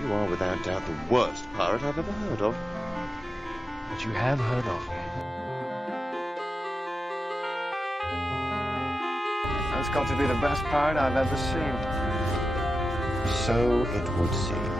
You are without doubt the worst pirate I've ever heard of. But you have heard of me. That's got to be the best pirate I've ever seen. So it would seem.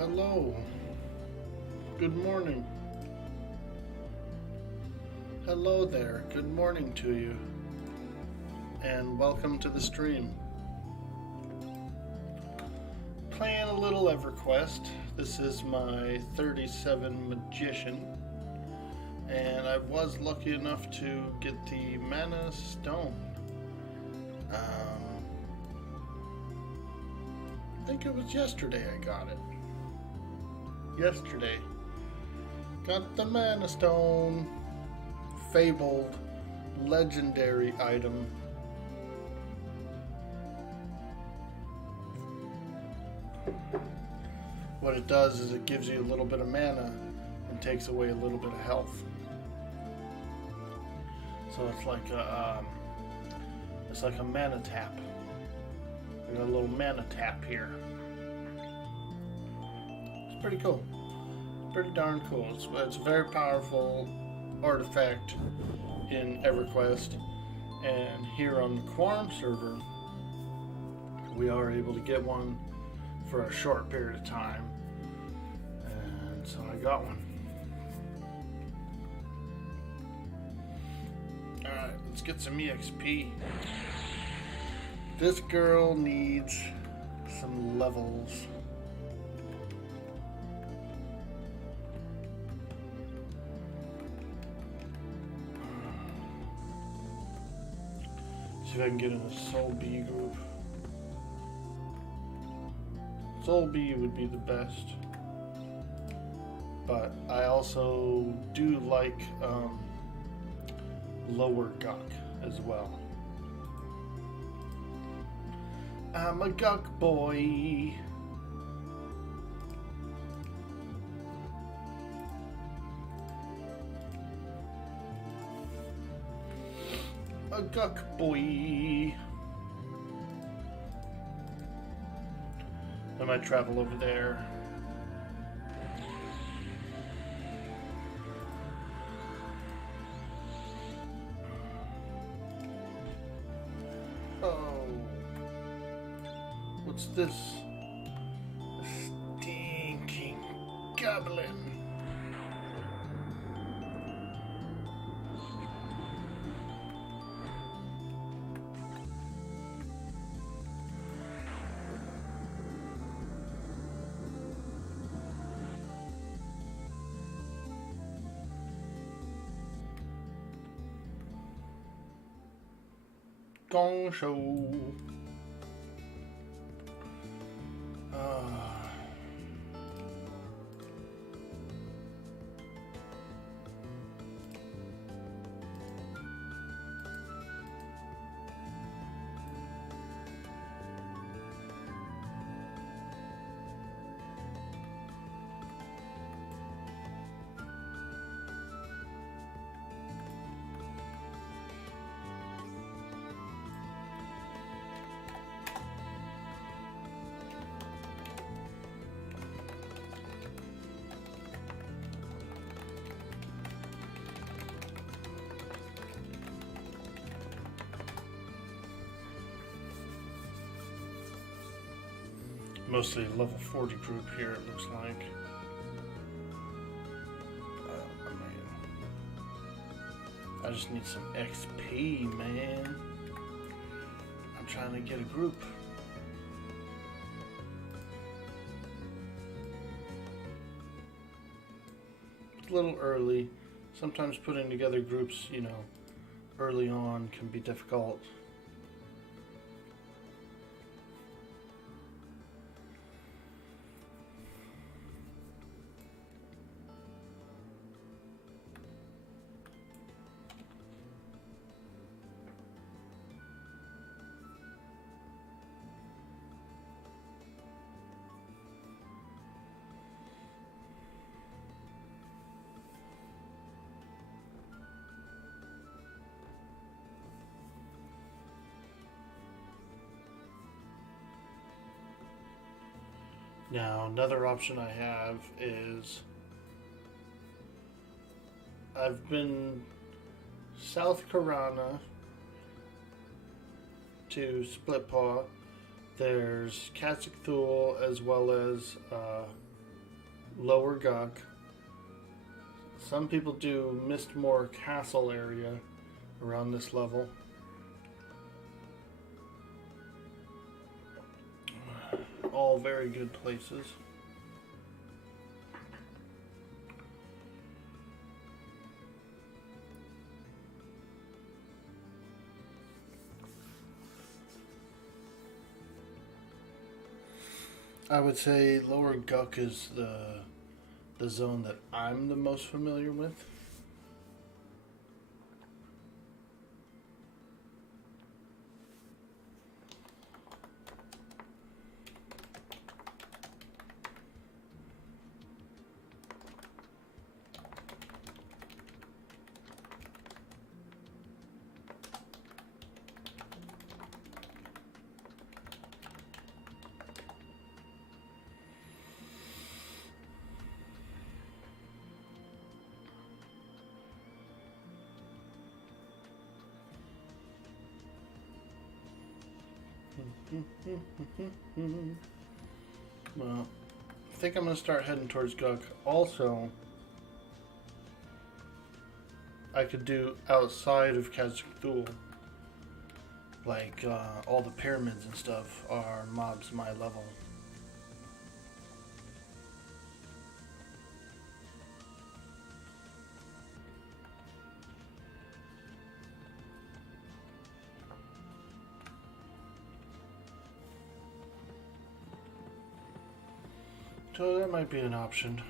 Hello. Good morning. Hello there. Good morning to you. And welcome to the stream. Playing a little EverQuest. This is my 37 Magician. And I was lucky enough to get the Manastoner. I think it was yesterday I got it. Yesterday. Got the Manastoner. Fabled, legendary item. What it does is it gives you a little bit of mana and takes away a little bit of health. So it's like a mana tap. We got a little mana tap here. It's pretty cool. Pretty darn cool. It's a very powerful artifact in EverQuest, and here on the Quorum server we are able to get one for a short period of time, and so I got one. Alright, let's get some EXP. This girl needs some levels. See if I can get in a Soul B group. Soul B would be the best. But I also do like lower Guk as well. I'm a Guk boy. A Guk boy. I might travel over there. Oh. What's this? A stinking goblin. Gong show. Mostly level 40 group here, it looks like. Oh, man. I just need some XP, man. I'm trying to get a group. It's a little early. Sometimes putting together groups, you know, early on can be difficult. Now, another option I have is I've been South Karana to Split Paw. There's Kazik Thul as well as Lower Guk. Some people do Mistmore Castle area around this level. All very good places. I would say Lower Guk is the zone that I'm the most familiar with. Well, I think I'm going to start heading towards Guk. Also, I could do outside of Khazad-dûm. Like, all the pyramids and stuff are mobs my level. So that might be an option.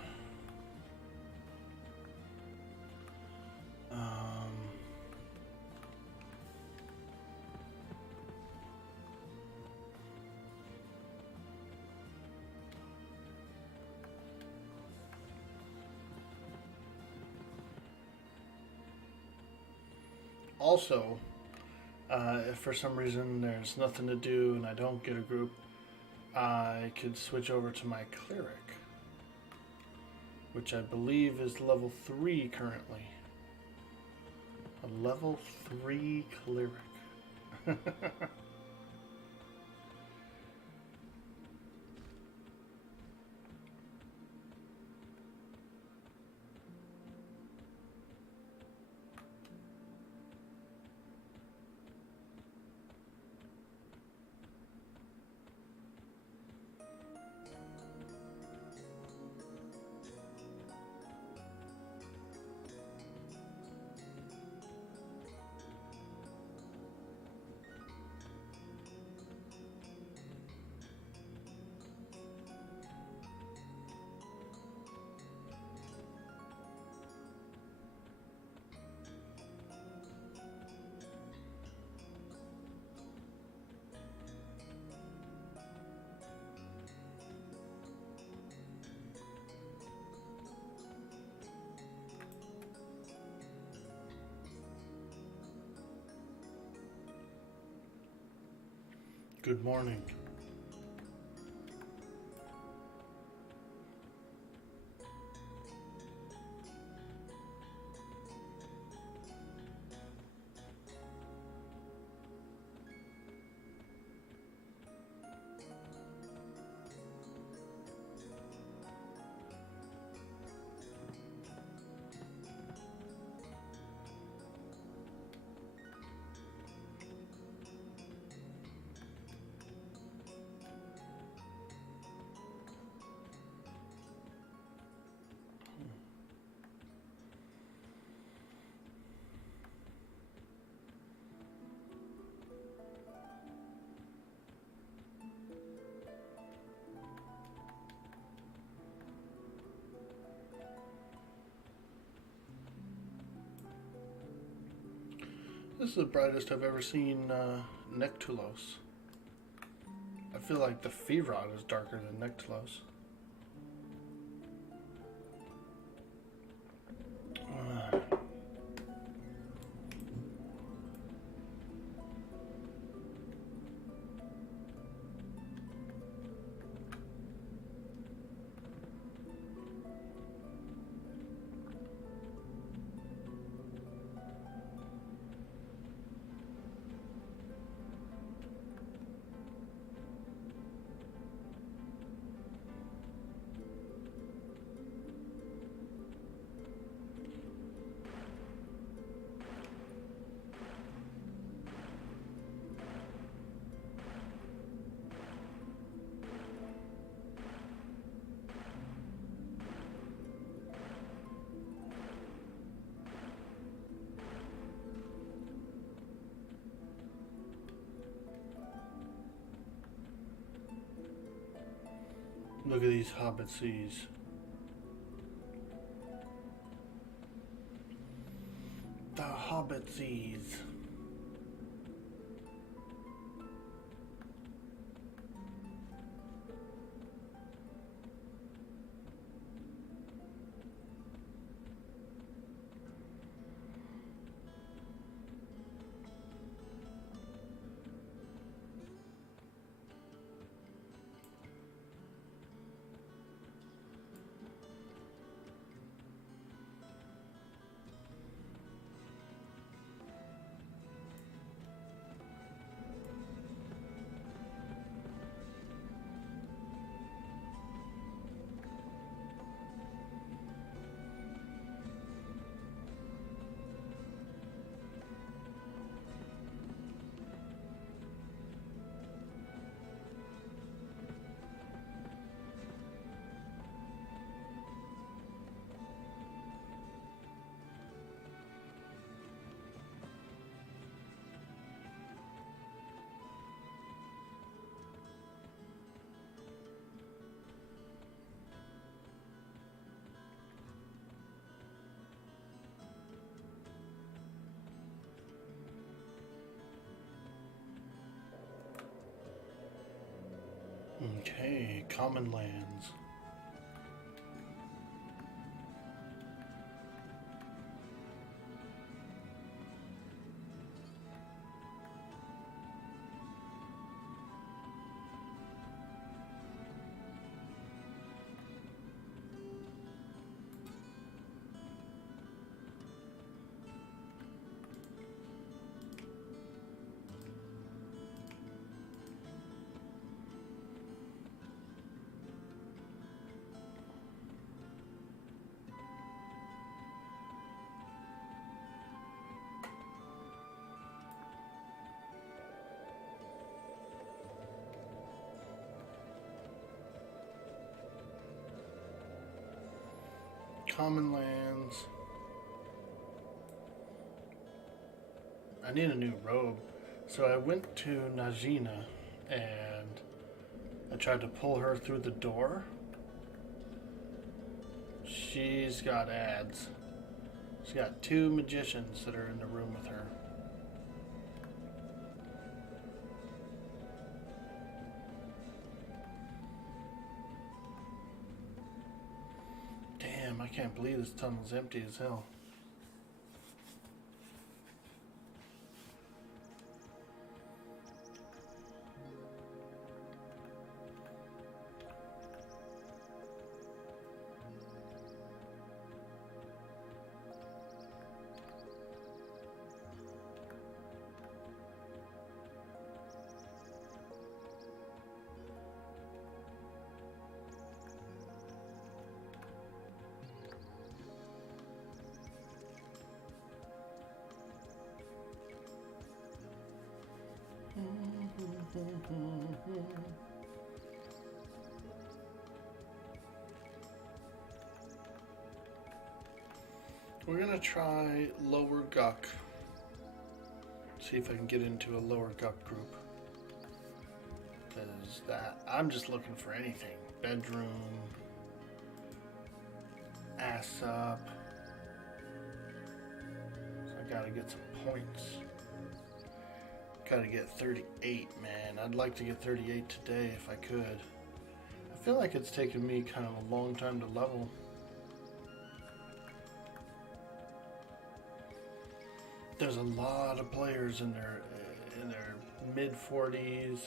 Also, if for some reason there's nothing to do and I don't get a group, I could switch over to my cleric, which I believe is level 3 currently. A level 3 cleric. Good morning. This is the brightest I've ever seen Nectulos. I feel like the Fevrod is darker than Nectulos. Look at these hobbit seas. The hobbit seas. Okay, common lands. Common lands. I need a new robe. So I went to Najina and I tried to pull her through the door. She's got ads. She's got 2 magicians that are in the room with her. Damn, I can't believe this tunnel's empty as hell. We're gonna try Lower Guck. See if I can get into a Lower Guck group. Because I'm just looking for anything. Bedroom, ass up. So I gotta get some points. Gotta get 38, man. I'd like to get 38 today if I could. I feel like it's taken me kind of a long time to level. There's a lot of players in their mid 40s,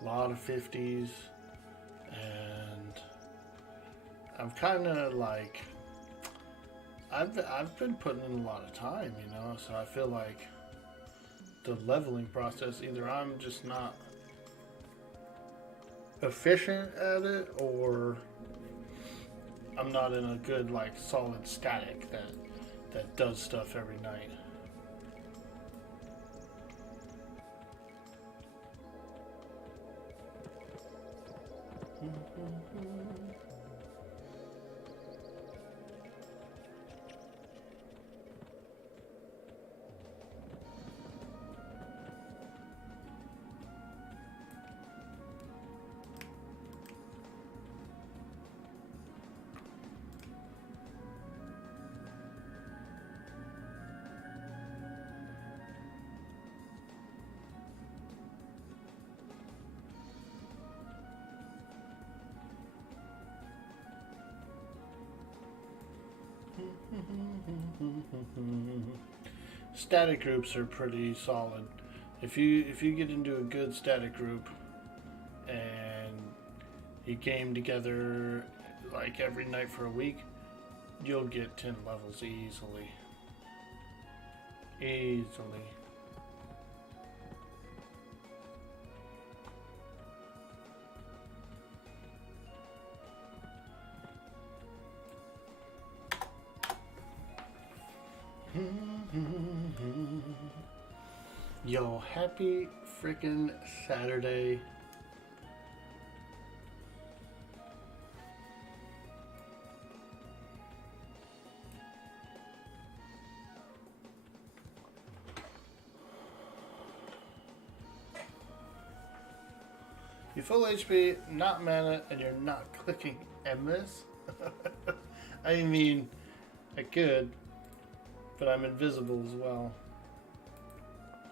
a lot of 50s, and I'm kind of like I've been putting in a lot of time, you know. So I feel like the leveling process, either I'm just not efficient at it, or I'm not in a good like solid static that does stuff every night. Static groups are pretty solid. If you get into a good static group and you game together like every night for a week, you'll get 10 levels easily. Easily. Yo, happy freaking Saturday. You full HP, not mana, and you're not clicking MS? I mean, I could, but I'm invisible as well.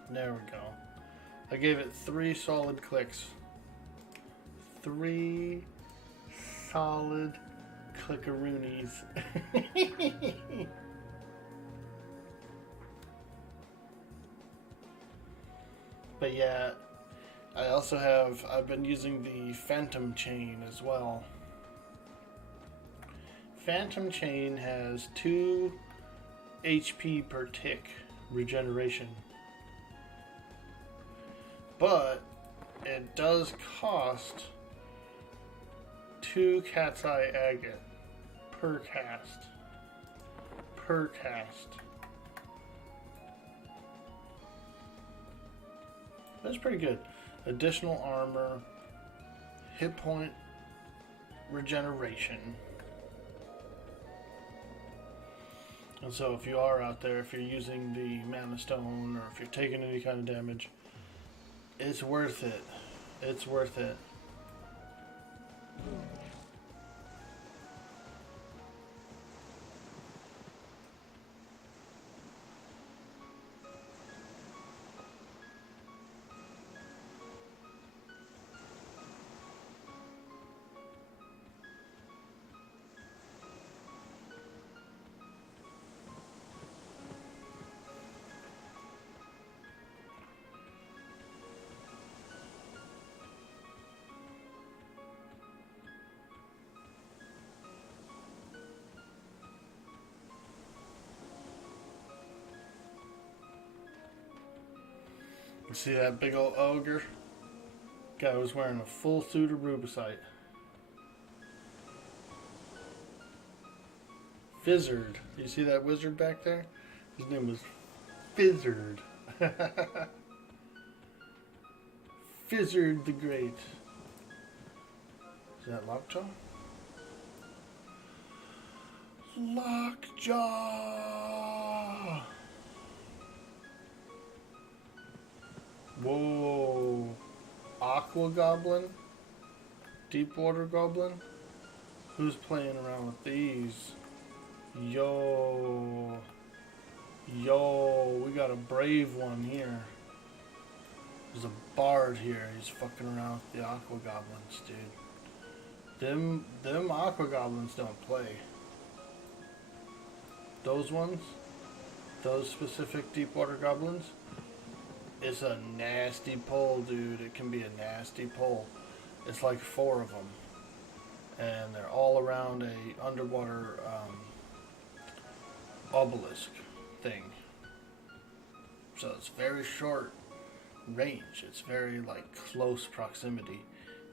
There we go. I gave it 3 solid clicks. 3 solid clickaroonies. But yeah, I've been using the Phantom Chain as well. Phantom Chain has 2 HP per tick regeneration. But it does cost 2 Cat's Eye Agate per cast. Per cast. That's pretty good. Additional armor, hit point regeneration. And so if you are out there, if you're using the Manastoner, or if you're taking any kind of damage, it's worth it. It's worth it. See that big old ogre? Guy was wearing a full suit of rubicite. Fizzard. You see that wizard back there? His name was Fizzard. Fizzard the Great. Is that Lockjaw? Lockjaw! Whoa. Aqua Goblin? Deepwater Goblin? Who's playing around with these? Yo. Yo, we got a brave one here. There's a bard here. He's fucking around with the Aqua Goblins, dude. Them Aqua Goblins don't play. Those ones, those specific Deepwater Goblins, it's a nasty pull, dude. It can be a nasty pull. It's like 4 of them. And they're all around a underwater obelisk thing. So it's very short range. It's very like close proximity.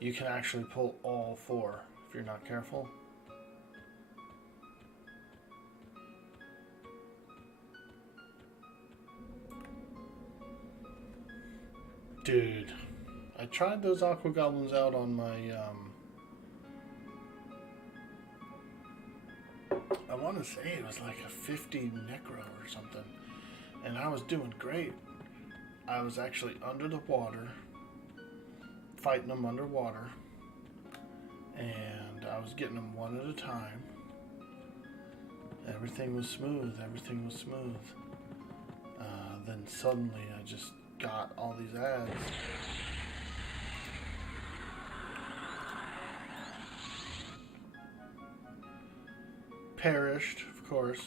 You can actually pull all 4 if you're not careful. Dude, I tried those Aqua Goblins out on my, I want to say it was like a 50 Necro or something, and I was doing great. I was actually under the water, fighting them underwater, and I was getting them one at a time. Everything was smooth, everything was smooth. Then suddenly I just got all these ads. Perished, of course.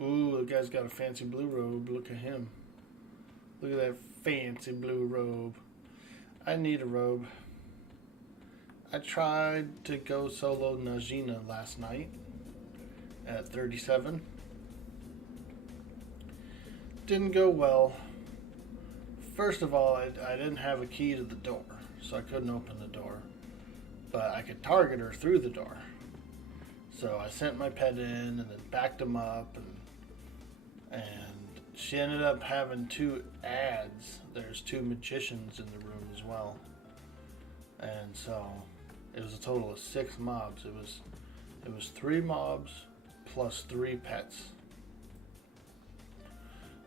Ooh, the guy's got a fancy blue robe. Look at him. Look at that fancy blue robe. I need a robe. I tried to go solo Najina last night at 37. Didn't go well. First of all, I didn't have a key to the door, so I couldn't open the door. But I could target her through the door. So I sent my pet in and then backed him up, and she ended up having 2 ads. There's 2 magicians in the room as well. And so it was a total of 6 mobs. It was 3 mobs plus 3 pets.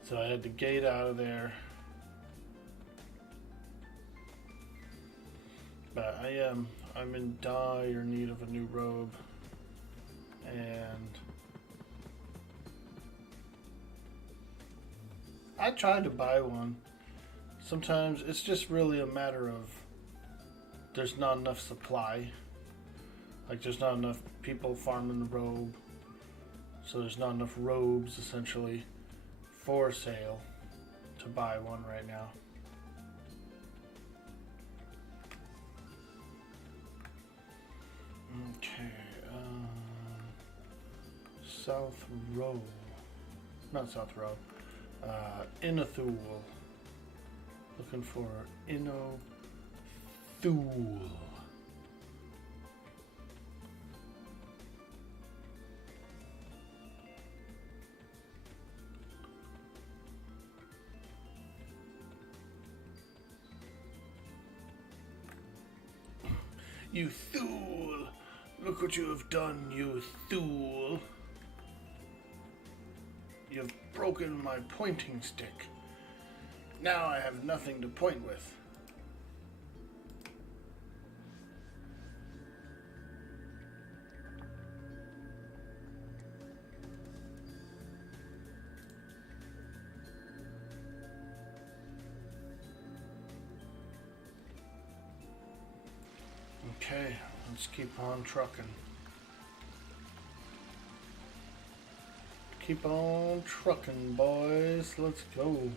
So I had to gate out of there. But I'm in dire need of a new robe. And I tried to buy one. Sometimes it's just really a matter of there's not enough supply. Like there's not enough people farming the robe. So there's not enough robes essentially for sale to buy one right now. Okay. South Row. Not South Row. Inathul. Looking for Inathul. You Thule! Look what you have done, you Thule! You've broken my pointing stick. Now I have nothing to point with. Okay, let's keep on trucking. Keep on trucking, boys. Let's go.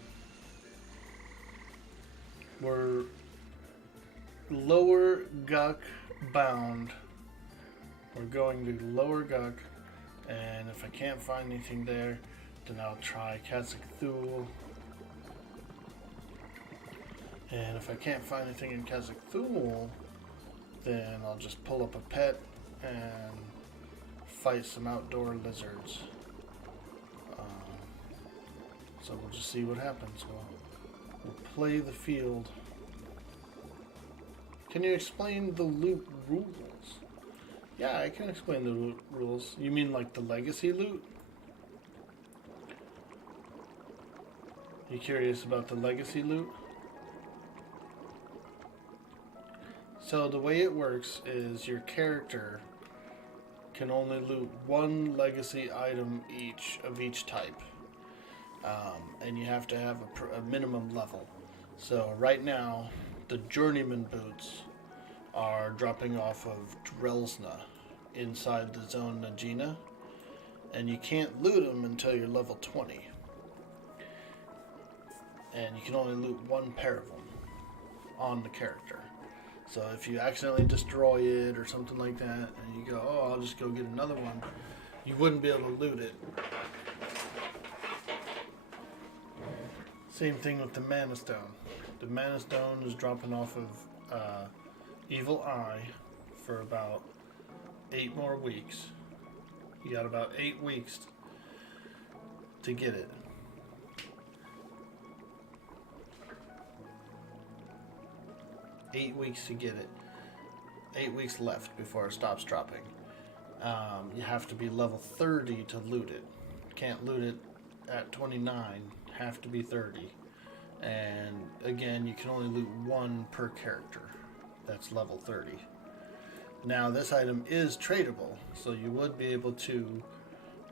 We're Lower Guk bound. We're going to Lower Guk, and if I can't find anything there, then I'll try Kazakh Thule. And if I can't find anything in Kazakh Thule, then I'll just pull up a pet and fight some outdoor lizards. So we'll just see what happens. We'll play the field. Can you explain the loot rules? Yeah, I can explain the loot rules. You mean like the legacy loot? You curious about the legacy loot? So the way it works is your character can only loot 1 legacy item of each type. And you have to have a minimum level. So right now, the Journeyman boots are dropping off of Drelsna inside the zone Najina, and you can't loot them until you're level 20. And you can only loot 1 pair of them on the character. So if you accidentally destroy it or something like that, and you go, oh, I'll just go get another one, you wouldn't be able to loot it. Same thing with the Manastoner. The Manastoner is dropping off of Evil Eye for about 8 more weeks. You got about 8 weeks to get it. Eight weeks to get it. 8 weeks left before it stops dropping. You have to be level 30 to loot it. Can't loot it at 29. Have to be 30. And again, you can only loot 1 per character. That's level 30. Now this item is tradable, so you would be able to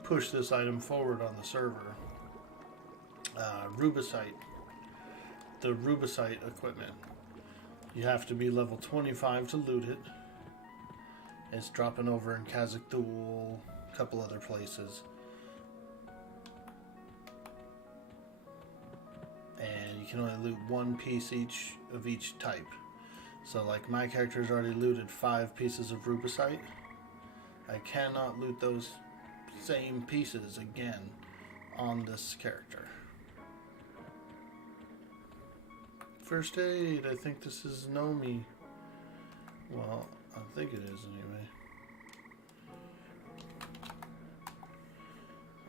push this item forward on the server. Rubicite. The Rubicite equipment. You have to be level 25 to loot it. It's dropping over in Kazakh-Dul, a couple other places. And you can only loot one piece of each type. So like my character's already looted 5 pieces of Rubicite. I cannot loot those same pieces again on this character. First aid, I think this is Nomi. Well, I think it is anyway.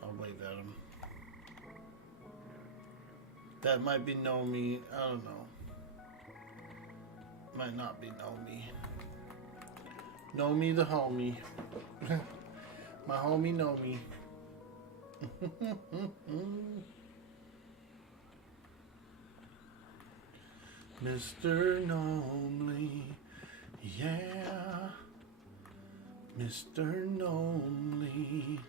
I'll wave at him. That might be Nomi, I don't know. Might not be Nomi. Nomi the homie. My homie Nomi. Mr. Gnomely, yeah. Mr. Gnomely.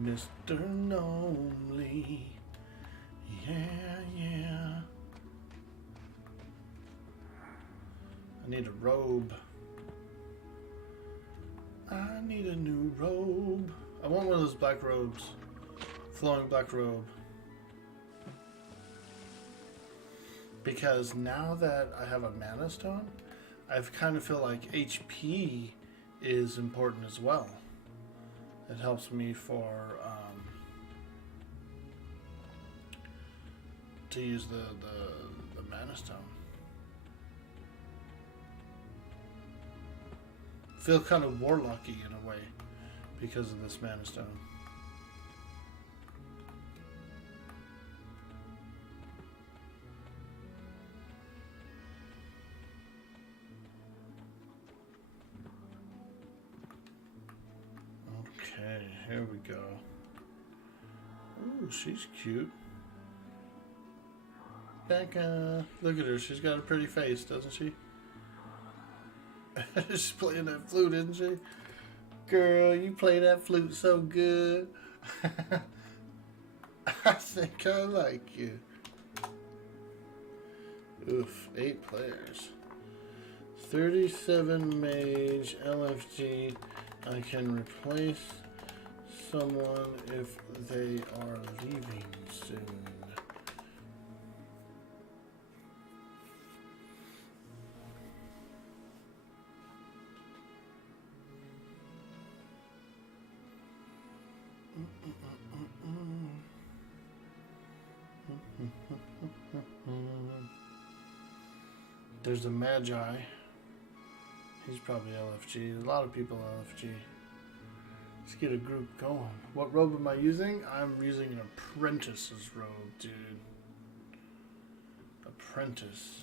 Mr. Gnomely, yeah. I need a robe. I need a new robe. I want one of those black robes. Flowing black robe. Because now that I have a Manastone, I kind of feel like HP is important as well. It helps me for to use the Manastone. Feel kind of warlocky in a way because of this Manastone. Okay, here we go. Ooh, she's cute. Becca, look at her. She's got a pretty face, doesn't she? She's playing that flute, isn't she? Girl, you play that flute so good. I think I like you. Oof, 8 players. 37 Mage, LFG. I can replace someone if they are leaving soon. There's a Magi. He's probably LFG. A lot of people LFG. Let's get a group going. What robe am I using? I'm using an apprentice's robe, dude. Apprentice.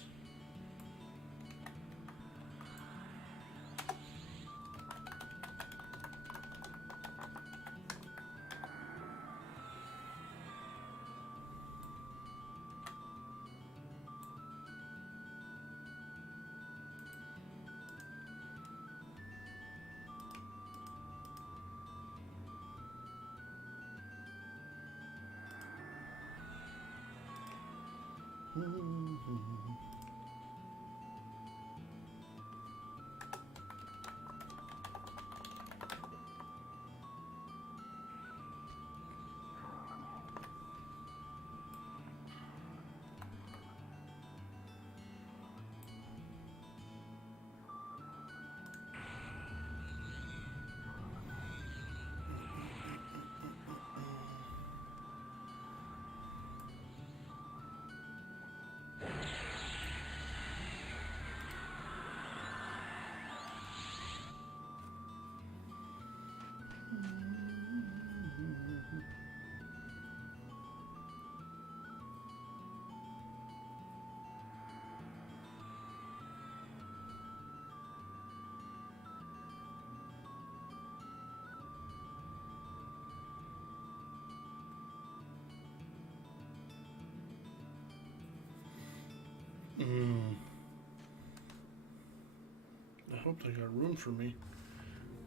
hope they got room for me.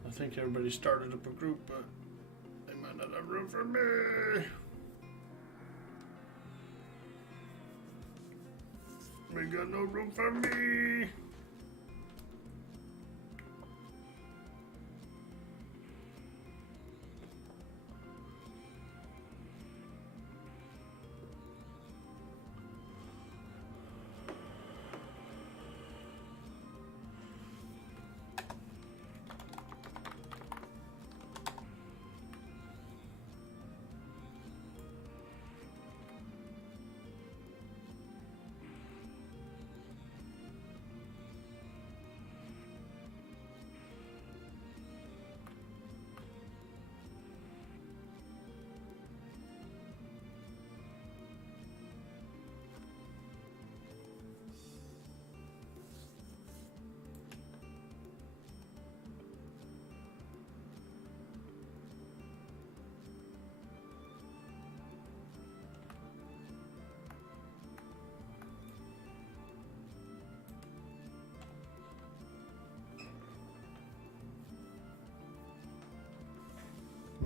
I think everybody started up a group, but they might not have room for me. They got no room for me.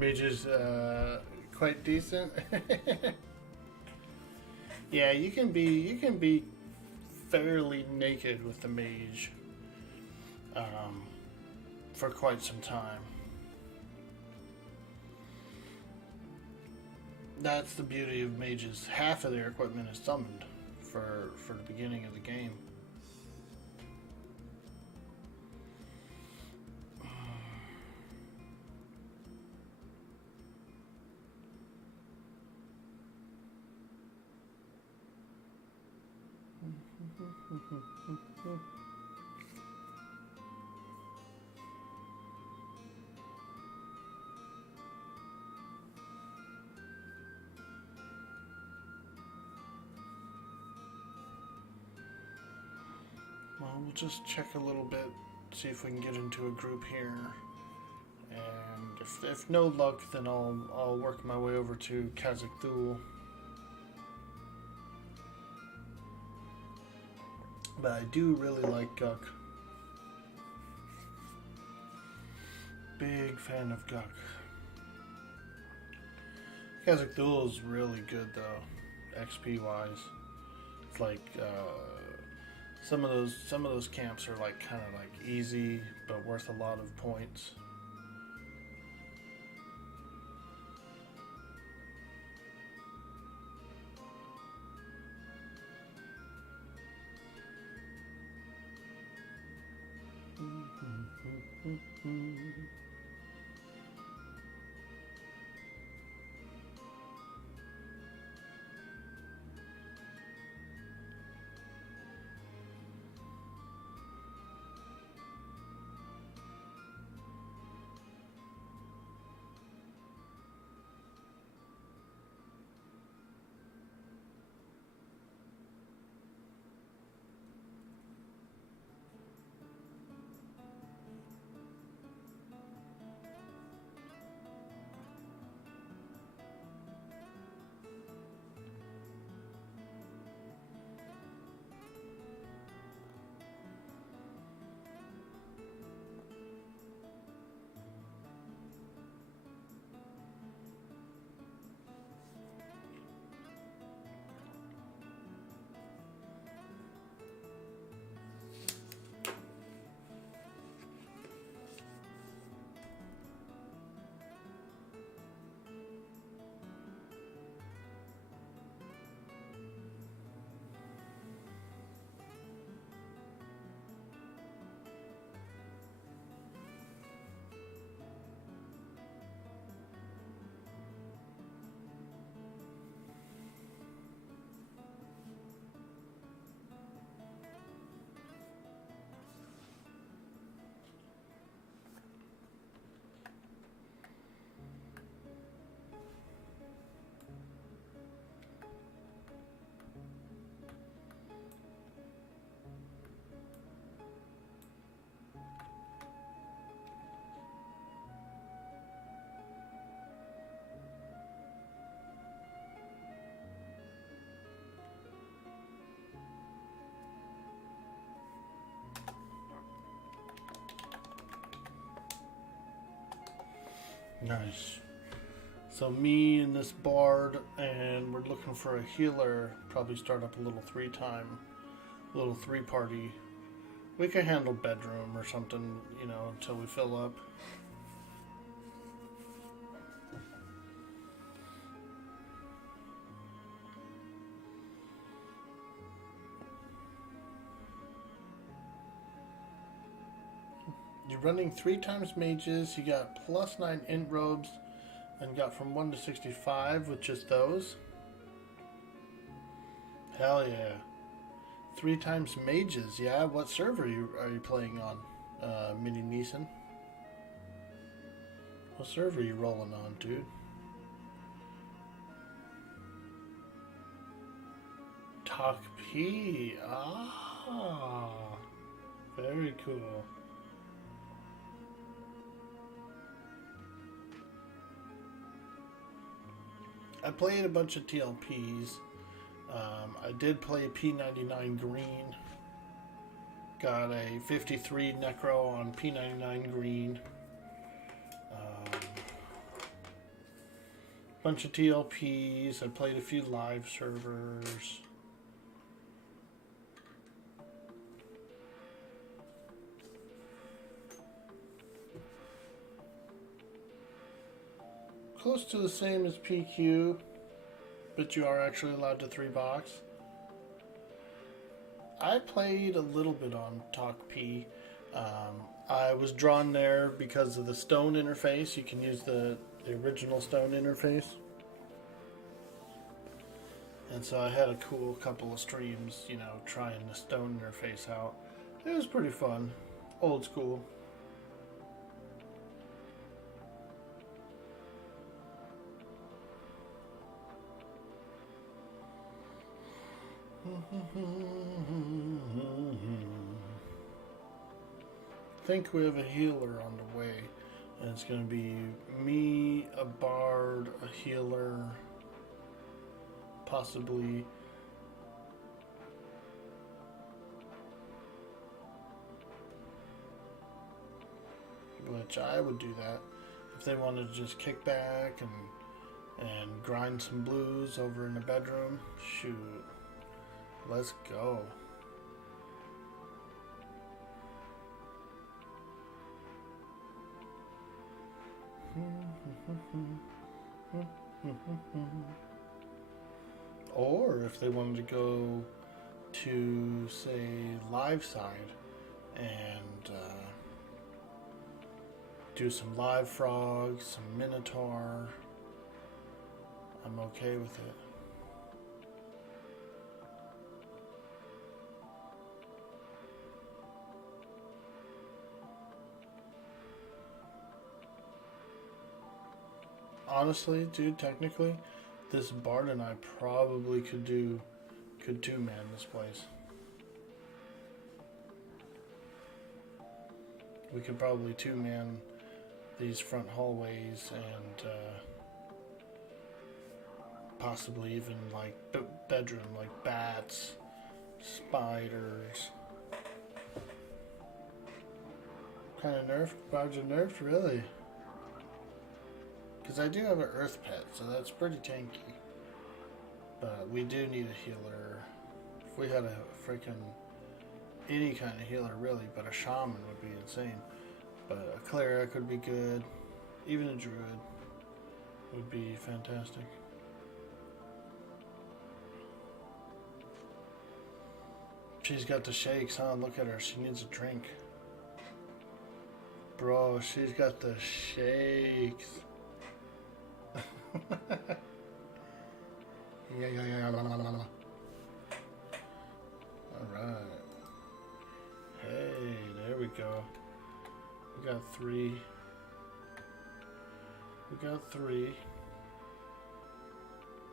Mage is quite decent. Yeah, you can be fairly naked with the mage for quite some time. That's the beauty of mages. Half of their equipment is summoned for the beginning of the game. Well, we'll just check a little bit, see if we can get into a group here. And if no luck, then I'll work my way over to Kazakh. But I do really like Guk. Big fan of Guk. Kazakh is really good though, XP wise. It's like some of those camps are like kind of like easy but worth a lot of points. Nice. So me and this bard, and we're looking for a healer. Probably start up a little little 3-party. We can handle bedroom or something, you know, until we fill up. You're running 3 times mages. You got +9 int robes, and got from 1 to 65 with just those. Hell yeah! 3 times mages. Yeah. What server are you playing on, Mini Neeson? What server are you rolling on, dude? Talk P. Ah, very cool. I played a bunch of TLPs. I did play a P99 green. Got a 53 Necro on P99 green. Bunch of TLPs. I played a few live servers. Close to the same as PQ, but you are actually allowed to 3-box. I played a little bit on Talk P. I was drawn there because of the stone interface. You can use the original stone interface. And so I had a cool couple of streams, you know, trying the stone interface out. It was pretty fun. Old school. I think we have a healer on the way, and it's going to be me, a bard, a healer, possibly which I would do that if they wanted to just kick back and grind some blues over in the bedroom. Shoot. Let's go. Or if they wanted to go to, say, live side and do some live frogs, some minotaur, I'm okay with it. Honestly, dude, technically, this bard and I probably could two-man this place. We could probably two-man these front hallways and possibly even like bedroom, like bats, spiders. Kind of nerfed? Bards are nerfed, really? Because I do have an earth pet, so that's pretty tanky. But we do need a healer. If we had a freaking any kind of healer, really, but a shaman would be insane. But a cleric would be good. Even a druid would be fantastic. She's got the shakes, huh? Look at her. She needs a drink. Bro, she's got the shakes. Yeah. Alright. Hey, there we go. We got three.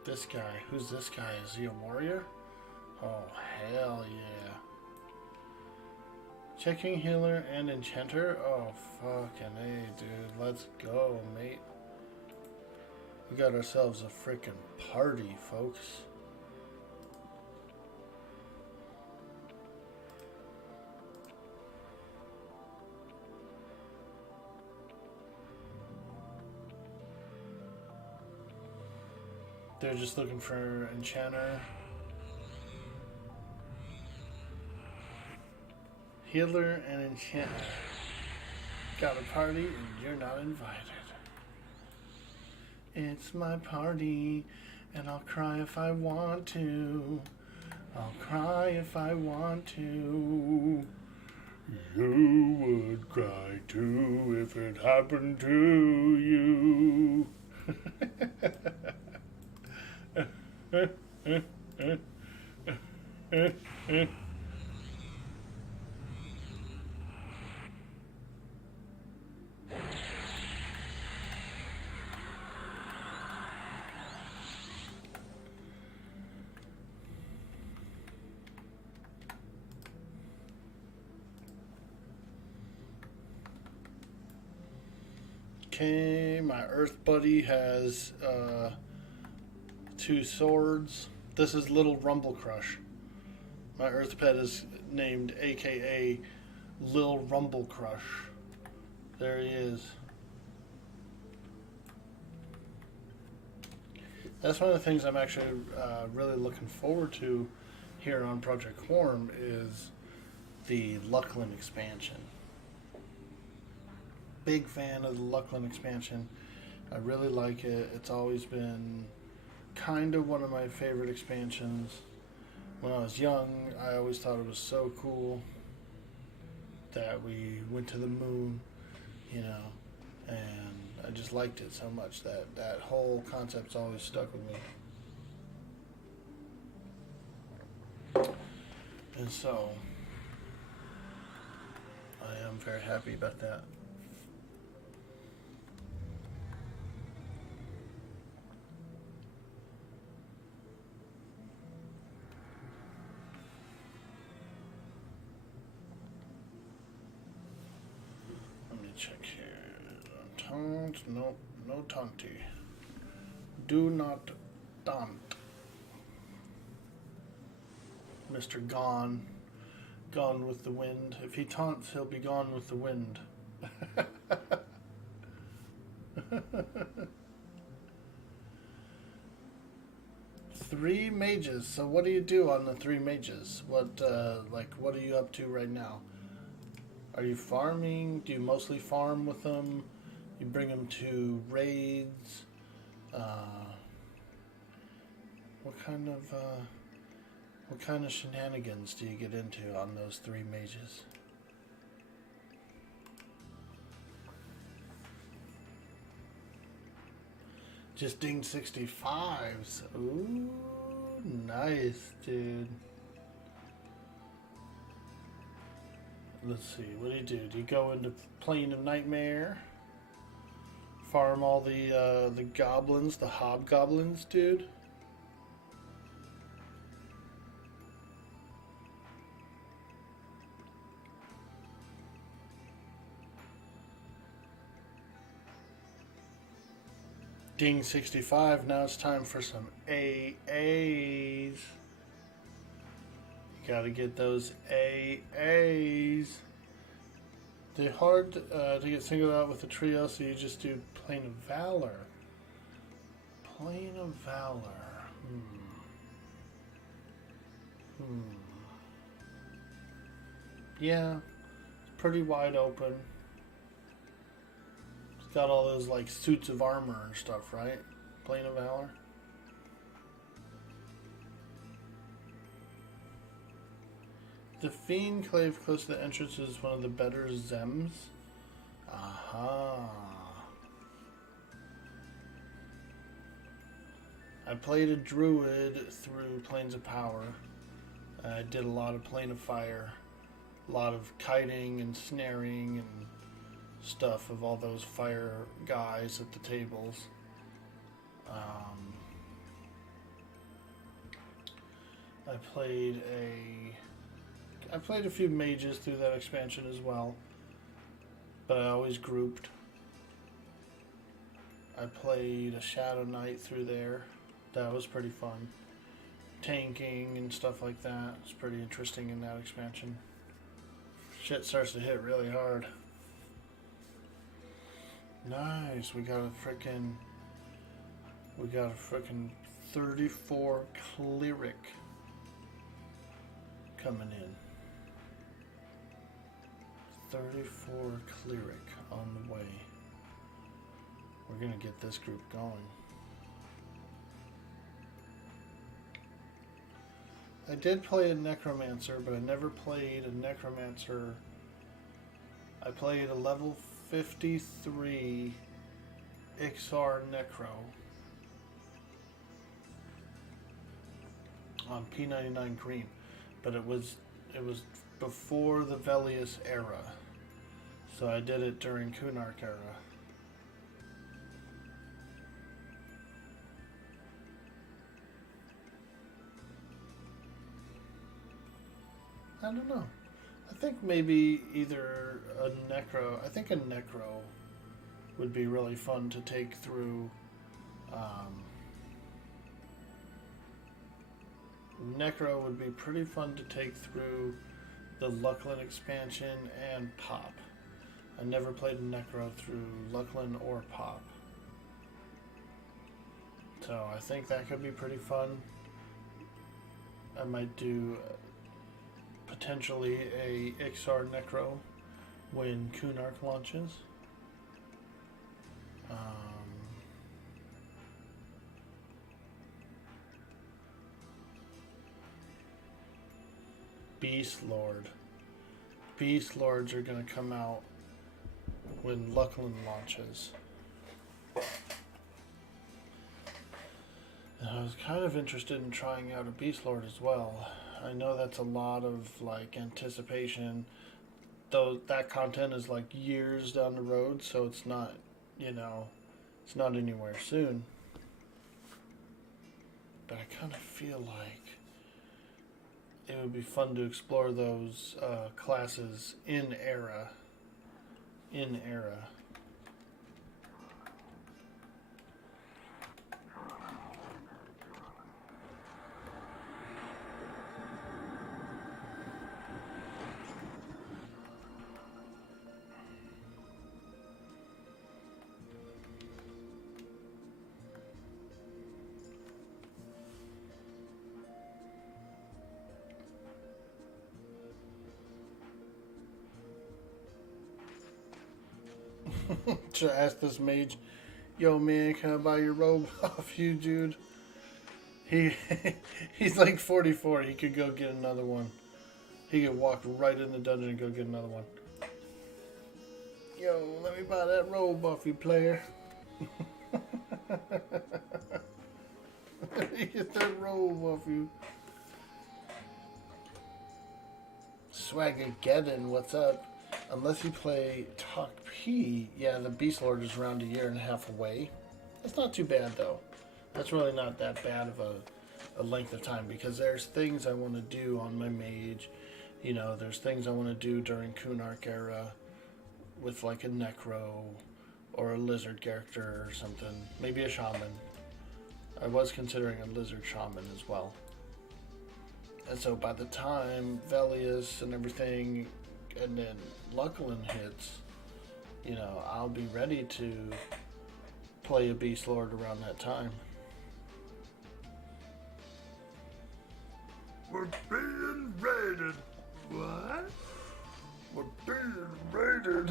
This guy. Who's this guy? Is he a warrior? Oh, hell yeah. Checking healer and enchanter? Oh, fucking A, dude. Let's go, mate. We got ourselves a freaking party, folks. they're just looking for enchanter. Healer and enchanter. Got a party and you're not invited. It's my party and I'll cry if I want to. I'll cry if I want to. You would cry too if it happened to you. Okay, my Earth Buddy has 2 swords. This is Little Rumble Crush. My Earth Pet is named AKA Lil Rumble Crush. There he is. That's one of the things I'm actually really looking forward to here on Project Quorum is the Luckland expansion. Big fan of the Luckland expansion. I really like it. It's always been kind of one of my favorite expansions. When I was young, I always thought it was so cool that we went to the moon, you know, and I just liked it so much that that whole concept's always stuck with me. And so, I am very happy about that. Check here. Taunt. No, no taunty. Do not taunt. Mr. Gone. Gone with the wind. If he taunts, he'll be gone with the wind. 3 mages. So what do you do on the 3 mages? What what are you up to right now? Are you farming? Do you mostly farm with them? You bring them to raids? What kind of shenanigans do you get into on those 3 mages? Just ding 65s. Ooh, nice, dude. Let's see, what do you do? Do you go into Plane of Nightmare? Farm all the goblins, the hobgoblins, dude? Ding 65, now it's time for some AAs. Gotta get those AAs. They're hard to get singled out with the trio, so you just do Plane of Valor. Plane of Valor. Yeah, it's pretty wide open. It's got all those like suits of armor and stuff, right? Plane of Valor. The Fiend Clave close to the entrance is one of the better Zems. Aha. I played a druid through Planes of Power. I did a lot of Plane of Fire. A lot of kiting and snaring and stuff of all those fire guys at the tables. I played a few mages through that expansion as well, but I always grouped. I played a Shadow Knight through there. That was pretty fun. Tanking and stuff like that. It's pretty interesting in that expansion. Shit starts to hit really hard. Nice. We got a frickin' 34 cleric coming in. 34 cleric on the way. We're gonna get this group going. I did play a necromancer, but I never played a necromancer. I played a level 53 Ixar Necro on P99 green, but it was before the Velius era, so I did it during Kunark era. I don't know. I think maybe either a Necro. I think a Necro would be really fun to take through. Necro would be pretty fun to take through the Luckland expansion and Pop. I never played a Necro through Luckland or Pop. So I think that could be pretty fun. I might do potentially a Ixar Necro when Kunark launches. Beast Lord. Beast Lords are going to come out when Luckland launches. And I was kind of interested in trying out a Beast Lord as well. I know that's a lot of like anticipation, though that content is like years down the road, so it's not, it's not anywhere soon. But I kind of feel like it would be fun to explore those classes in era. Should I ask this mage, yo man, can I buy your robe off you, dude? He's like 44. He could go get another one. He could walk right in the dungeon and go get another one. Yo, let me buy that robe off you, player. Let me get that robe off you. Swaggergeddon, what's up? Unless you play Talk P, yeah, the Beast Lord is around a year and a half away. That's not too bad, though. That's really not that bad of a length of time, because there's things I want to do on my Mage. There's things I want to do during Kunark era with like a Necro or a Lizard character or something. Maybe a Shaman. I was considering a Lizard Shaman as well. And so by the time Velius and everything and then Luckland hits, I'll be ready to play a Beast Lord around that time. We're being raided. What? We're being raided.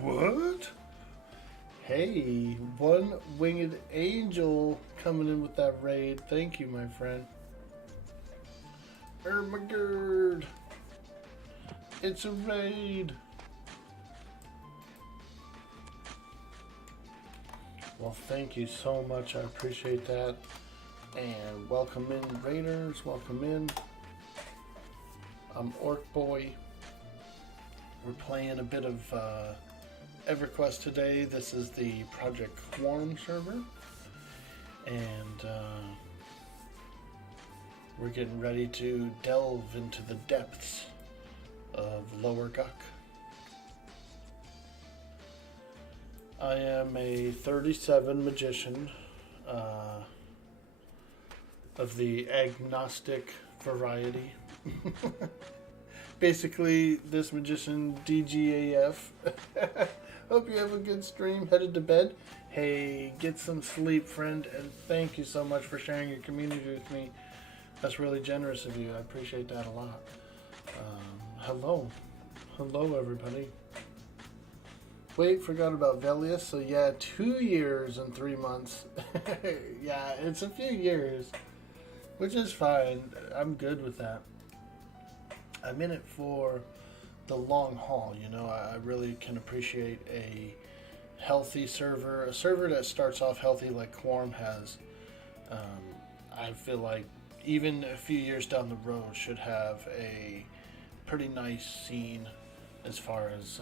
What? Hey, one winged angel coming in with that raid. Thank you, my friend. Ermagerd. It's a raid. Well, thank you so much. I appreciate that. And welcome in, raiders. Welcome in. I'm Orkboy. We're playing a bit of EverQuest today. This is the Project Quorum server. And we're getting ready to delve into the depths of Lower Guck. I am a 37 magician of the agnostic variety. Basically, this magician DGAF Hope you have a good stream. Headed to bed? Hey, get some sleep, friend, and thank you so much for sharing your community with me. That's really generous of you. I appreciate that a lot. Hello. Hello, everybody. Wait, forgot about Velius. So yeah, 2 years and 3 months. Yeah, it's a few years, which is fine. I'm good with that. I'm in it for the long haul, you know. I really can appreciate a healthy server, a server that starts off healthy like Quorum has. I feel like even a few years down the road should have a pretty nice scene as far as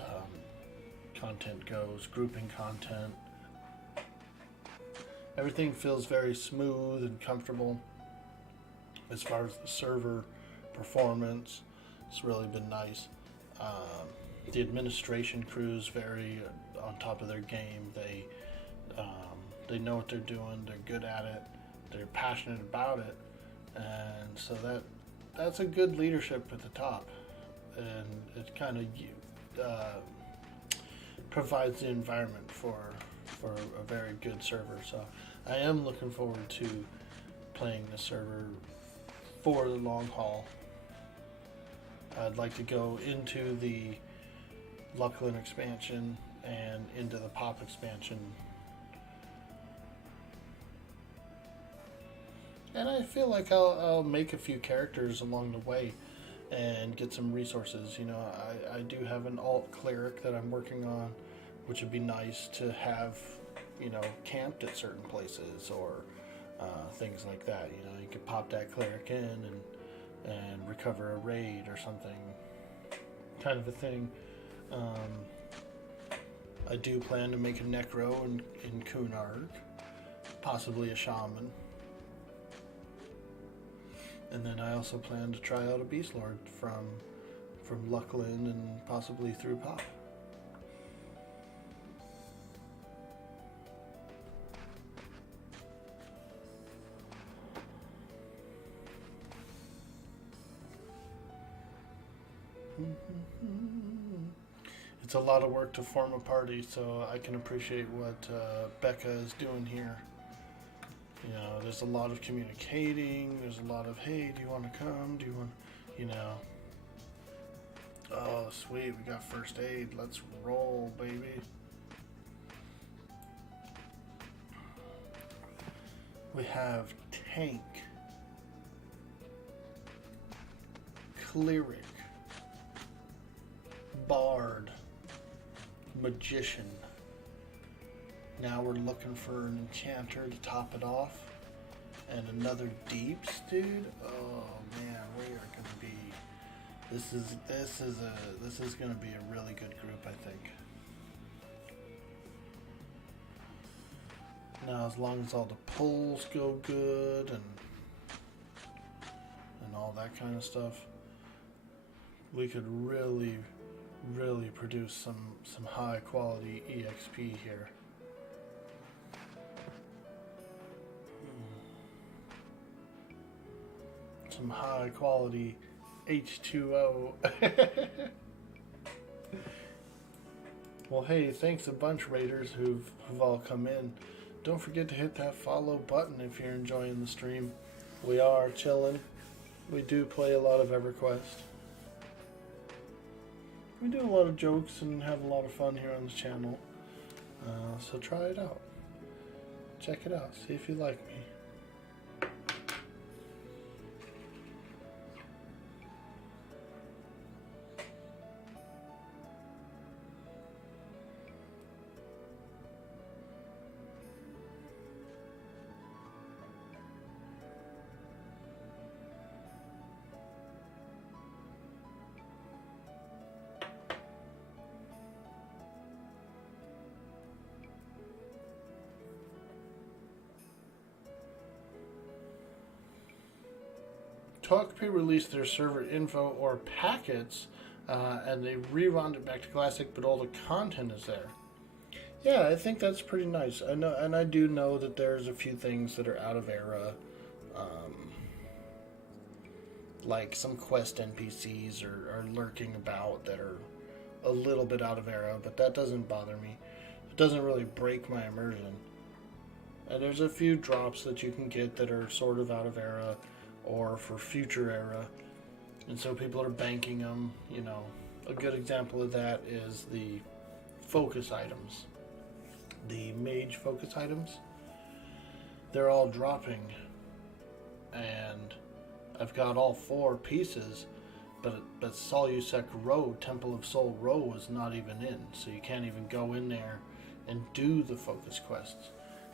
content goes, grouping content. Everything feels very smooth and comfortable as far as the server performance. It's really been nice. The administration crew's very on top of their game. They know what they're doing. They're good at it. They're passionate about it, and so that's a good leadership at the top, and it kind of provides the environment for a very good server. So I am looking forward to playing the server for the long haul. I'd like to go into the Lucklin expansion and into the Pop expansion. And I feel like I'll make a few characters along the way and get some resources. You know, I do have an alt cleric that I'm working on, which would be nice to have, you know, camped at certain places or things like that. You know, you could pop that cleric in and recover a raid or something, kind of a thing. I do plan to make a necro in Kunarg, possibly a shaman. And then I also plan to try out a Beast Lord from Lucklin and possibly through Pop. It's a lot of work to form a party, so I can appreciate what Becca is doing here. You know, there's a lot of communicating. There's a lot of, hey, do you want to come? Do you want, you know? Oh, sweet, we got first aid. Let's roll, baby. We have tank, cleric, bard, magician. Now we're looking for an enchanter to top it off, and another deeps, dude. Oh man, we are gonna be. This is gonna be a really good group, I think. Now, as long as all the pulls go good and all that kind of stuff, we could really produce some high quality EXP here. Some high quality H2O. Well, hey, thanks a bunch, Raiders, who've all come in. Don't forget to hit that follow button if you're enjoying the stream. We are chilling. We do play a lot of EverQuest. We do a lot of jokes and have a lot of fun here on this channel. So try it out. Check it out. See if you like me. TalkP released their server info or packets, and they rewound it back to classic, but all the content is there. Yeah, I think that's pretty nice. I know, and I do know that there's a few things that are out of era, like some quest NPCs are lurking about that are a little bit out of era, but that doesn't bother me. It doesn't really break my immersion. And there's a few drops that you can get that are sort of out of era or for future era. And so people are banking them, you know. A good example of that is the focus items. The Mage focus items. They're all dropping. And I've got all 4 pieces, but Solusek Road, Temple of Soul Row, is not even in. So you can't even go in there and do the focus quests.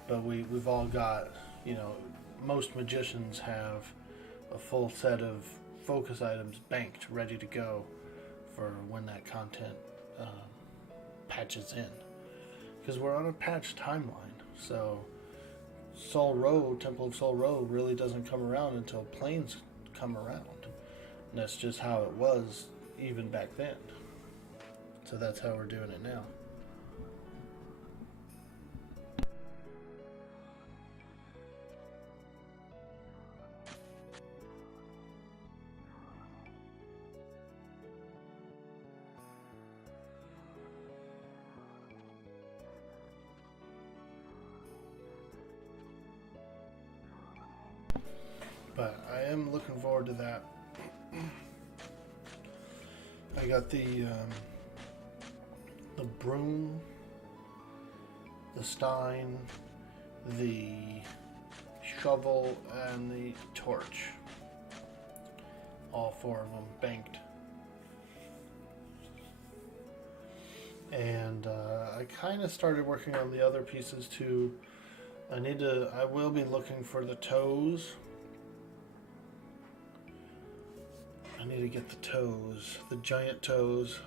But we've all got, you know, most magicians have a full set of focus items banked, ready to go for when that content patches in. Because we're on a patch timeline, so Soul Row, Temple of Soul Row, really doesn't come around until planes come around. And that's just how it was even back then. So that's how we're doing it now. But I am looking forward to that. I got the broom, the stein, the shovel, and the torch. All 4 of them banked. And I kind of started working on the other pieces too. I will be looking for the toes. I need to get the toes, the giant toes.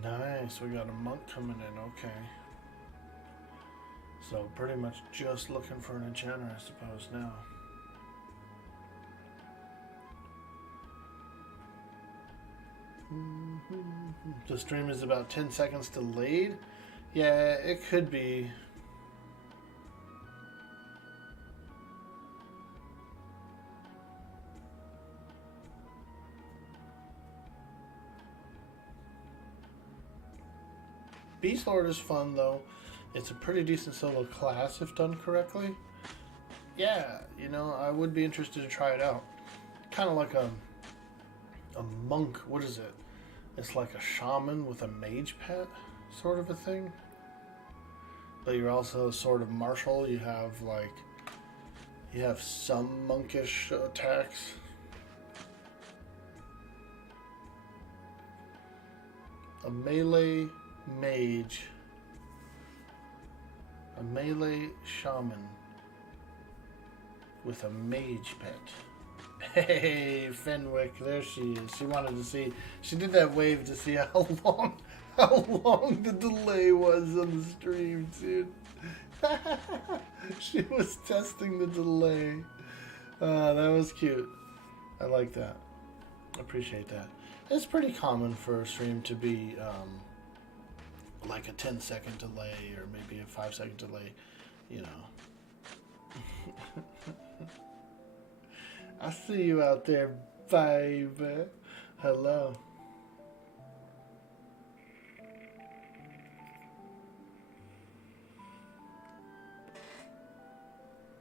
Nice, we got a monk coming in, okay. So pretty much just looking for an enchanter, I suppose, now. The stream is about 10 seconds delayed. Yeah, it could be. Beast Lord is fun though. It's a pretty decent solo class if done correctly. Yeah, you know, I would be interested to try it out. Kind of like a monk. What is it? It's like a shaman with a mage pet, sort of a thing. But you're also sort of martial. You have some monkish attacks. A melee mage. A melee shaman with a mage pet. Hey, Fenwick, there she is. She wanted to see. She did that wave to see how long the delay was on the stream, dude. She was testing the delay. That was cute. I like that. Appreciate that. It's pretty common for a stream to be like a 10-second delay or maybe a 5-second delay, you know. I see you out there, baby. Hello.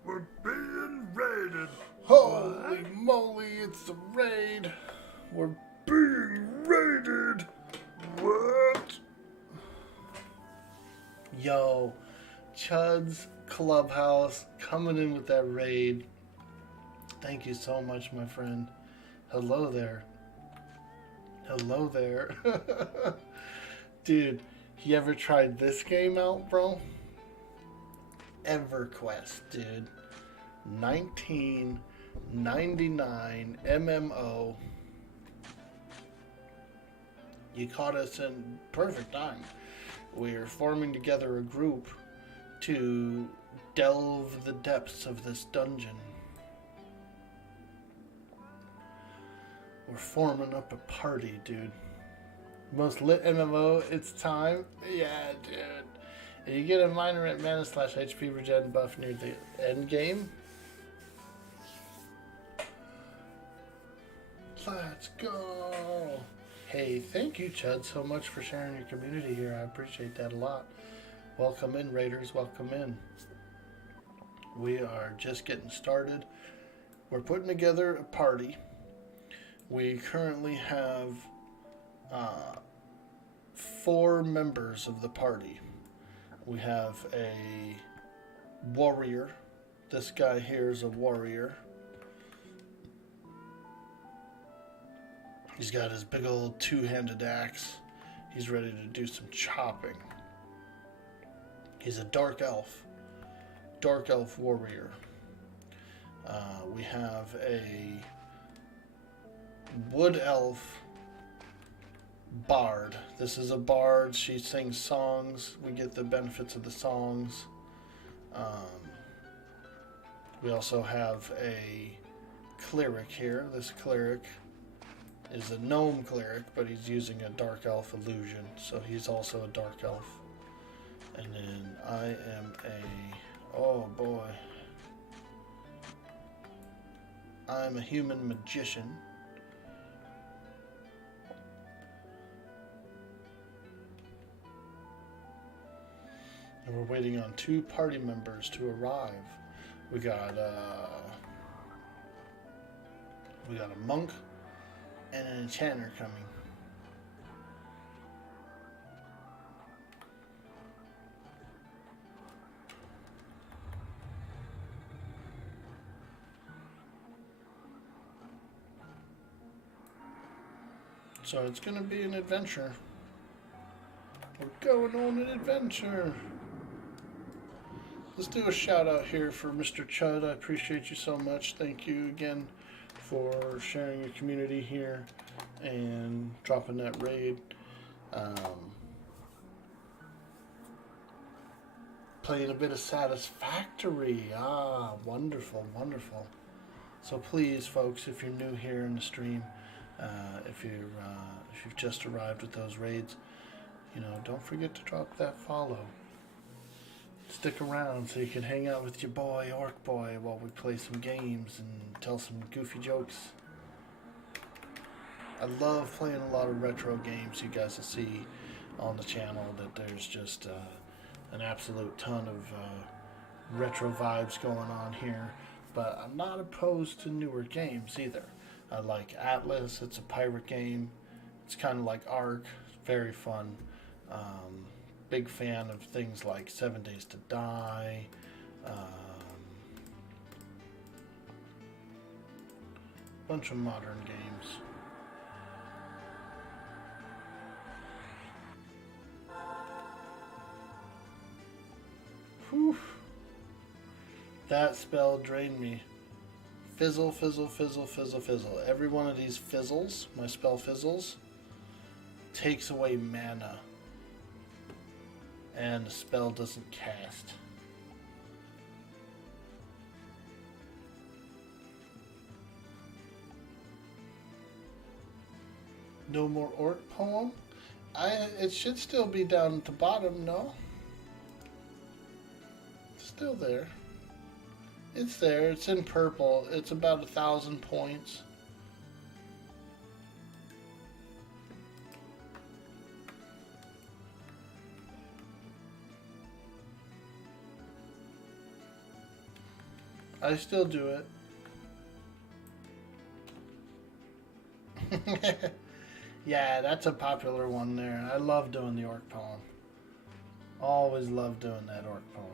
We're being raided. Holy moly, it's a raid. We're being raided. What? Yo, Chud's Clubhouse coming in with that raid. Thank you so much, my friend. Hello there. Hello there. Dude, you ever tried this game out, bro? EverQuest, dude. 1999 MMO. You caught us in perfect time. We're forming together a group to delve the depths of this dungeon. We're forming up a party, dude. Most lit MMO, it's time. Yeah, dude. And you get a minor at mana/HP regen buff near the end game. Let's go. Hey, thank you, Chud, so much for sharing your community here. I appreciate that a lot. Welcome in, Raiders. Welcome in. We are just getting started. We're putting together a party. We currently have 4 members of the party. We have a warrior. This guy here is a warrior. He's got his big old 2-handed axe. He's ready to do some chopping. He's a dark elf warrior. We have a wood elf bard. This is a bard. She sings songs. We get the benefits of the songs. We also have a cleric here. This cleric is a gnome cleric, but he's using a dark elf illusion, so he's also a dark elf. And then I am oh boy, I'm a human magician. And we're waiting on 2 party members to arrive. We got a monk and an enchanter coming. So it's going to be an adventure. We're going on an adventure. Let's do a shout out here for Mr. Chud. I appreciate you so much. Thank you again for sharing your community here and dropping that raid. Playing a bit of Satisfactory. Ah, wonderful, wonderful. So please, folks, if you're new here in the stream, if you've just arrived with those raids, don't forget to drop that follow. Stick around so you can hang out with your boy Orkboy while we play some games and tell some goofy jokes. I love playing a lot of retro games. You guys will see on the channel that there's just an absolute ton of retro vibes going on here. But I'm not opposed to newer games either. I like Atlas. It's a pirate game. It's kind of like Ark. Very fun. Big fan of things like 7 Days to Die. Bunch of modern games. Whew. That spell drained me. Fizzle, fizzle, fizzle, fizzle, fizzle. Every one of these fizzles, my spell fizzles, takes away mana. And the spell doesn't cast. No more orc poem? It should still be down at the bottom, no? It's still there. It's there. It's in purple. It's about 1,000 points. I still do it. Yeah, that's a popular one there. I love doing the orc poem. Always love doing that orc poem.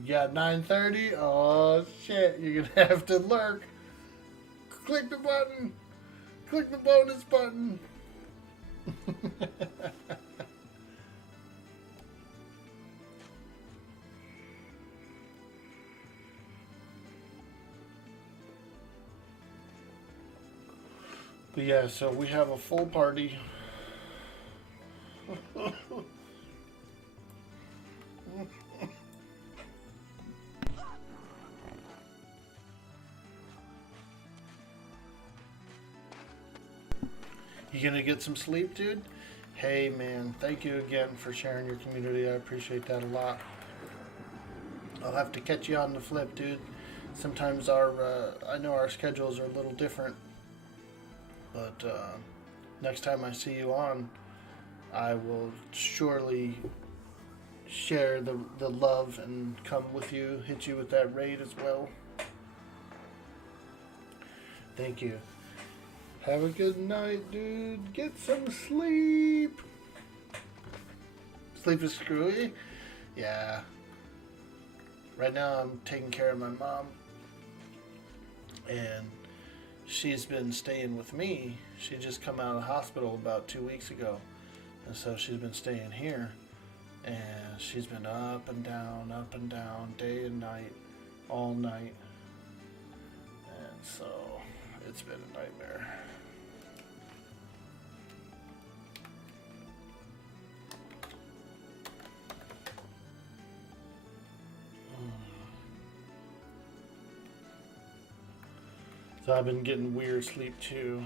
You got 9:30? Oh shit, you're gonna have to lurk. Click the button. Click the bonus button. But yeah, so we have a full party. You gonna get some sleep, dude? Hey man, thank you again for sharing your community. I appreciate that a lot. I'll have to catch you on the flip, dude. sometimes I know our schedules are a little different, but next time I see you on, I will surely share the love and come with you, hit you with that raid as well. Thank you. Have a good night, dude. Get some sleep. Sleep is screwy? Yeah. Right now I'm taking care of my mom. And she's been staying with me. She just come out of the hospital about 2 weeks ago. And so she's been staying here. And she's been up and down, day and night, all night. And so it's been a nightmare. So I've been getting weird sleep too.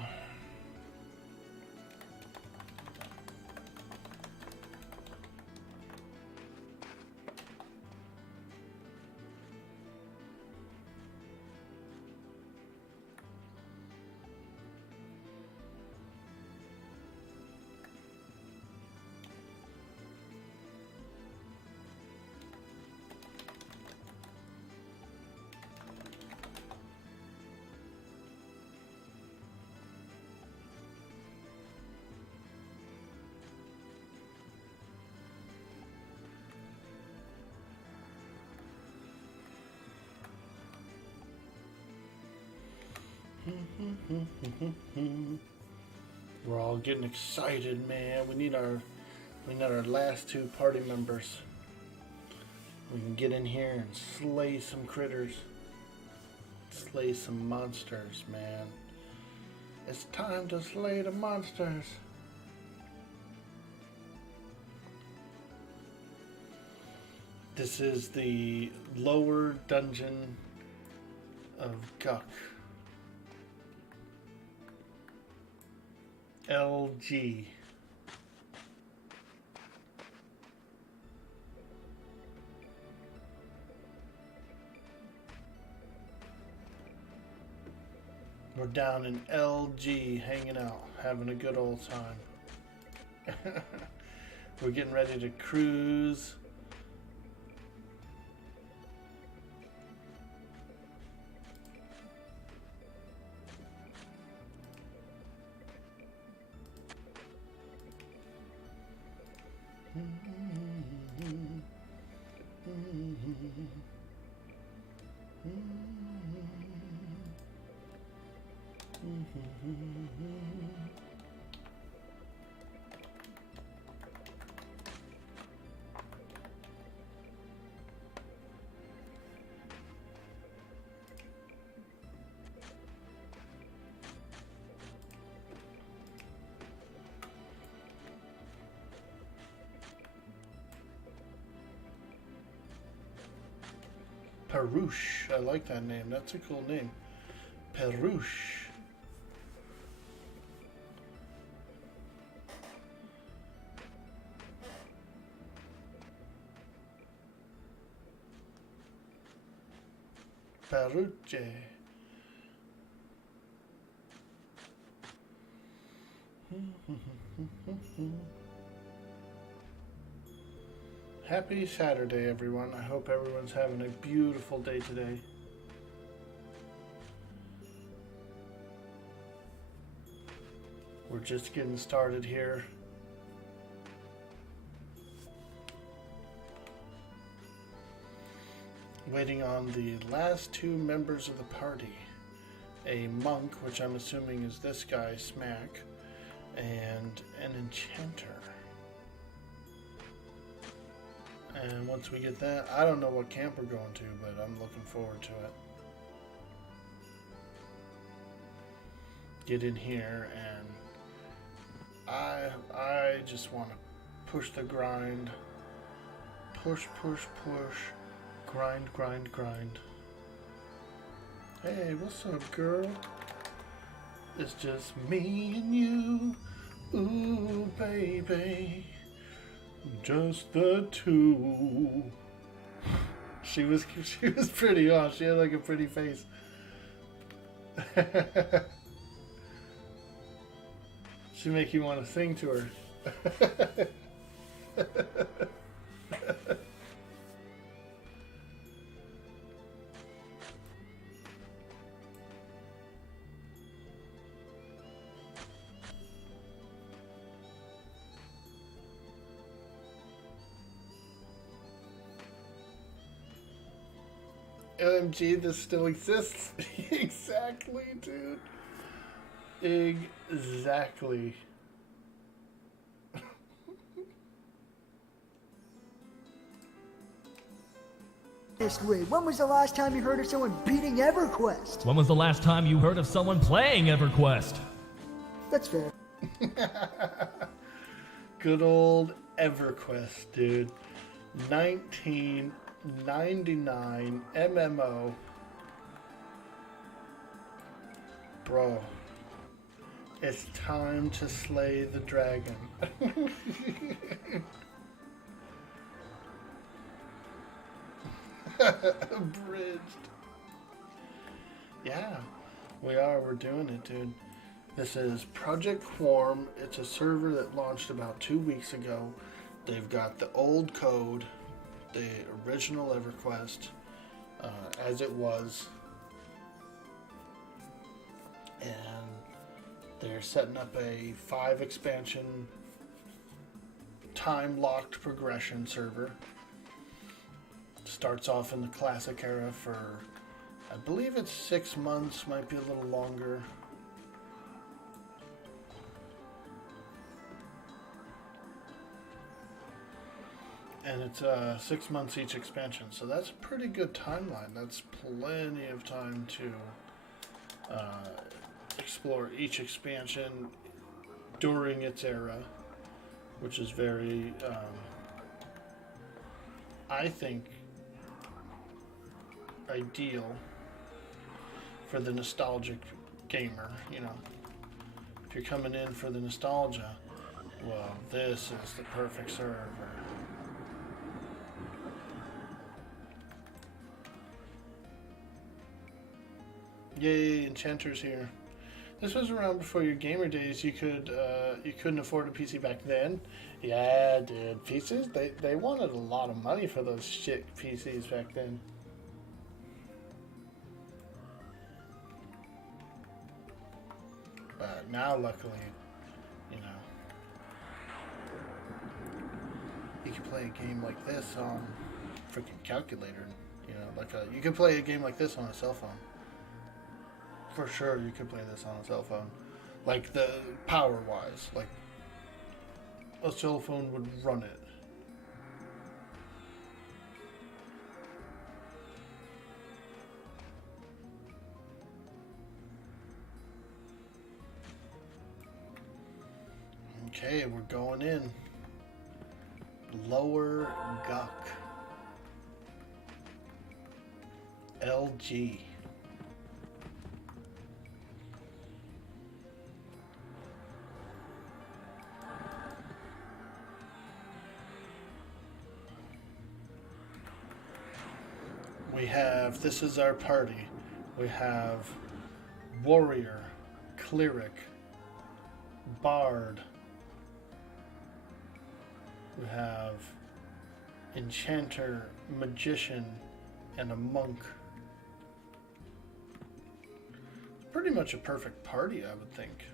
We're all getting excited, man. We need our last two party members. We can get in here and slay some critters. Slay some monsters, man. It's time to slay the monsters. This is the lower dungeon of Guck. LG. We're down in LG hanging out, having a good old time. We're getting ready to cruise. Perush. I like that name. That's a cool name. Perush. Peruche. Happy Saturday, everyone. I hope everyone's having a beautiful day today. We're just getting started here. Waiting on the last two members of the party. A monk, which I'm assuming is this guy, Smack, and an enchanter. And once we get that, I don't know what camp we're going to, but I'm looking forward to it. Get in here, and I just want to push the grind. Push, push, push. Grind, grind, grind. Hey, what's up, girl? It's just me and you. Ooh, baby. Just the two. She was pretty on. She had like a pretty face. She make you want to sing to her. OMG, this still exists. Exactly, dude. Exactly. When was the last time you heard of someone beating EverQuest? When was the last time you heard of someone playing EverQuest? That's fair. Good old EverQuest, dude. 1999 MMO. Bro, it's time to slay the dragon. Abridged. Yeah, we're doing it, dude. This is Project Quorum. It's a server that launched about 2 weeks ago. They've got the old code, the original EverQuest, as it was, and they're setting up a 5 expansion time locked progression server. Starts off in the classic era for, I believe it's 6 months, might be a little longer. And it's 6 months each expansion, so that's a pretty good timeline. That's plenty of time to explore each expansion during its era, which is very, I think, ideal for the nostalgic gamer. You know, if you're coming in for the nostalgia, well, this is the perfect server. Yay, Enchanter's here. This was around before your gamer days. You couldn't afford a PC back then. Yeah, dude. PCs, they wanted a lot of money for those shit PCs back then. But now, luckily, you know, you can play a game like this on freaking calculator. You know, you can play a game like this on a cell phone. For sure, you could play this on a cell phone. Like, the power-wise, like, a cell phone would run it. Okay, we're going in. Lower Guck. LG. We have, this is our party. We have Warrior, Cleric, Bard. We have Enchanter, Magician, and a Monk. Pretty much a perfect party, I would think.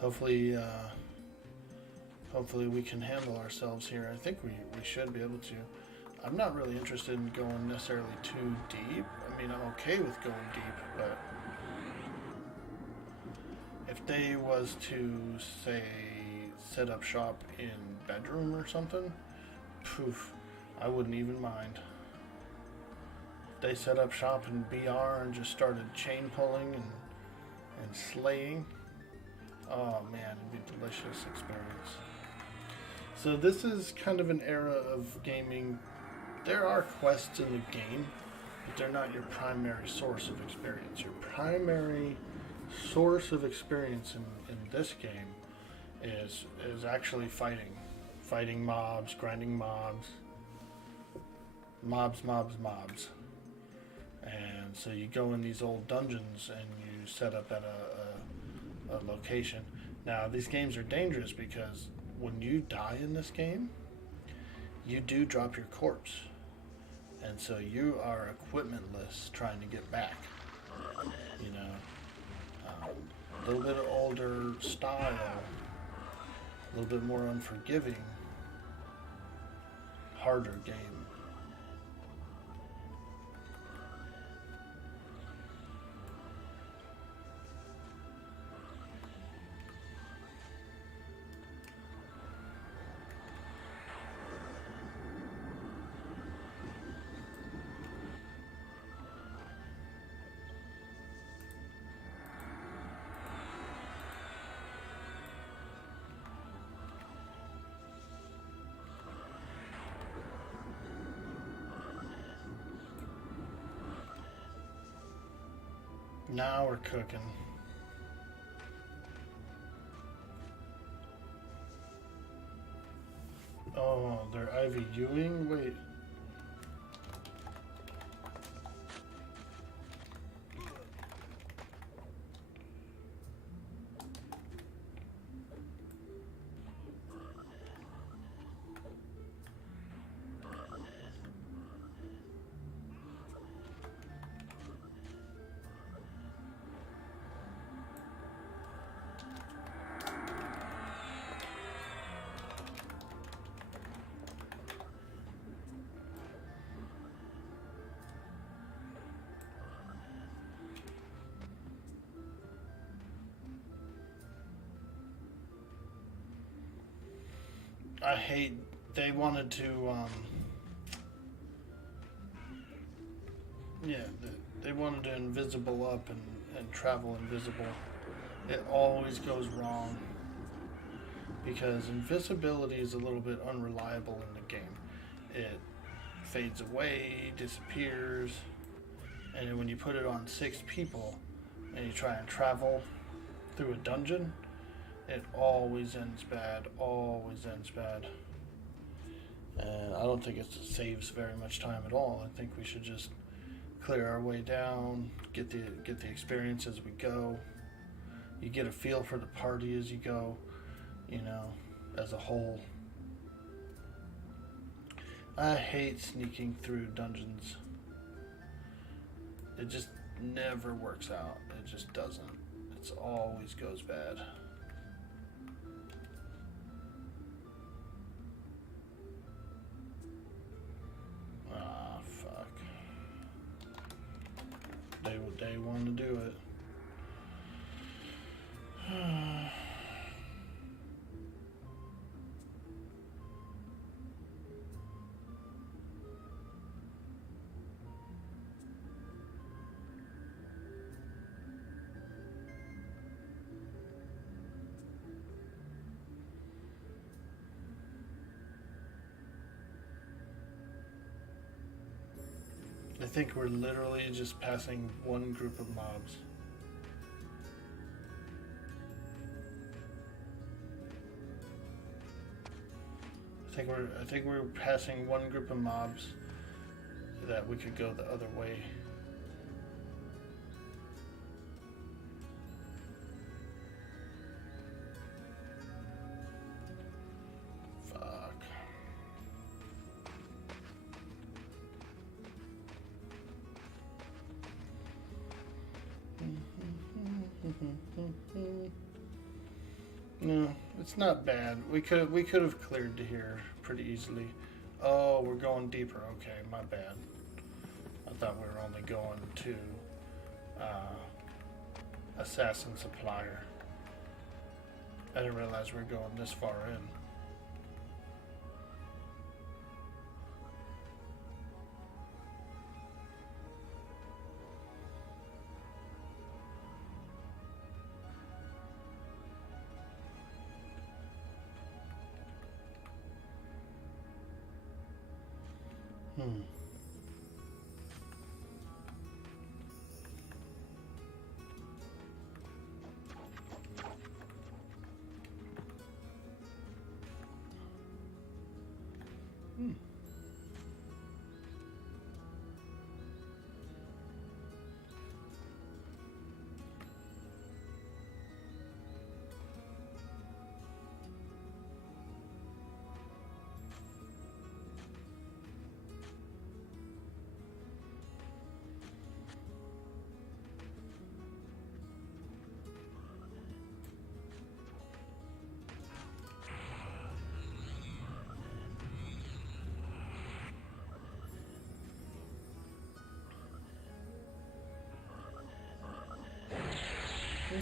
Hopefully we can handle ourselves here. I think we should be able to. I'm not really interested in going necessarily too deep. I mean, I'm okay with going deep, but if they was to, say, set up shop in bedroom or something, poof, I wouldn't even mind. If they set up shop in BR and just started chain pulling and slaying, oh man, it'd be a delicious experience. So this is kind of an era of gaming. There are quests in the game, but they're not your primary source of experience. Your primary source of experience in this game is actually fighting mobs, grinding mobs. mobs, mobs, mobs. And so you go in these old dungeons and you set up at a location. Now, these games are dangerous because when you die in this game, you do drop your corpse. And so you are equipmentless trying to get back. You know, a little bit older style, a little bit more unforgiving, harder game. Now we're cooking. Oh, they're Ivy Ewing? Wait. I hate, they wanted to, they wanted to invisible up and travel invisible. It always goes wrong because invisibility is a little bit unreliable in the game. It fades away, disappears, and then when you put it on 6 people and you try and travel through a dungeon, it always ends bad, always ends bad. And I don't think it saves very much time at all. I think we should just clear our way down, get the experience as we go. You get a feel for the party as you go, you know, as a whole. I hate sneaking through dungeons. It just never works out. It just doesn't. It always goes bad. Ah, fuck. They want to do it. I think we're literally just passing one group of mobs. I think we're passing one group of mobs that we could go the other way. Fuck. No, it's not bad. We could have cleared to here pretty easily. Oh, we're going deeper. Okay, my bad. I thought we were only going to Assassin Supplier. I didn't realize we were going this far in.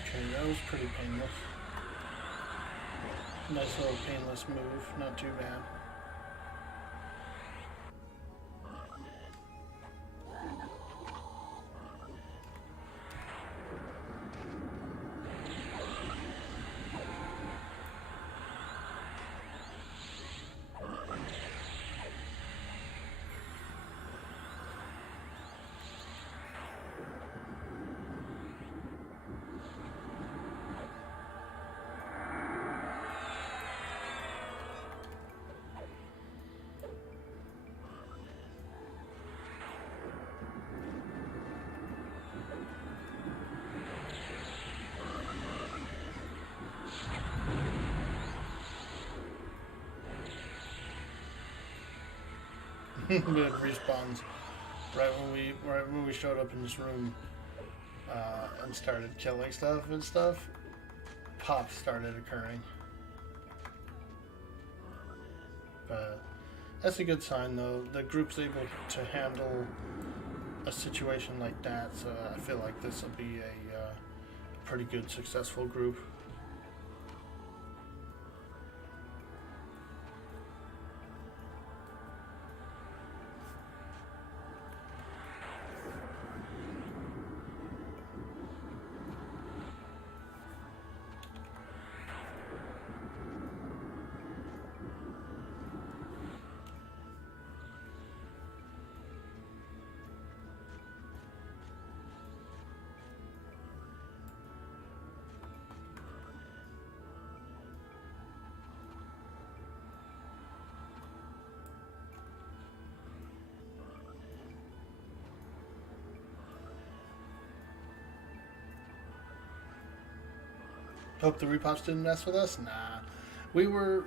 Okay, that was pretty painless. Nice little painless move, not too bad. But it respawns right when we showed up in this room and started killing stuff and stuff. Pops started occurring, but that's a good sign though. The group's able to handle a situation like that, so I feel like this will be a pretty good, successful group. Hope the repops didn't mess with us. Nah, we were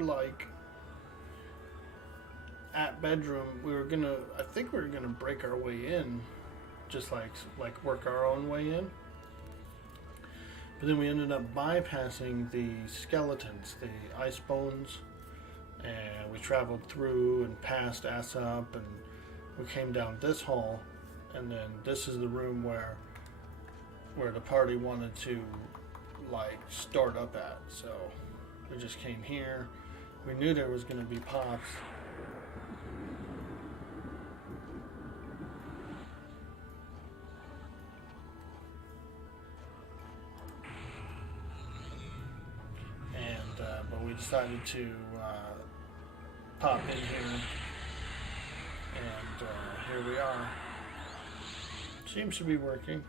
like at bedroom. I think we were gonna break our way in, just like work our own way in. But then we ended up bypassing the skeletons, the ice bones, and we traveled through and past ass up, and we came down this hall, and then this is the room where the party wanted to like start up at. So we just came here. We knew there was going to be pops. And but we decided to pop in here, and here we are. Seems to be working.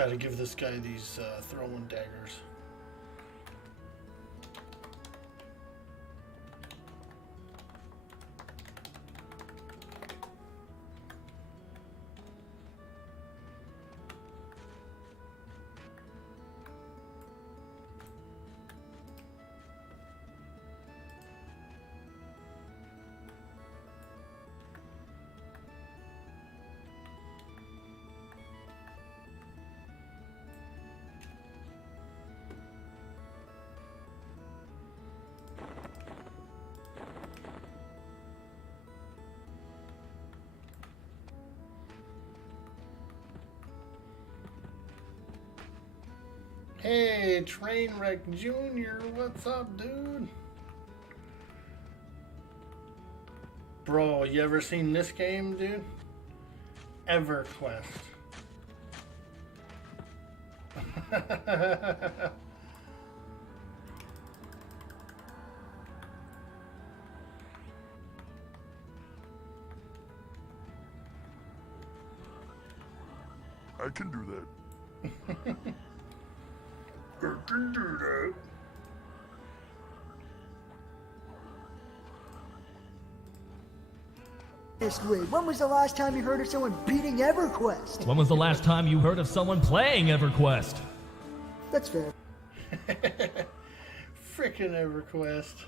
Gotta give this guy these throwing daggers. Hey, Trainwreck Jr., what's up, dude? Bro, you ever seen this game, dude? EverQuest. I can do that. I can do that. When was the last time you heard of someone beating EverQuest? When was the last time you heard of someone playing EverQuest? That's fair. Frickin' EverQuest.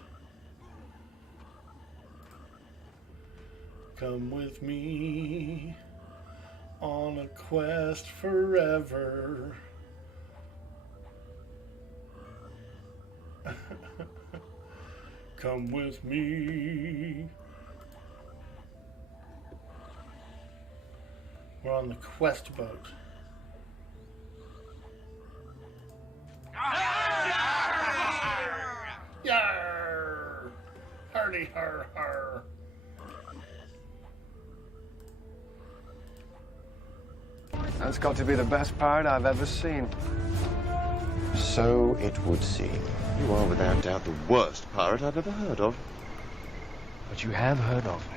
Come with me on a quest forever. Come with me. We're on the quest boat. Yarr! Hardy har har. That's got to be the best pirate I've ever seen. So it would seem. You are without doubt the worst pirate I've ever heard of. But you have heard of me.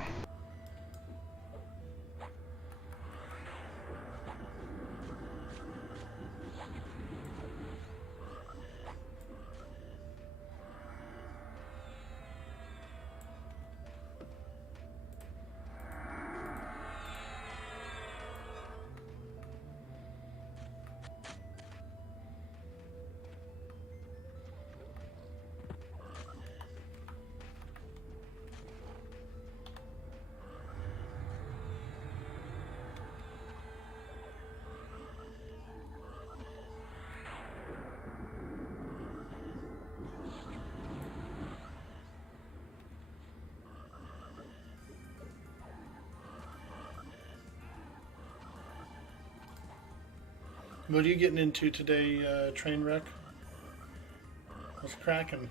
What are you getting into today, Trainwreck? What's cracking?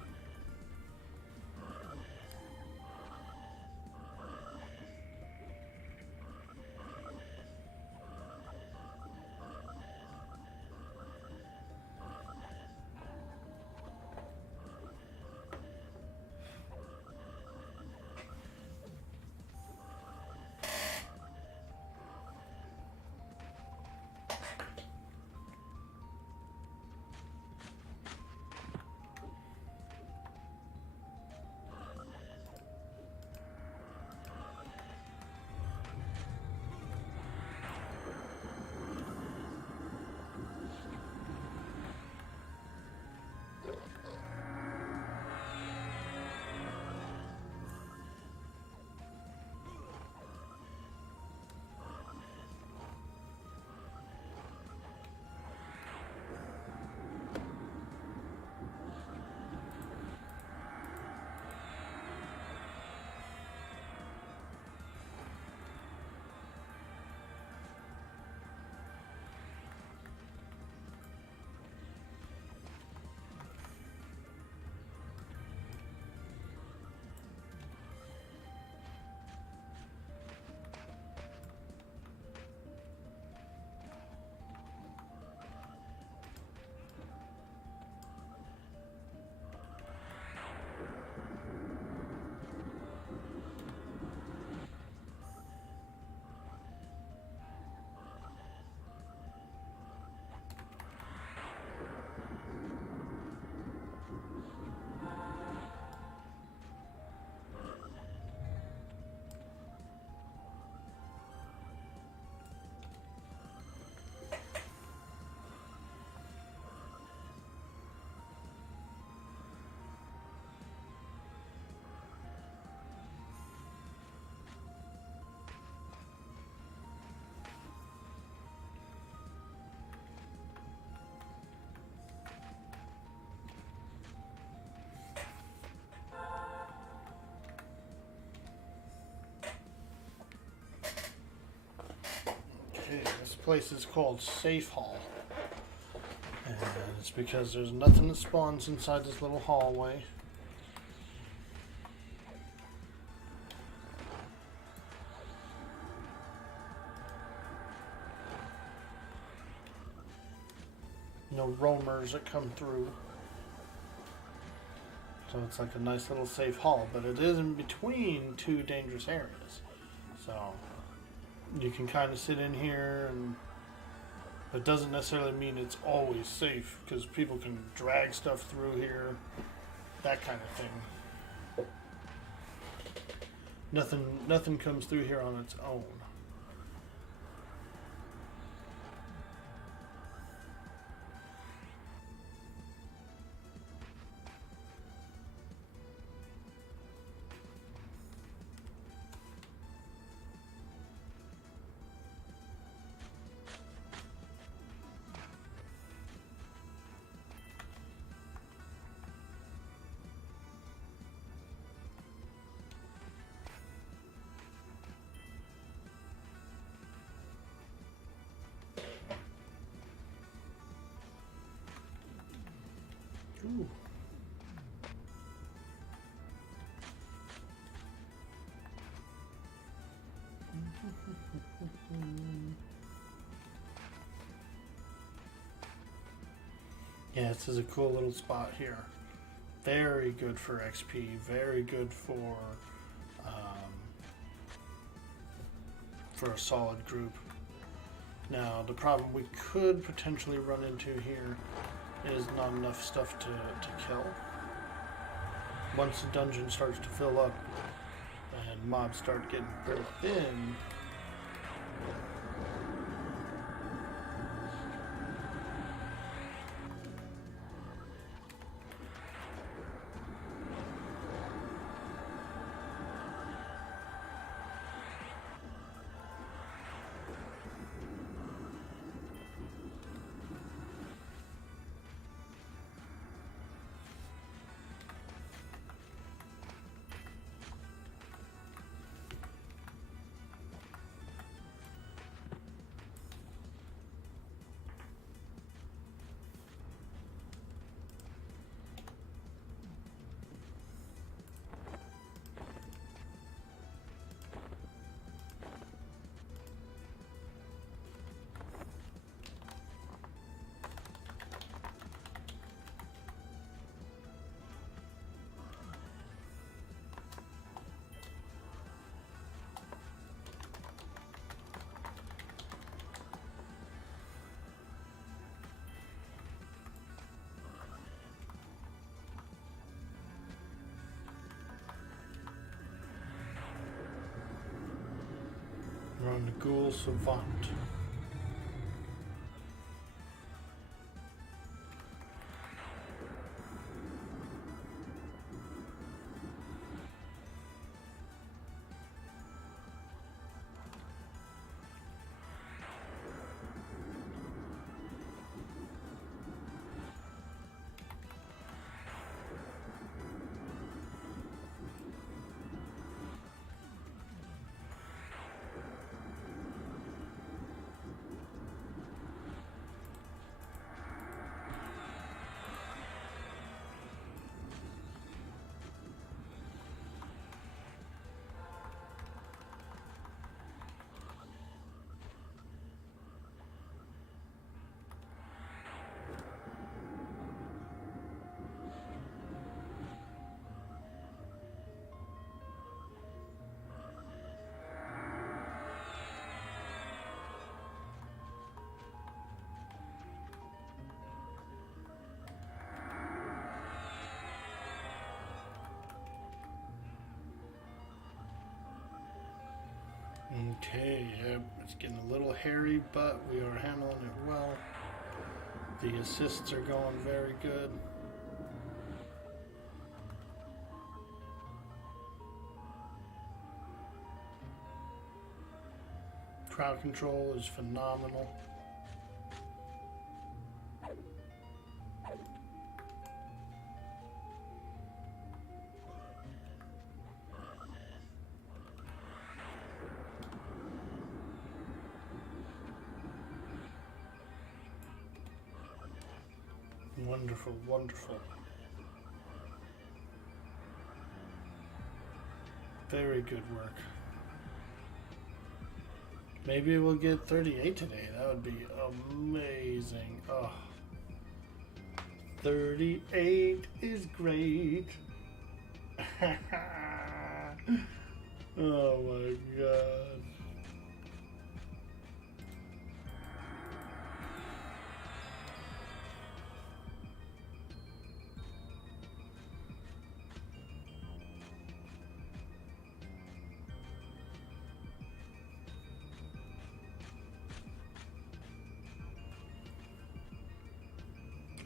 This place is called Safe Hall. And it's because there's nothing that spawns inside this little hallway. No roamers that come through. So it's like a nice little safe hall, but it is in between two dangerous areas. So you can kind of sit in here, and it doesn't necessarily mean it's always safe, because people can drag stuff through here, that kind of thing. Nothing comes through here on its own. Ooh. Yeah, this is a cool little spot here. Very good for XP, very good for a solid group. Now, the problem we could potentially run into here is not enough stuff to kill. Once the dungeon starts to fill up and mobs start getting pretty thin, we're on the Ghoul Savant. Okay, yep, it's getting a little hairy, but we are handling it well. The assists are going very good. Crowd control is phenomenal. Wonderful, wonderful. Very good work. Maybe we'll get 38 today. That would be amazing. Oh. 38 is great. Oh my god.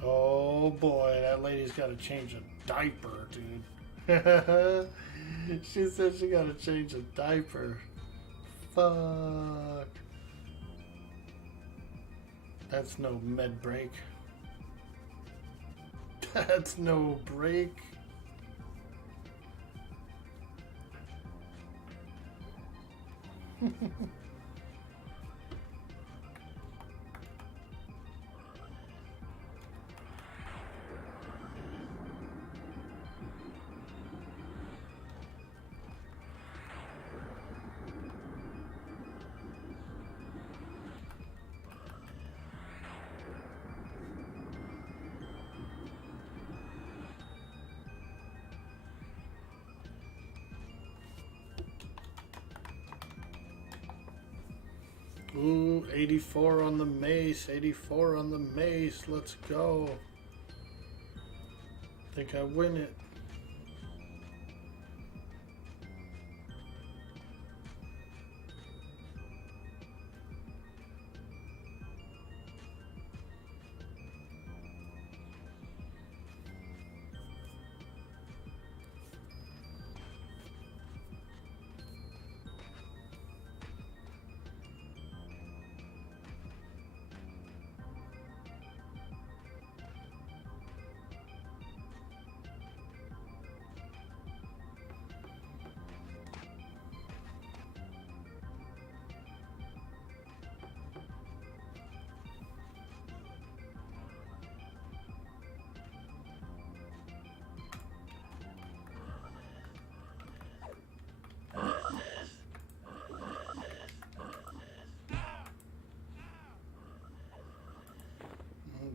Oh boy, that lady's got to change a diaper, dude. She said she got to change a diaper. Fuck. That's no med break. That's no break. Ooh, 84 on the mace, 84 on the mace, let's go. Think I win it.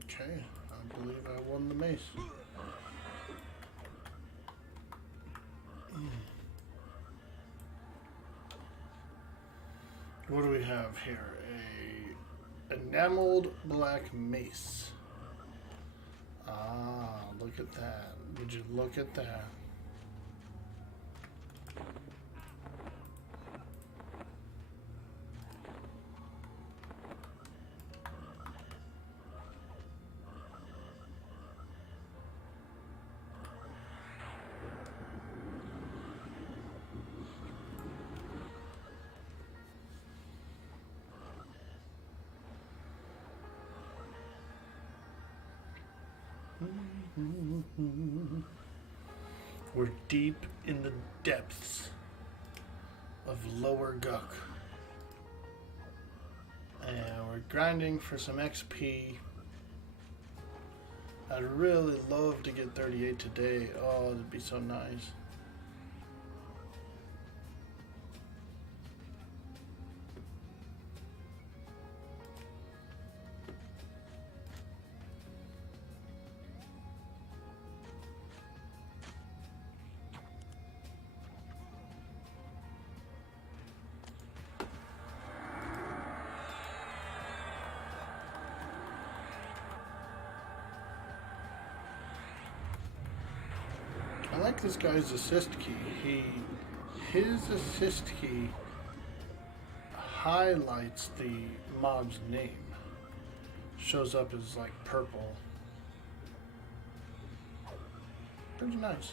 Okay, I believe I won the mace. What do we have here? A enameled black mace. Ah, look at that. Would you look at that? We're deep in the depths of Lower Guck. And we're grinding for some XP. I'd really love to get 38 today. Oh, that'd be so nice. I like this guy's assist key. His assist key highlights the mob's name. Shows up as like purple. Pretty nice.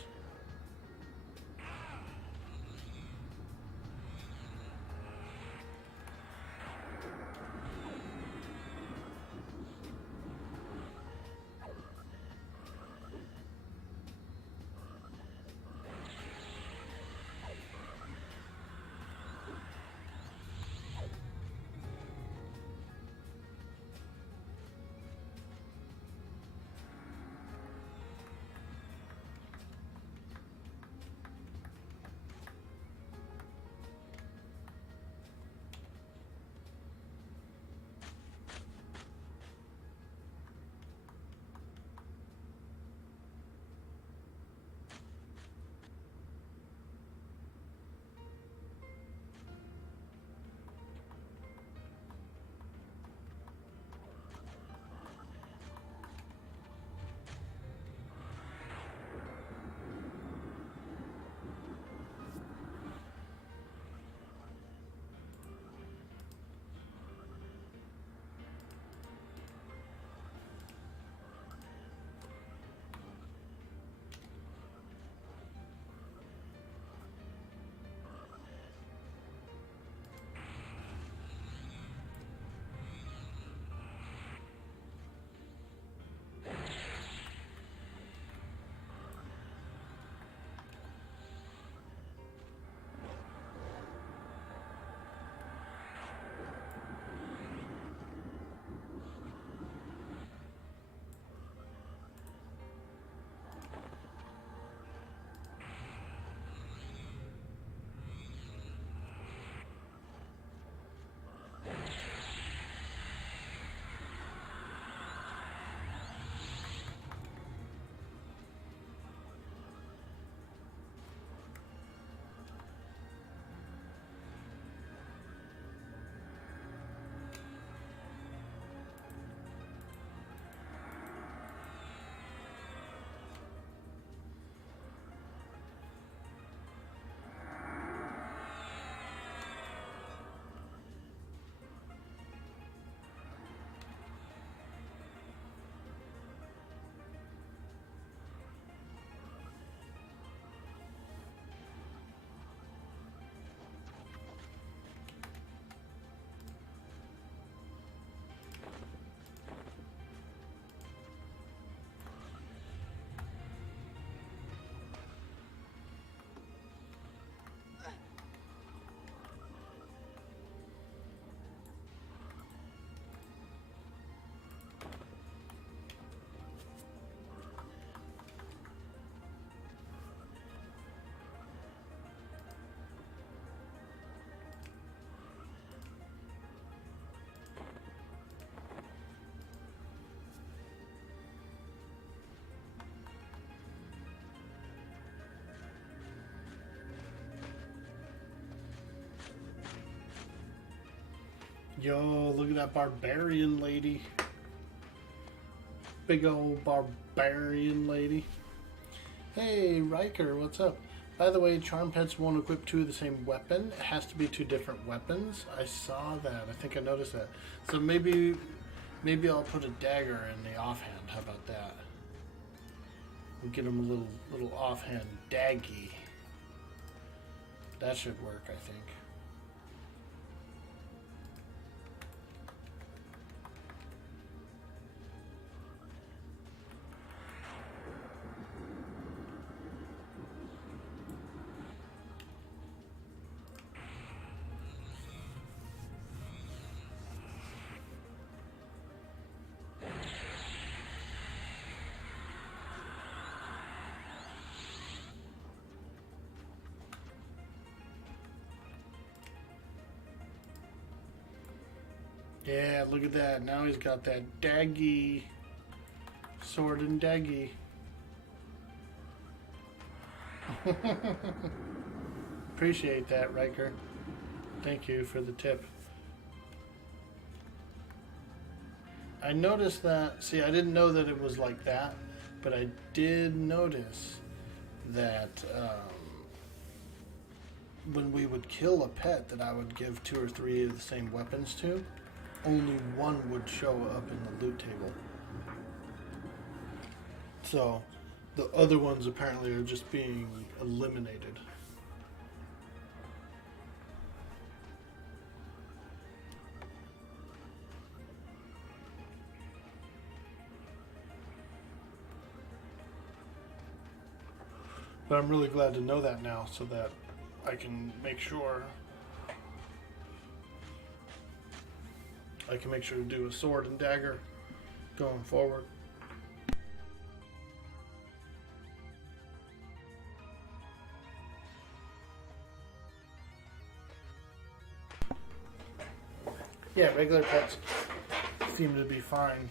Yo, look at that barbarian lady. Big old barbarian lady. Hey, Riker, what's up? By the way, charm pets won't equip two of the same weapon. It has to be two different weapons. I saw that. I think I noticed that. So maybe I'll put a dagger in the offhand. How about that? We'll get him a little offhand daggy. That should work, I think. Yeah, look at that. Now he's got that daggy. Sword and daggy. Appreciate that, Riker. Thank you for the tip. I noticed that. See, I didn't know that it was like that, but I did notice that when we would kill a pet that I would give 2 or 3 of the same weapons to, only one would show up in the loot table. So the other ones apparently are just being eliminated. But I'm really glad to know that now so that I can make sure to do a sword and dagger going forward. Yeah, regular pets seem to be fine.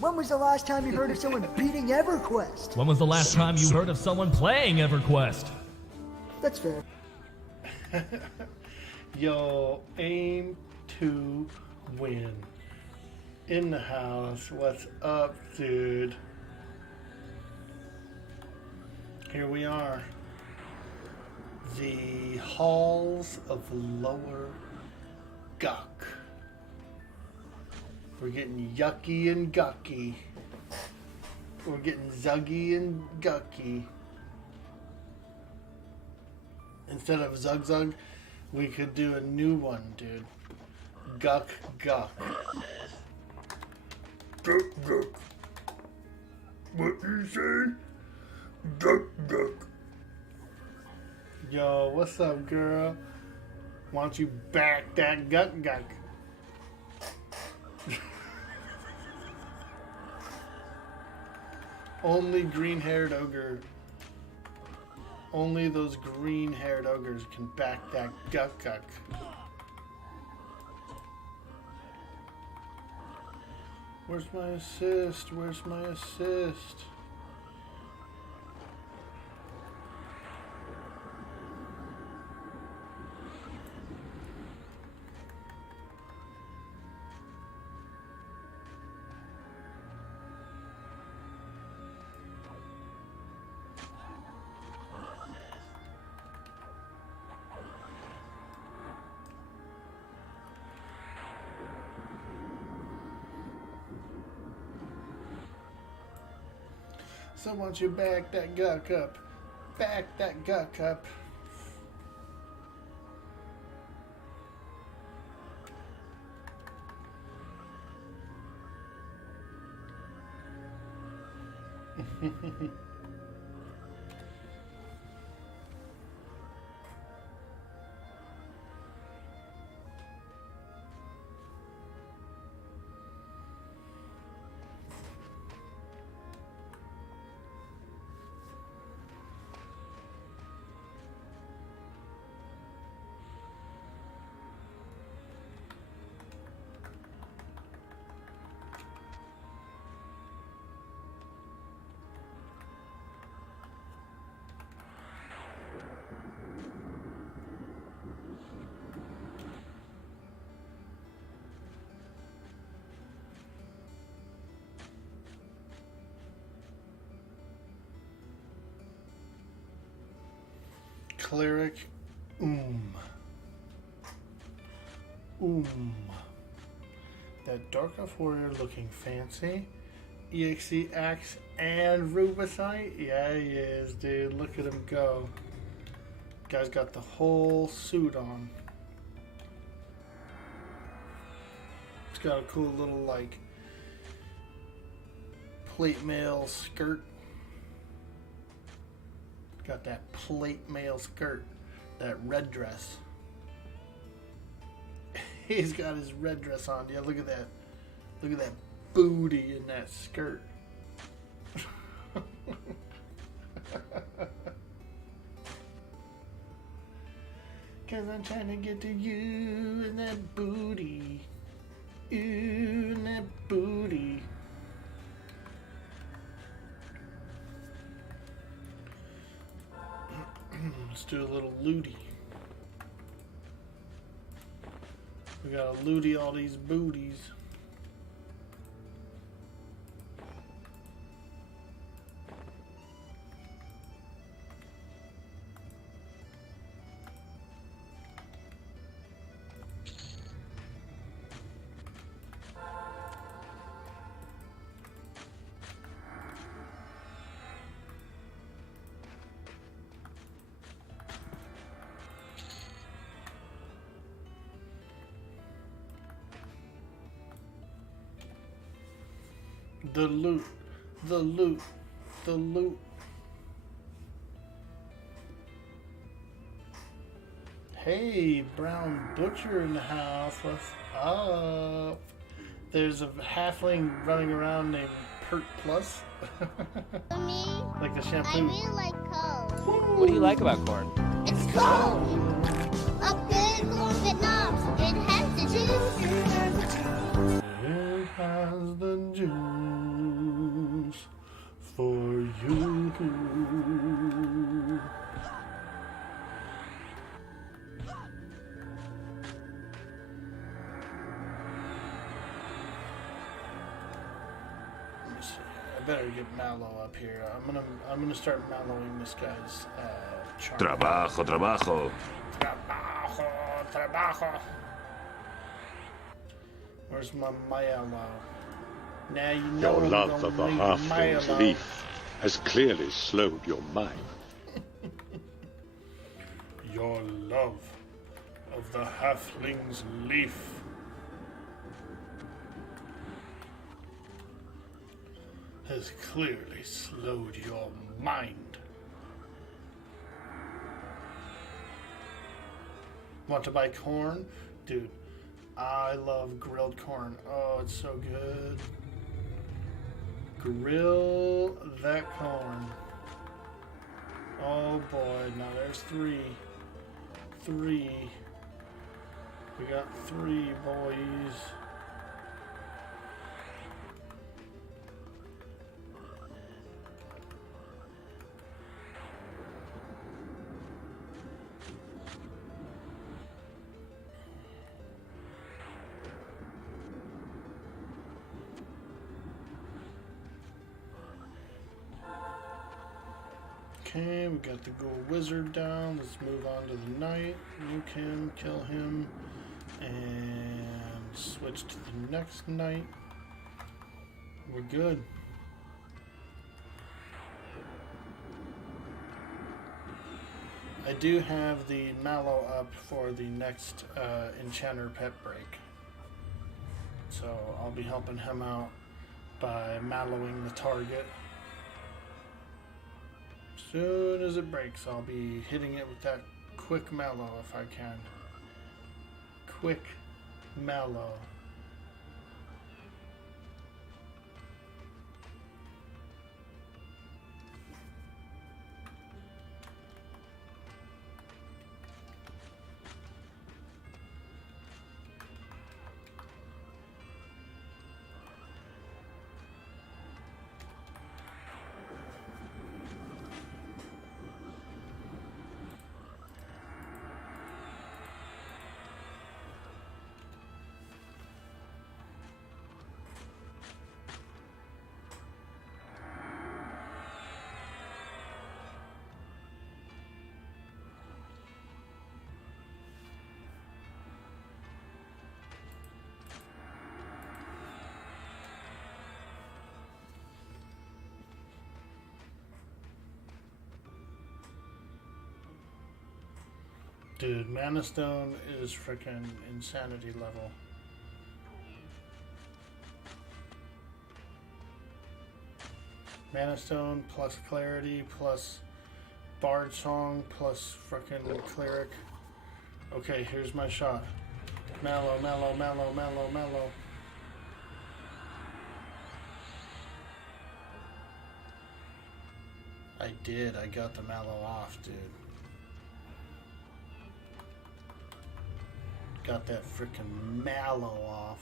When was the last time you heard of someone beating EverQuest? When was the last time you heard of someone playing EverQuest? That's fair. Yo, aim to win. In the house. What's up, dude? Here we are. The halls of Lower Guck. We're getting yucky and gucky. We're getting zuggy and gucky. Instead of zug zug, we could do a new one, dude. Guck guck. Duck, duck. What you say? Duck, duck. Yo, what's up, girl? Why don't you back that guck guck? Only green-haired ogre. Only those green-haired ogres can back that guck guck. Where's my assist? Where's my assist? So once you back that guck up, back that guck up. Cleric, That Dark Elf Warrior looking fancy. EXE Axe and Rubicite? Yeah, he is, dude. Look at him go. Guy's got the whole suit on. It's got a cool little, like, plate mail skirt. Got that plate mail skirt, that red dress. He's got his red dress on. Yeah, look at that. Look at that booty in that skirt. Cause I'm trying to get to you and that booty. You and that booty. Let's do a little looty. We gotta looty all these booties. The loot, the loot, the loot. Hey, Brown Butcher in the house. What's up? There's a halfling running around named Pert Plus. Me, Like the I shampoo. really like cold. What do you like about corn? It's cold. Up good corn Vietnam. It has the juice. It has the juice for you. Let me see. I better get Mallow up here. I'm gonna start mallowing this guy's charm. Trabajo, trabajo. Trabajo, trabajo. Where's my Milo? Now you know Your I'm love gonna of the need halfling's Milo. leaf has clearly slowed your mind. Your love of the halfling's leaf has clearly slowed your mind. Want to buy corn? Dude, I love grilled corn. Oh, it's so good. Grill that corn. Oh boy, now there's three. We got 3 boys. Okay, we got the ghoul wizard down. Let's move on to the knight. Nuke him, kill him, and switch to the next knight. We're good. I do have the Mallow up for the next Enchanter pet break. So I'll be helping him out by mallowing the target. As soon as it breaks, I'll be hitting it with that quick mallow if I can. Quick mallow. Dude, Manastoner is freaking insanity level. Manastoner plus Clarity plus Bard Song plus freaking Cleric. Okay, here's my shot. Mallow, mallow, mallow, mallow, mallow. I did. I got the mallow off, dude. Got that freaking mallow off.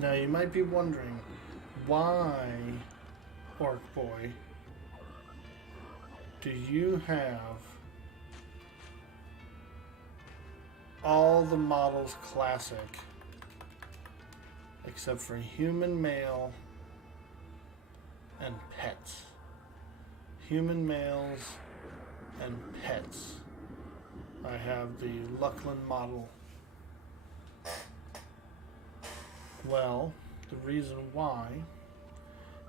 Now you might be wondering, why, Orkboy, do you have all the models classic except for human male and pets? Human males and pets. I have the Luckland model. Well, the reason why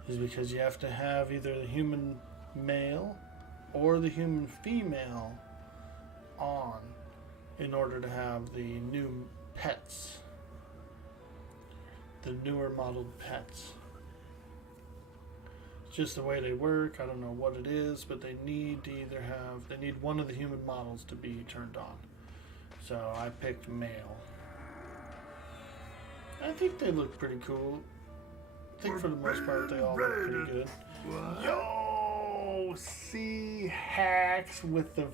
is because you have to have either the human male or the human female on in order to have the new pets, the newer modeled pets. It's just the way they work. I don't know what it is, but they need to either have, they need one of the human models to be turned on. So I picked male. I think they look pretty cool. I think for the most part they all look pretty good. What? Yo, see hacks with the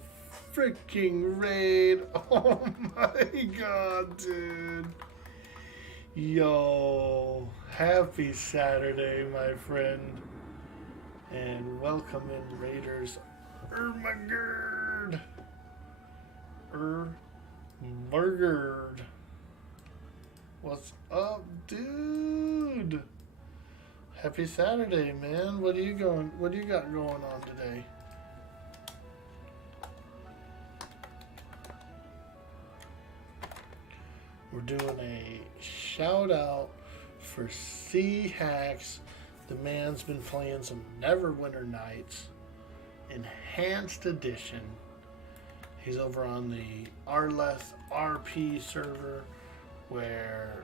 freaking raid. Oh my god, dude. Yo, happy Saturday, my friend. And welcome in, Raiders. Ermagerd. Ermagerd. What's up, dude? Happy Saturday, man. What do you got going on today? We're doing a shout out for C Hacks. The man's been playing some Neverwinter Nights Enhanced Edition. He's over on the Arleth RP server, where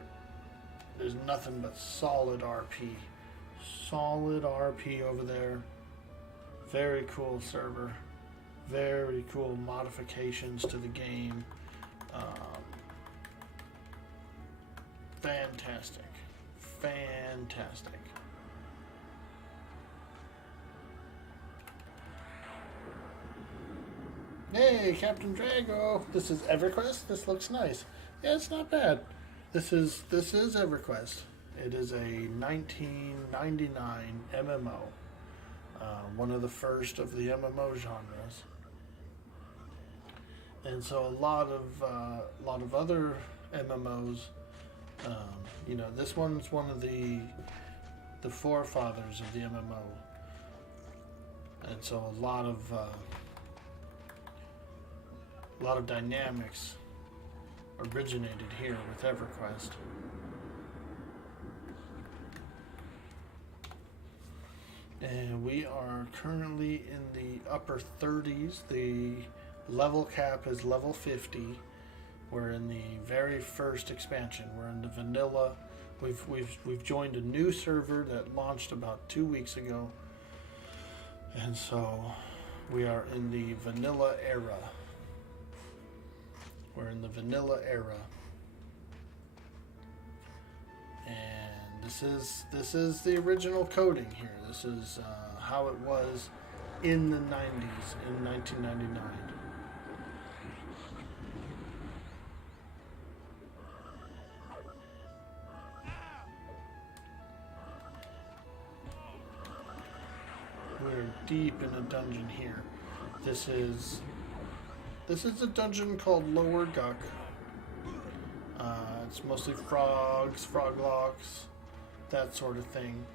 there's nothing but solid RP. Solid RP over there. Very cool server. Very cool modifications to the game. Fantastic. Fantastic. Hey, Captain Drago. This is EverQuest. This looks nice. Yeah, it's not bad. This is EverQuest. It is a 1999 MMO. One of the first of the MMO genres. And so a lot of other MMOs. You know, this one's one of the forefathers of the MMO, and so a lot of dynamics originated here with EverQuest. And we are currently in the upper 30s. The level cap is level 50. We're in the very first expansion. We're in the vanilla. We've joined a new server that launched about 2 weeks ago. And so we are in the vanilla era. We're in the vanilla era. And this is the original coding here. This is how it was in the 90s, in 1999. We're deep in a dungeon here. This is a dungeon called Lower Guck. It's mostly frogs, froglocks, that sort of thing.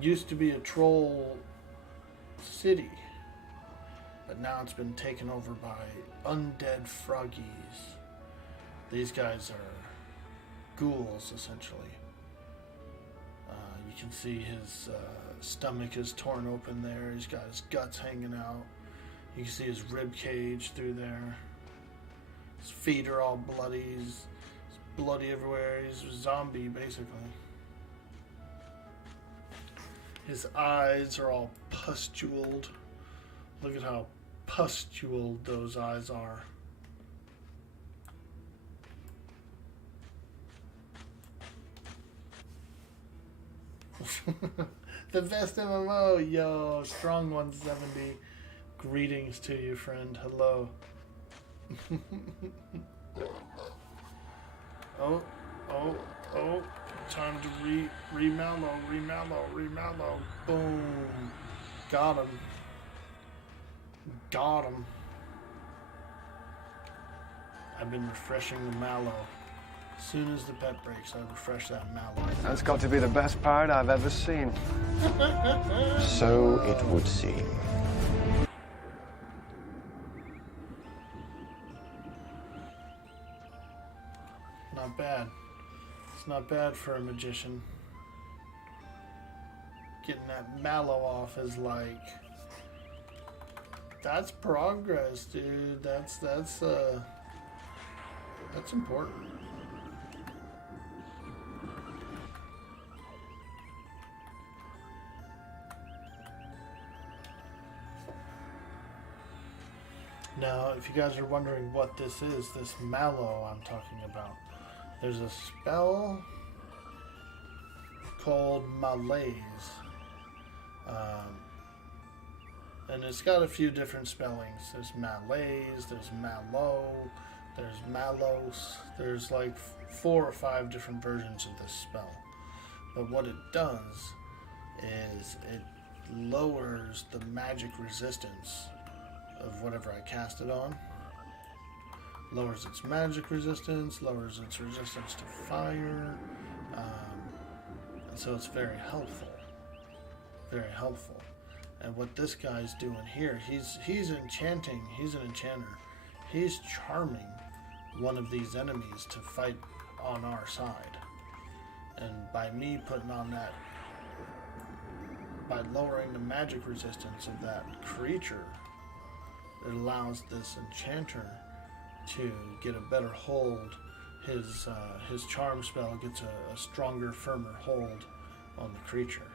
Used to be a troll city, but now it's been taken over by undead froggies. These guys are ghouls, essentially. You can see his stomach is torn open there. He's got his guts hanging out. You can see his rib cage through there. His feet are all bloody. He's bloody everywhere. He's a zombie, basically. His eyes are all pustuled. Look at how pustuled those eyes are. The best MMO, yo, Strong 170. Greetings to you, friend. Hello. Oh. Time to remallow. Boom. Got him. I've been refreshing the mallow. As soon as the pet breaks, I refresh that mallow. That's got to be the best pirate I've ever seen. So it would seem. Not bad. It's not bad for a magician. Getting that mallow off is like... That's progress, dude. That's important. Now, if you guys are wondering what this is, this mallow I'm talking about, there's a spell called Malaise. And it's got a few different spellings. There's Malaise, there's Mallow, there's Mallos. There's like 4 or 5 different versions of this spell. But what it does is it lowers the magic resistance of whatever I cast it on. Lowers its magic resistance, lowers its resistance to fire, and so it's very helpful. Very helpful. And what this guy's doing here, he's enchanting. He's an enchanter. He's charming one of these enemies to fight on our side. And by me putting on that, by lowering the magic resistance of that creature, it allows this enchanter to get a better hold. His charm spell gets a stronger, firmer hold on the creature.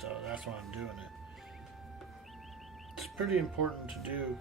So that's why I'm doing it. It's pretty important to do.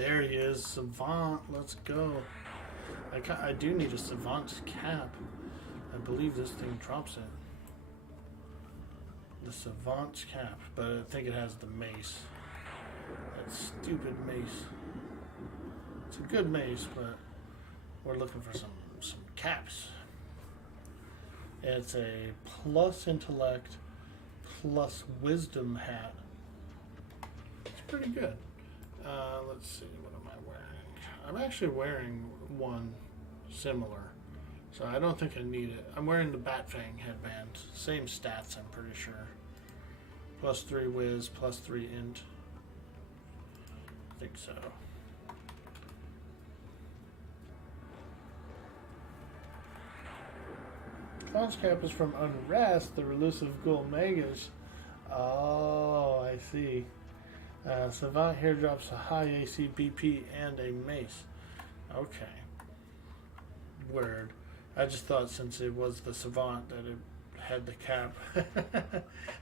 There he is, Savant. Let's go. I do need a Savant cap. I believe this thing drops it. The Savant cap, but I think it has the mace. That stupid mace. It's a good mace, but we're looking for some caps. It's a plus intellect, plus wisdom hat. It's pretty good. Let's see, what am I wearing? I'm actually wearing one similar, so I don't think I need it. I'm wearing the Batfang headband. Same stats, I'm pretty sure. Plus 3 whiz, plus 3 int. I think so. Bounce cap is from Unrest, the elusive ghoul mages. Oh, I see. Savant here drops a high AC BP and a mace. Okay. Word. I just thought since it was the Savant that it had the cap.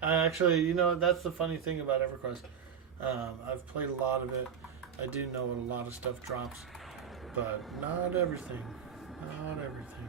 Actually, you know, that's the funny thing about EverQuest. I've played a lot of it. I do know what a lot of stuff drops, but not everything. Not everything.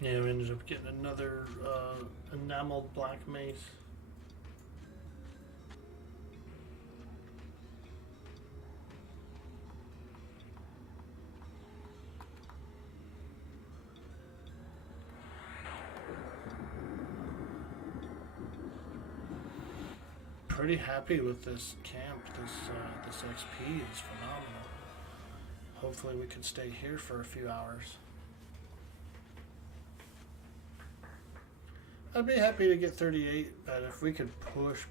Yeah, we ended up getting another enameled black mace. Pretty happy with this camp. This XP is phenomenal. Hopefully we can stay here for a few hours. I'd be happy to get 38, but if we could push,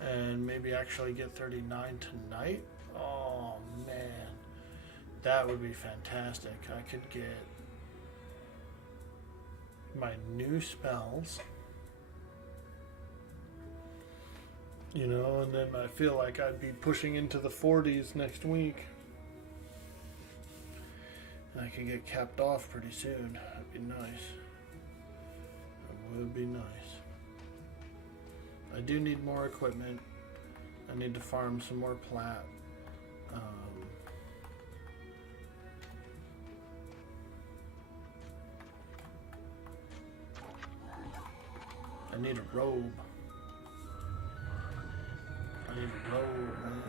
and maybe actually get 39 tonight, oh man, that would be fantastic. I could get my new spells, you know, and then I feel like I'd be pushing into the 40s next week. And I can get capped off pretty soon. That'd be nice. Would be nice. I do need more equipment. I need to farm some more plat. I need a robe. I need a robe, man.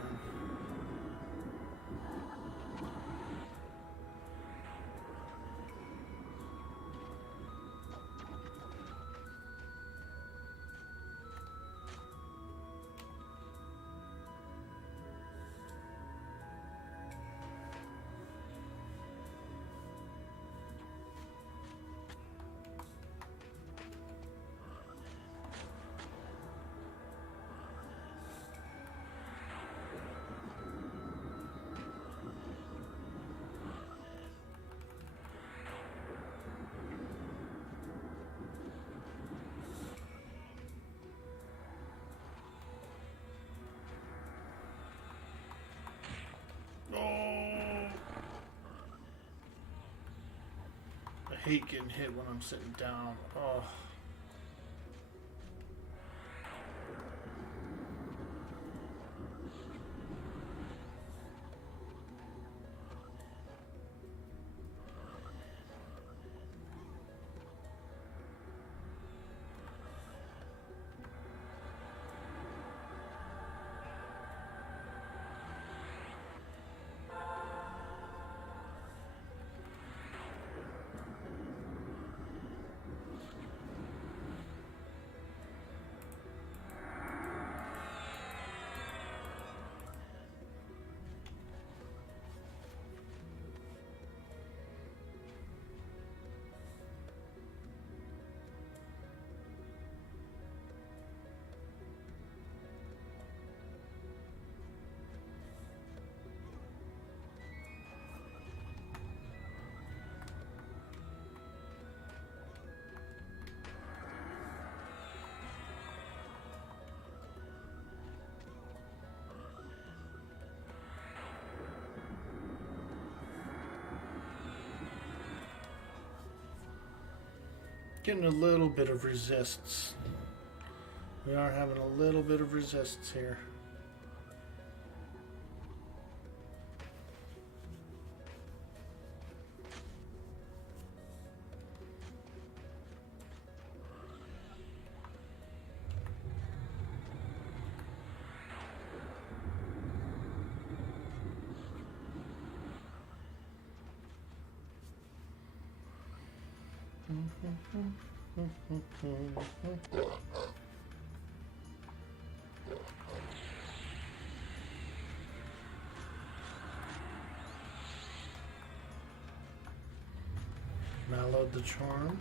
I hate getting hit when I'm sitting down. Oh. Getting a little bit of resists. We are having a little bit of resists here. Mallowed the charm.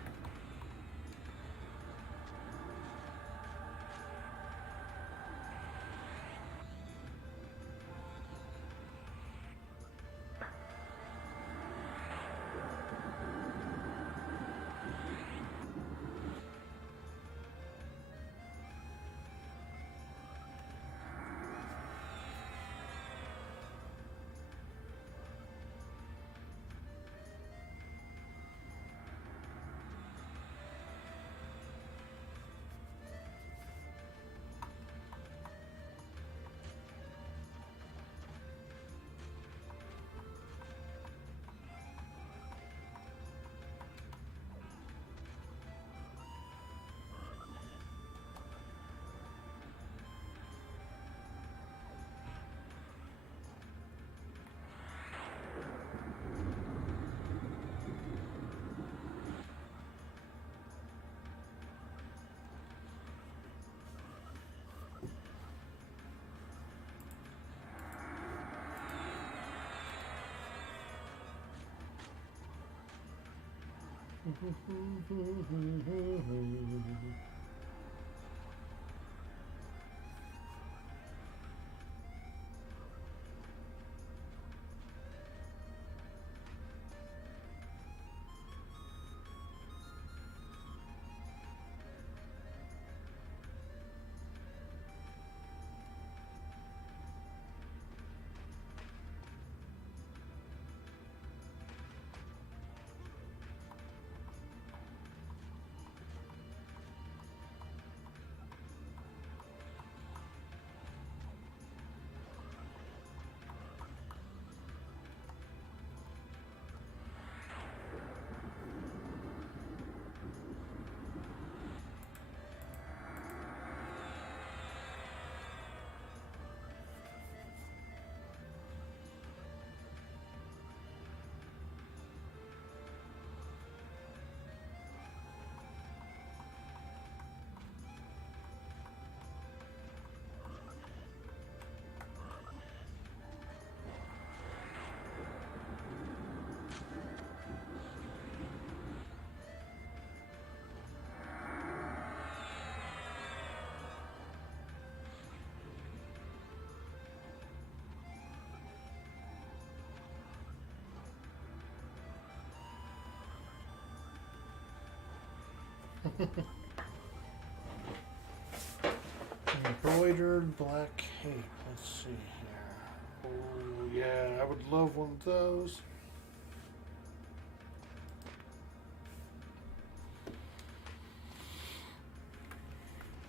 Embroidered black cape. Let's see here. Oh, yeah, I would love one of those.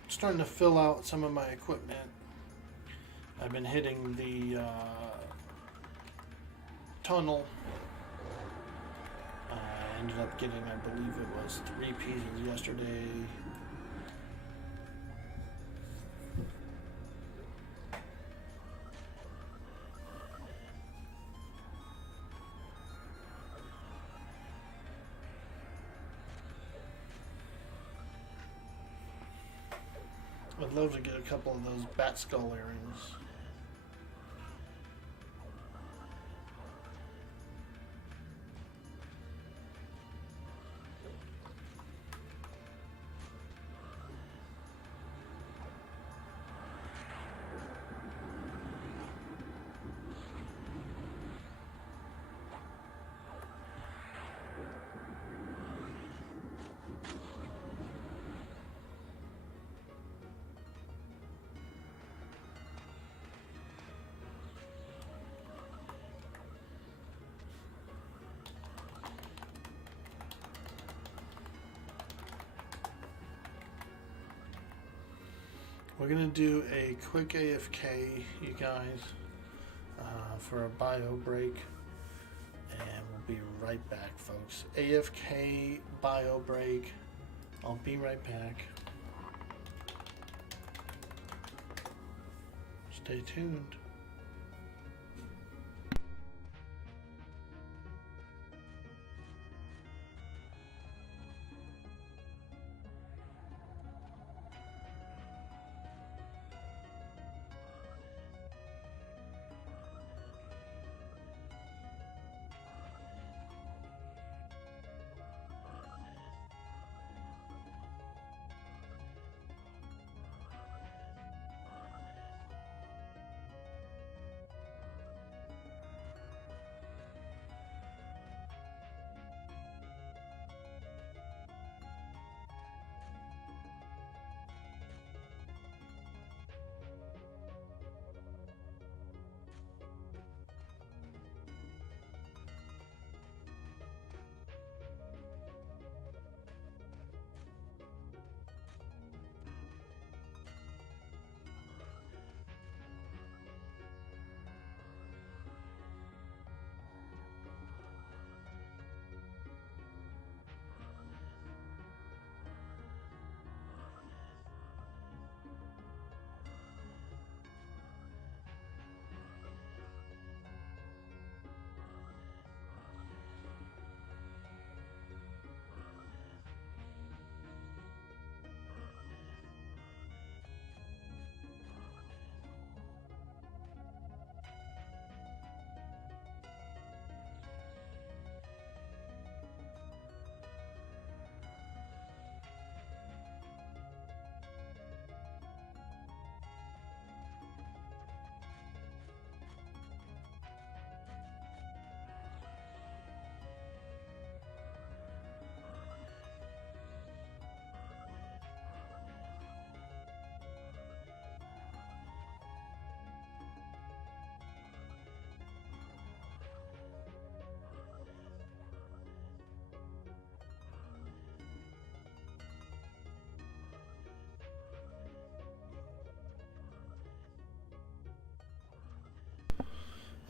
Starting to fill out some of my equipment. I've been hitting the tunnel. I ended up getting, I believe it was 3 pieces yesterday. I'd love to get a couple of those bat skull earrings. We're going to do a quick AFK, you guys, for a bio break. And we'll be right back, folks. AFK bio break. I'll be right back. Stay tuned.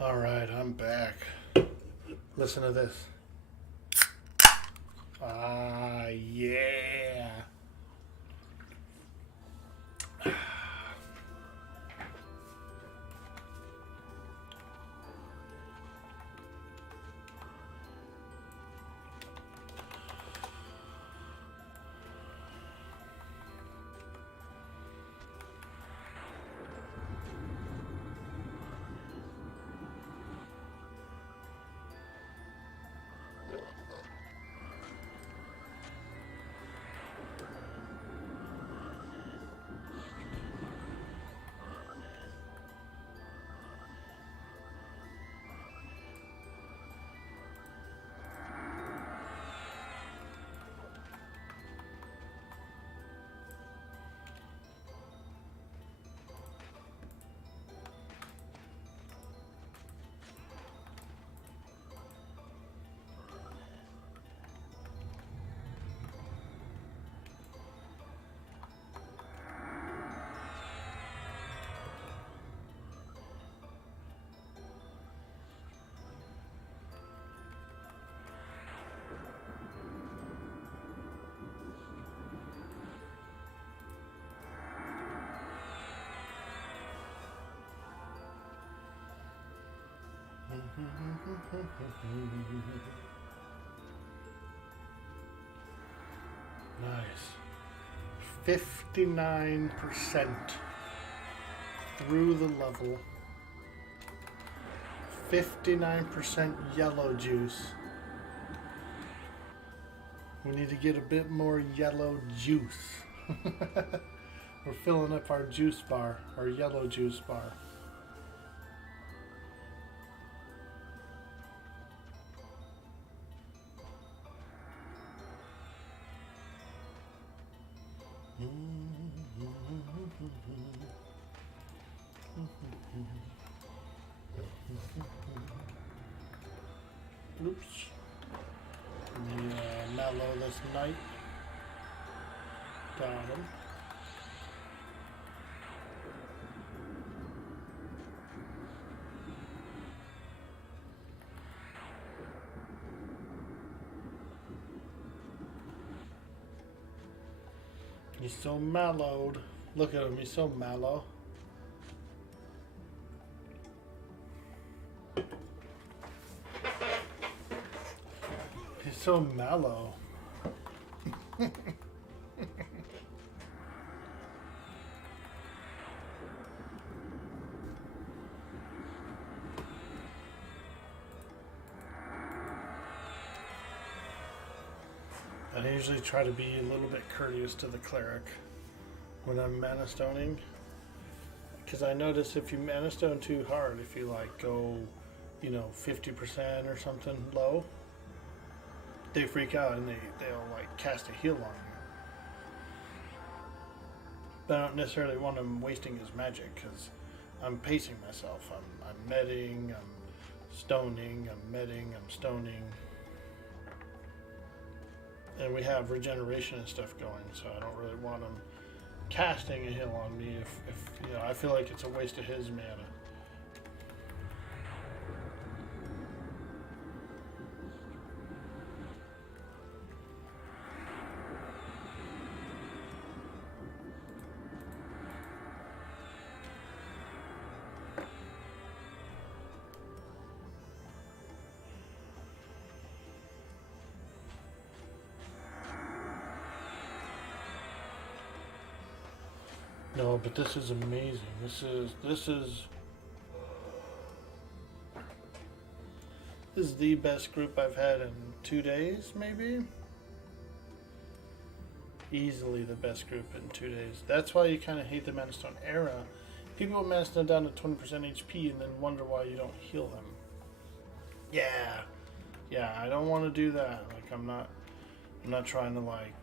All right, I'm back. Listen to this. Ah, yeah. Nice. 59% through the level. 59% yellow juice. We need to get a bit more yellow juice. We're filling up our juice bar, our yellow juice bar. Oops. Mellow this night. Got him. He's so mellowed. Look at him, he's so mellow. He's so mellow. I usually try to be a little bit courteous to the cleric when I'm Manastoning, because I notice if you Manastone too hard, if you like go, 50% or something low, they freak out and they'll like cast a heal on you. But I don't necessarily want him wasting his magic, because I'm pacing myself. I'm netting, I'm stoning, I'm metting, I'm stoning. And we have regeneration and stuff going, so I don't really want him casting a heal on me if I feel like it's a waste of his mana. No, but this is amazing. This is the best group I've had in 2 days, maybe. Easily the best group in 2 days. That's why you kind of hate the Manastone era. People with Manastone down to 20% HP and then wonder why you don't heal them. Yeah, I don't want to do that. Like I'm not trying to like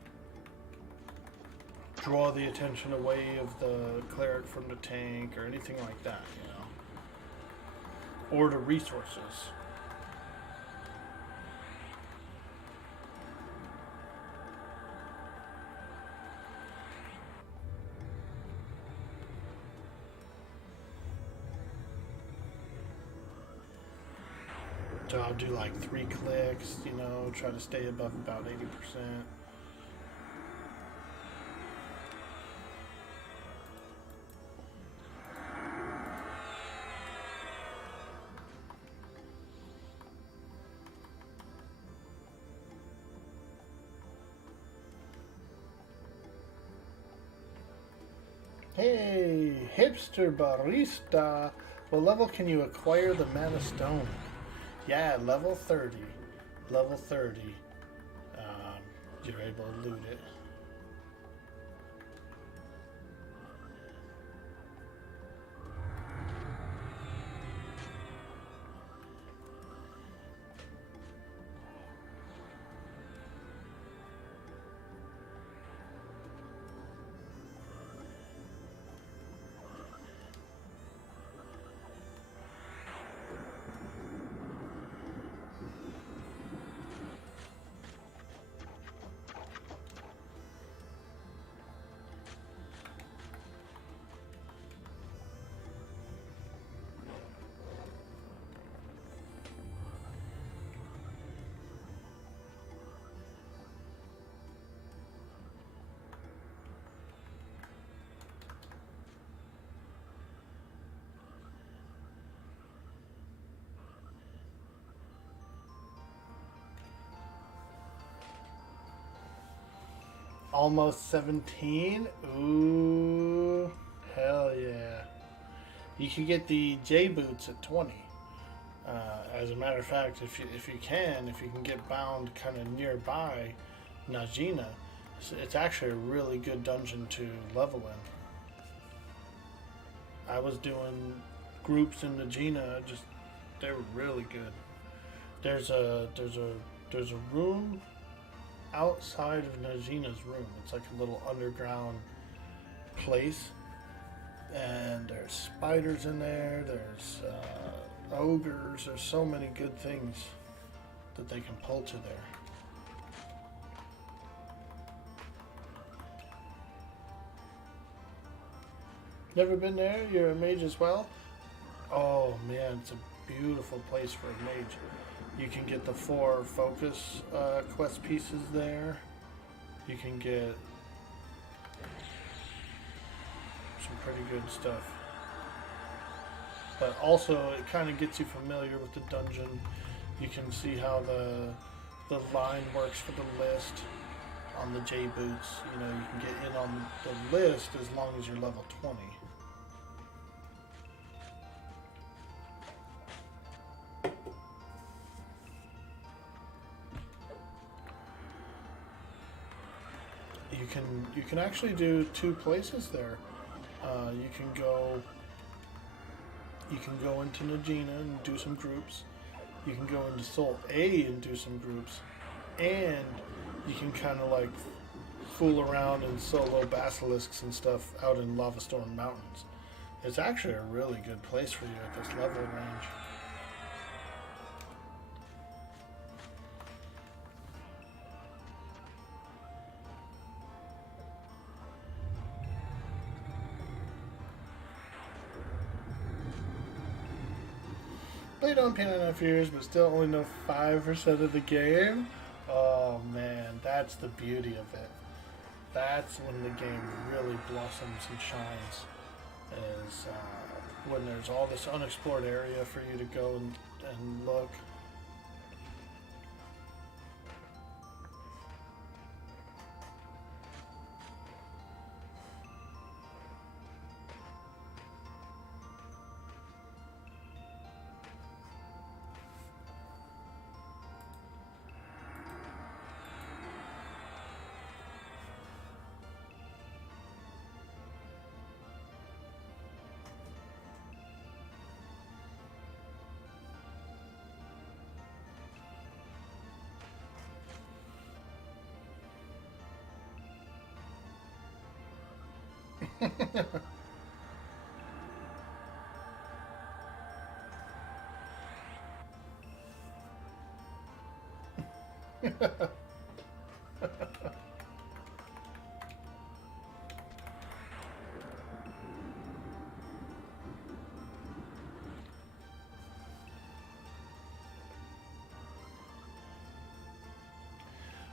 draw the attention away of the cleric from the tank or anything like that, or the resources. So I'll do like 3 clicks, try to stay above about 80%. Hey, hipster barista. What level can you acquire the Manastoner? Yeah, level 30. Level 30. You're able to loot it. Almost 17? Ooh, hell yeah. You can get the J boots at 20. As a matter of fact, if you can get bound kind of nearby Najina, it's actually a really good dungeon to level in. I was doing groups in Najina, they were really good. There's a room outside of Najina's room. It's like a little underground place, and there's spiders in there, there's ogres, there's so many good things that they can pull to there. Never been there? You're a mage as well? Oh man, it's a beautiful place for a mage. You can get the 4 focus quest pieces there. You can get some pretty good stuff. But also, it kind of gets you familiar with the dungeon. You can see how the line works for the list on the J boots. You know, you can get in on the list as long as you're level 20. You can actually do 2 places there. You can go into Najina and do some groups. You can go into Soul A and do some groups, and you can kind of like fool around and solo basilisks and stuff out in Lava Storm Mountains. It's actually a really good place for you at this level range. Played on Pain enough years, but still only know 5% of the game. Oh man, that's the beauty of it. That's when the game really blossoms and shines. Is when there's all this unexplored area for you to go and look.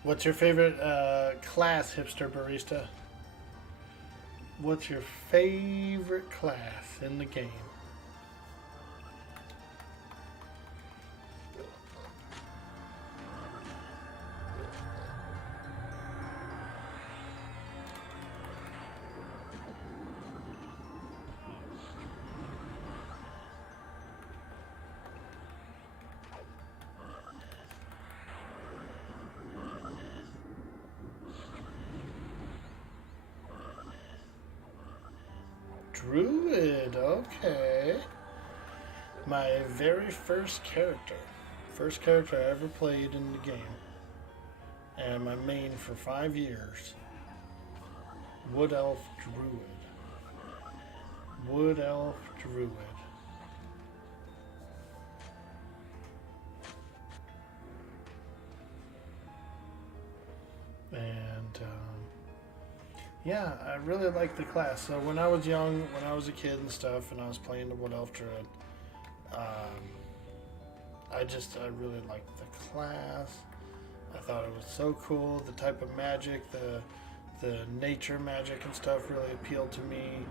What's your favorite class, Hipster Barista? What's your favorite class in the game? Druid, okay. My very first character I ever played in the game, and my main for 5 years. Wood Elf Druid. Wood Elf Druid. And yeah, I really like the class. So when I was young, when I was a kid and stuff, and I was playing the Wood Elf Druid, I really liked the class. I thought it was so cool. The type of magic, the nature magic and stuff really appealed to me.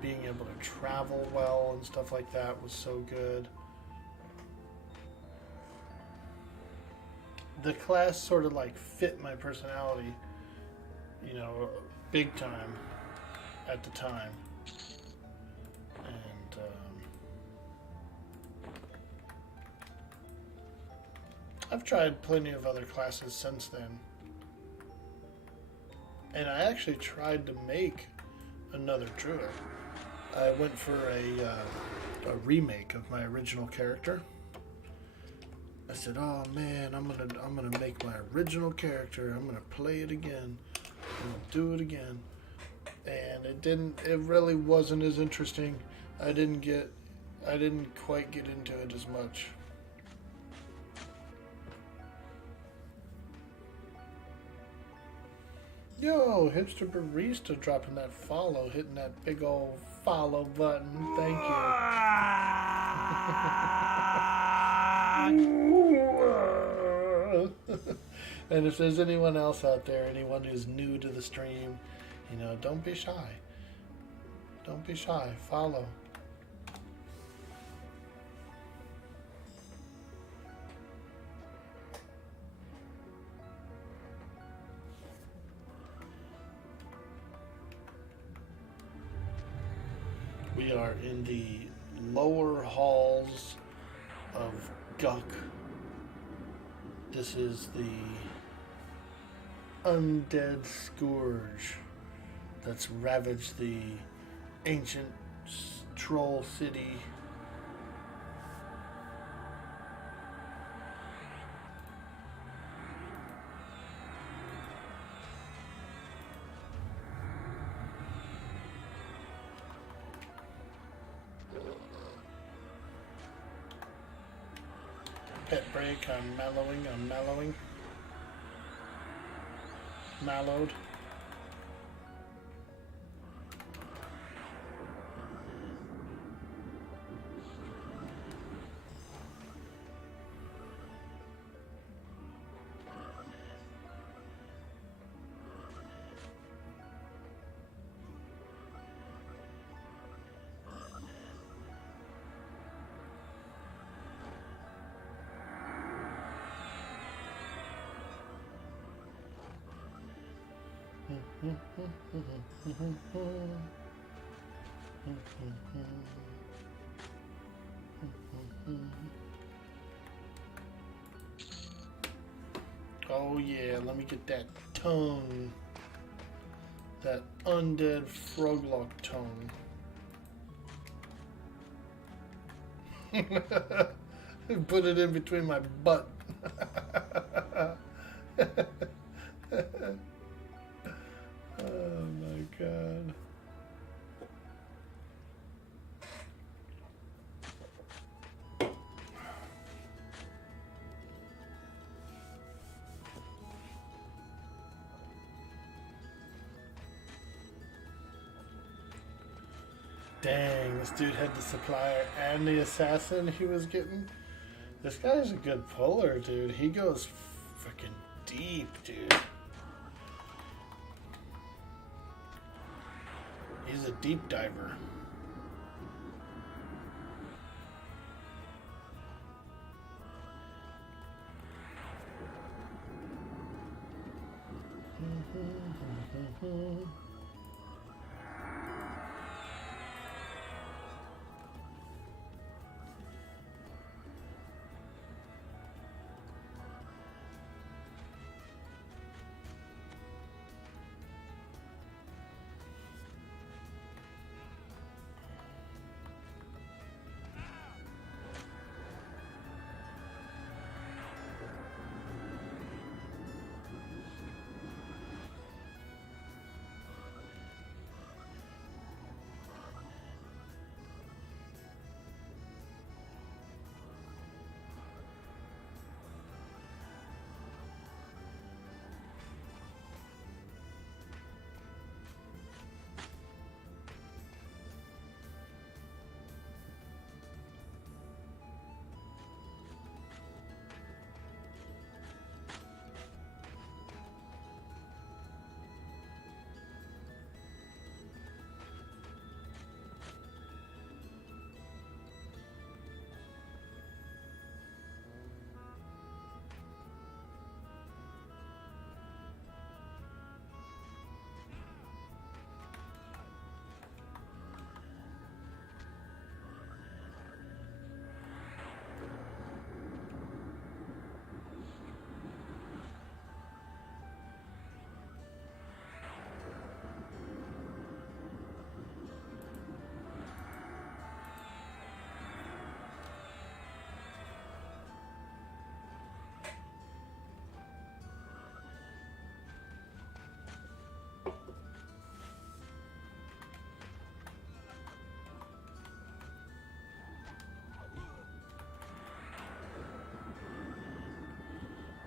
Being able to travel well and stuff like that was so good. The class sort of like fit my personality, you know, big time at the time. And I've tried plenty of other classes since then. And I actually tried to make another druid. I went for a remake of my original character. I said, "Oh man, I'm gonna make my original character. I'm gonna play it again. I'm gonna do it again." And it really wasn't as interesting. I didn't quite get into it as much. Yo, Hipster Barista dropping that follow, hitting that big old follow button. Thank you. And if there's anyone else out there, anyone who's new to the stream, you know, don't be shy. Don't be shy. Follow. We are in the lower halls of Guck. This is the undead scourge that's ravaged the ancient troll city. Pet break, I'm mellowing. Mellowed. Oh yeah, let me get that tongue. That undead froglock tongue. Put it in between my butt. Oh my god. Dang, this dude had the supplier and the assassin he was getting. This guy's a good puller, dude. He goes freaking deep, dude. He's a deep diver.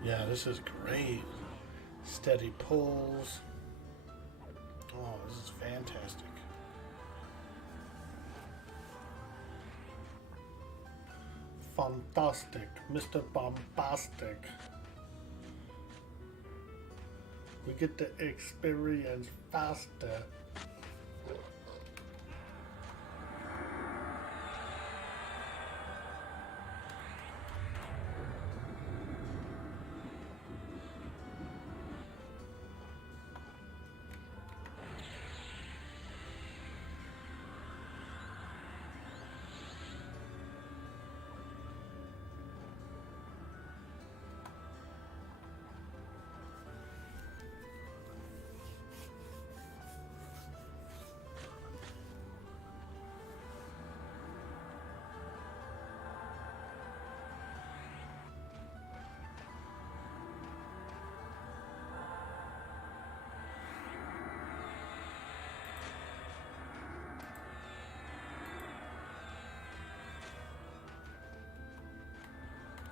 Yeah, this is great. Steady pulls. Oh, this is fantastic. Fantastic, Mr. Bombastic. We get to experience faster.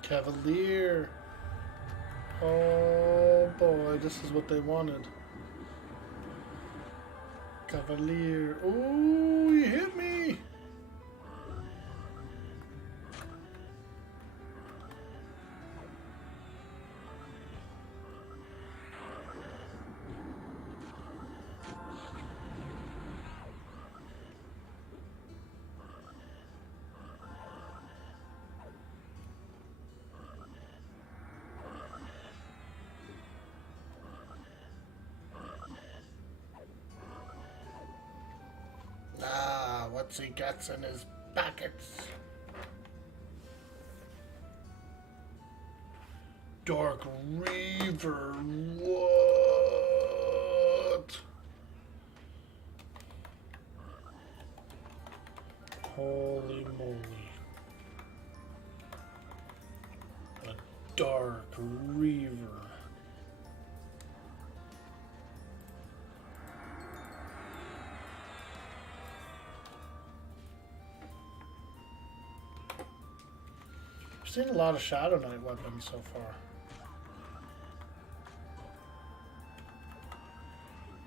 Cavalier. Oh boy, this is what they wanted. Cavalier. Oh, he hit me. Ah, what's he got in his pockets? Dark Reaver, what? Holy moly. A Dark Reaver. I've seen a lot of Shadow Knight weapons so far.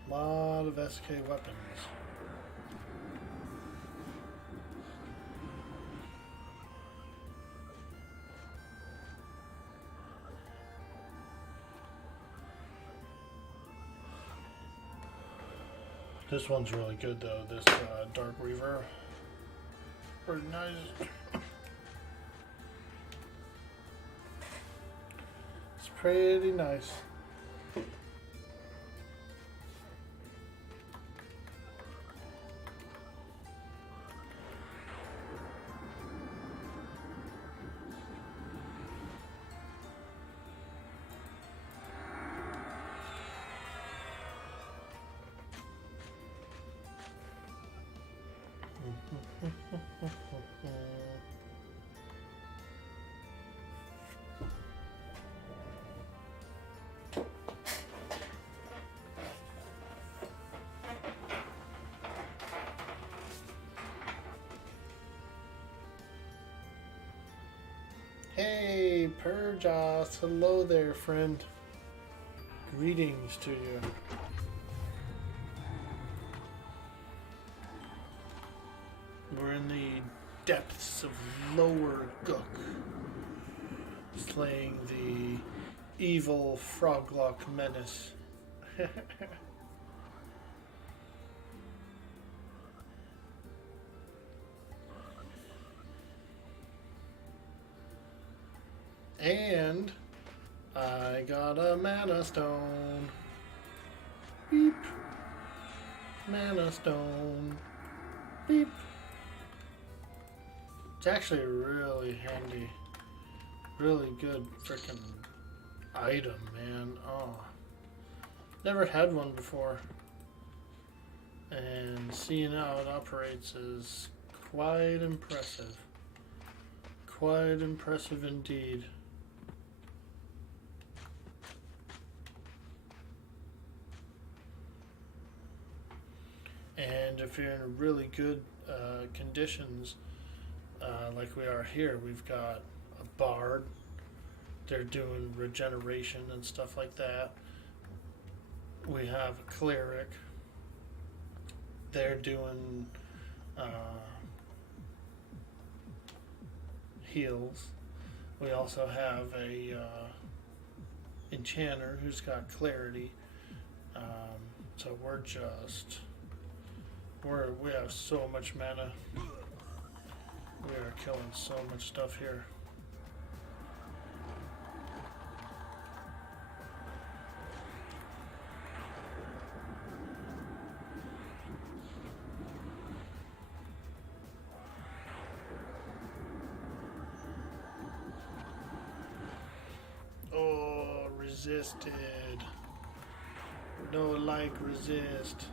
A lot of SK weapons. This one's really good though, this Dark Reaver. Pretty nice. It's pretty nice. Hey, Purjas, hello there, friend. Greetings to you. We're in the depths of Lower Gook, slaying the evil Froglock menace. And I got a Manastone. Beep. Manastone. Beep. It's actually a really handy, really good freaking item, man. Oh, never had one before. And seeing how it operates is quite impressive. Quite impressive indeed. And if you're in really good conditions, like we are here, we've got a bard. They're doing regeneration and stuff like that. We have a cleric. They're doing heals. We also have a enchanter who's got clarity. So we have so much mana. We are killing so much stuff here. Oh, resisted. No like resist.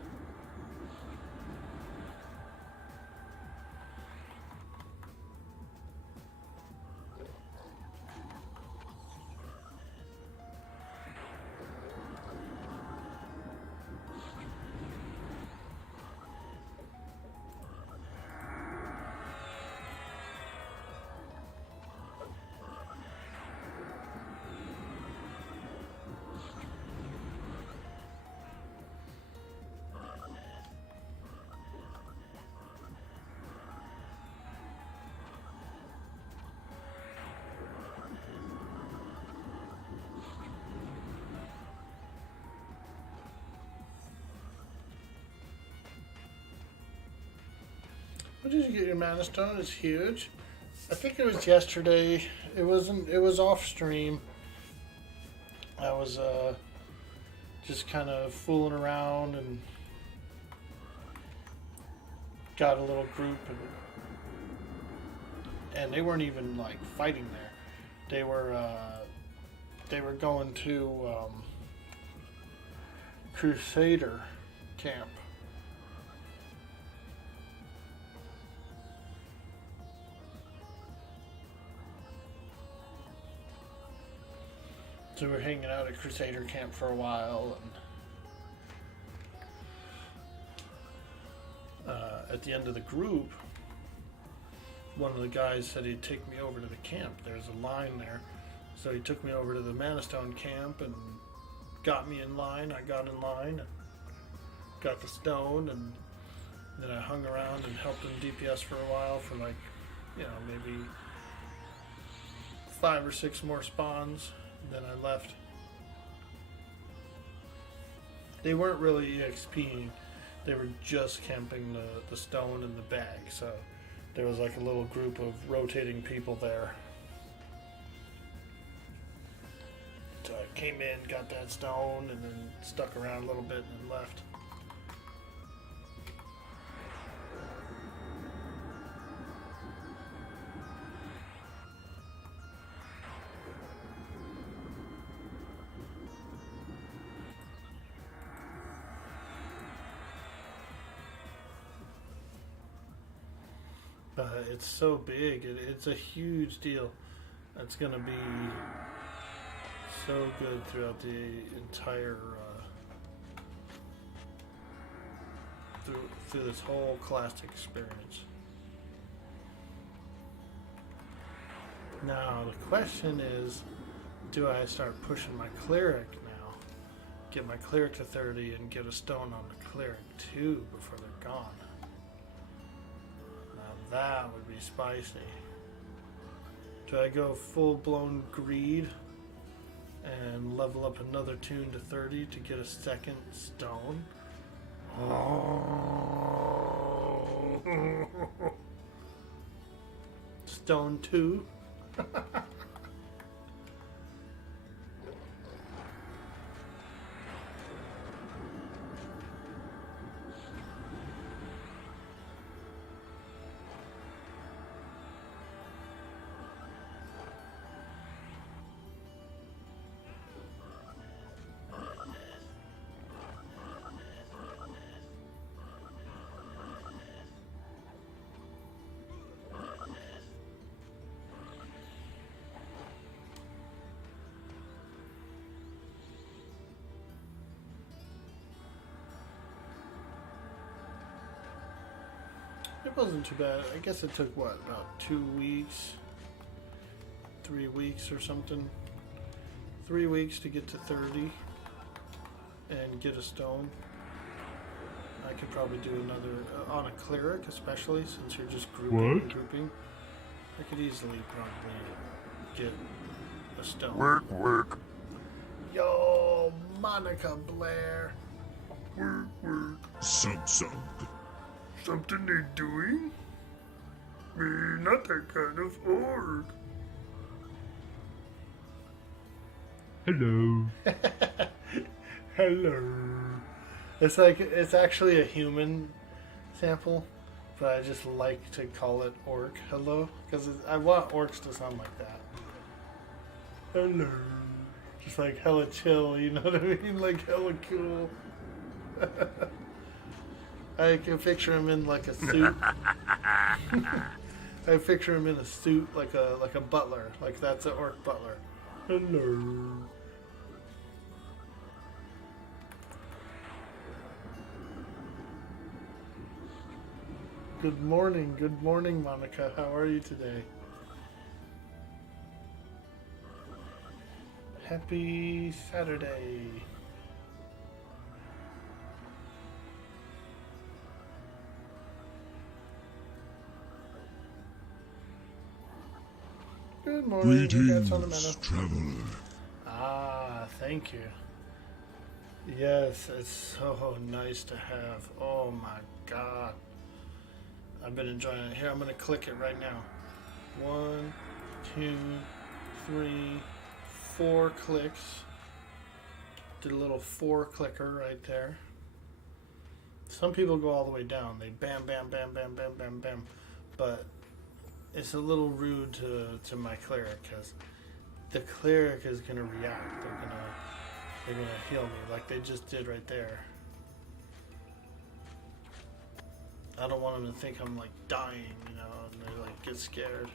did you get your Manastoner? It's huge. I think it was yesterday. It wasn't. It was off stream. I was just kind of fooling around and got a little group, and they weren't even like fighting there. They were going to Crusader camp. So we're hanging out at Crusader camp for a while, and at the end of the group, one of the guys said he'd take me over to the camp. There's a line there. So he took me over to the Manastoner camp and got me in line. I got in line and got the stone, and then I hung around and helped him DPS for a while for like, maybe 5 or 6 more spawns. Then I left. They weren't really EXPing. They were just camping the stone and the bag. So there was like a little group of rotating people there. So I came in, got that stone, and then stuck around a little bit and then left. But it's so big. It's a huge deal. It's going to be so good throughout the entire through this whole classic experience. Now the question is, do I start pushing my cleric now? Get my cleric to 30 and get a stone on the cleric too before they're gone. Now that would be spicy. Do I go full-blown greed and level up another tune to 30 to get a second stone? Oh. Stone 2? It wasn't too bad. I guess it took, what, about 2 weeks? 3 weeks or something? 3 weeks to get to 30 and get a stone. I could probably do another, on a cleric especially, since you're just grouping and grouping. I could easily probably get a stone. Work. Yo, Monica Blair. Work. Sub. Something they doing? Me, not that kind of orc. Hello. Hello. It's like, it's actually a human sample, but I just like to call it orc hello, because I want orcs to sound like that. Hello. Just like hella chill, you know what I mean? Like hella cool. I can picture him in like a suit. I picture him in a suit like a butler. Like that's an orc butler. Hello. Good morning, Monica. How are you today? Happy Saturday. Good morning. Greetings, traveler. Ah, thank you. Yes, it's so nice to have. Oh my God. I've been enjoying it. Here, I'm going to click it right now. 1, 2, 3, 4 clicks. Did a little 4 clicker right there. Some people go all the way down. They bam, bam, bam, bam, bam, bam, bam. But it's a little rude to my cleric, because the cleric is going to react. They're gonna heal me like they just did right there. I don't want them to think I'm like dying, you know, and they like get scared.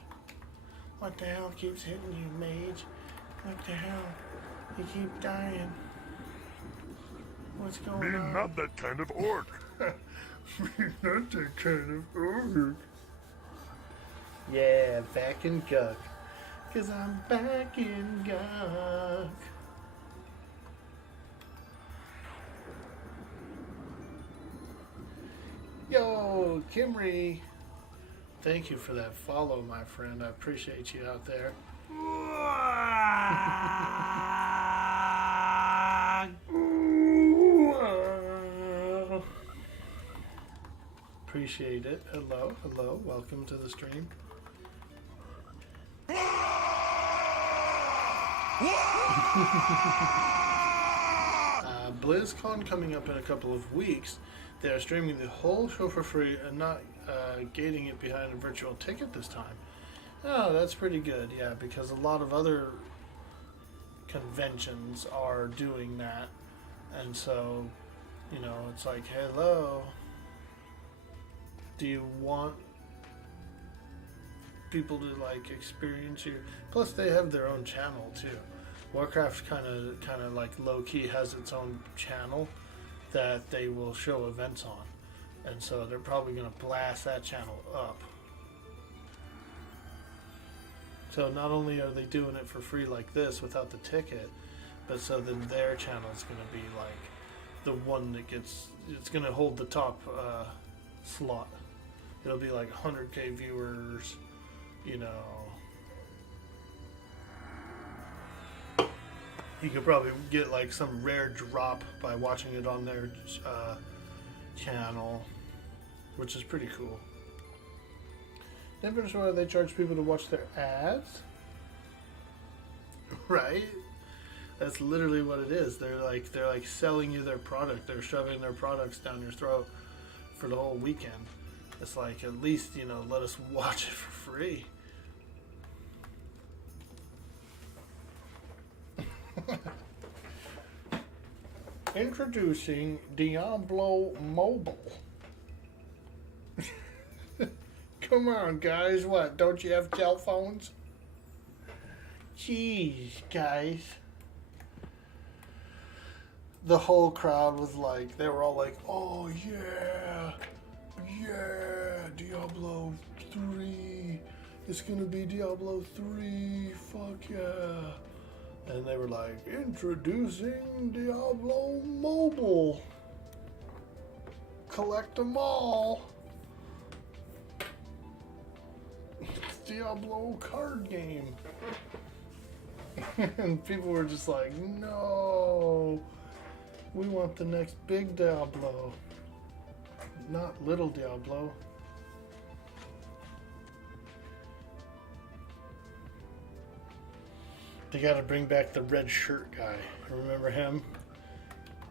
What the hell keeps hitting you, Mage? What the hell? You keep dying. What's going Me on? not that kind of orc. Me not that kind of orc. Yeah, back in Guck. 'Cause I'm back in Guck. Yo, Kimry. Thank you for that follow, my friend. I appreciate you out there. Appreciate it. Hello, hello. Welcome to the stream. BlizzCon coming up in a couple of weeks. They're streaming the whole show for free and not gating it behind a virtual ticket this time. Oh, that's pretty good, yeah, because a lot of other conventions are doing that. And so, you know, it's like, hello, do you want people to like experience you? Plus they have their own channel too. Warcraft kind of like low-key has its own channel that they will show events on, and so they're probably going to blast that channel up. So not only are they doing it for free like this without the ticket, but so then their channel is going to be like the one that it's going to hold the top slot. It'll be like 100K viewers, you know. You could probably get like some rare drop by watching it on their channel, which is pretty cool. Never sure they charge people to watch their ads, right? That's literally what it is. They're like selling you their product. They're shoving their products down your throat for the whole weekend. It's like, at least, you know, let us watch it for free. Introducing Diablo Mobile. Come on, guys. What? Don't you have cell phones? Jeez, guys. The whole crowd was like, they were all like, oh yeah, yeah, Diablo 3. It's gonna be Diablo 3. Fuck yeah. And they were like, introducing Diablo Mobile. Collect them all. It's Diablo card game. And people were just like, no. We want the next big Diablo. Not little Diablo. They got to bring back the red shirt guy. Remember him?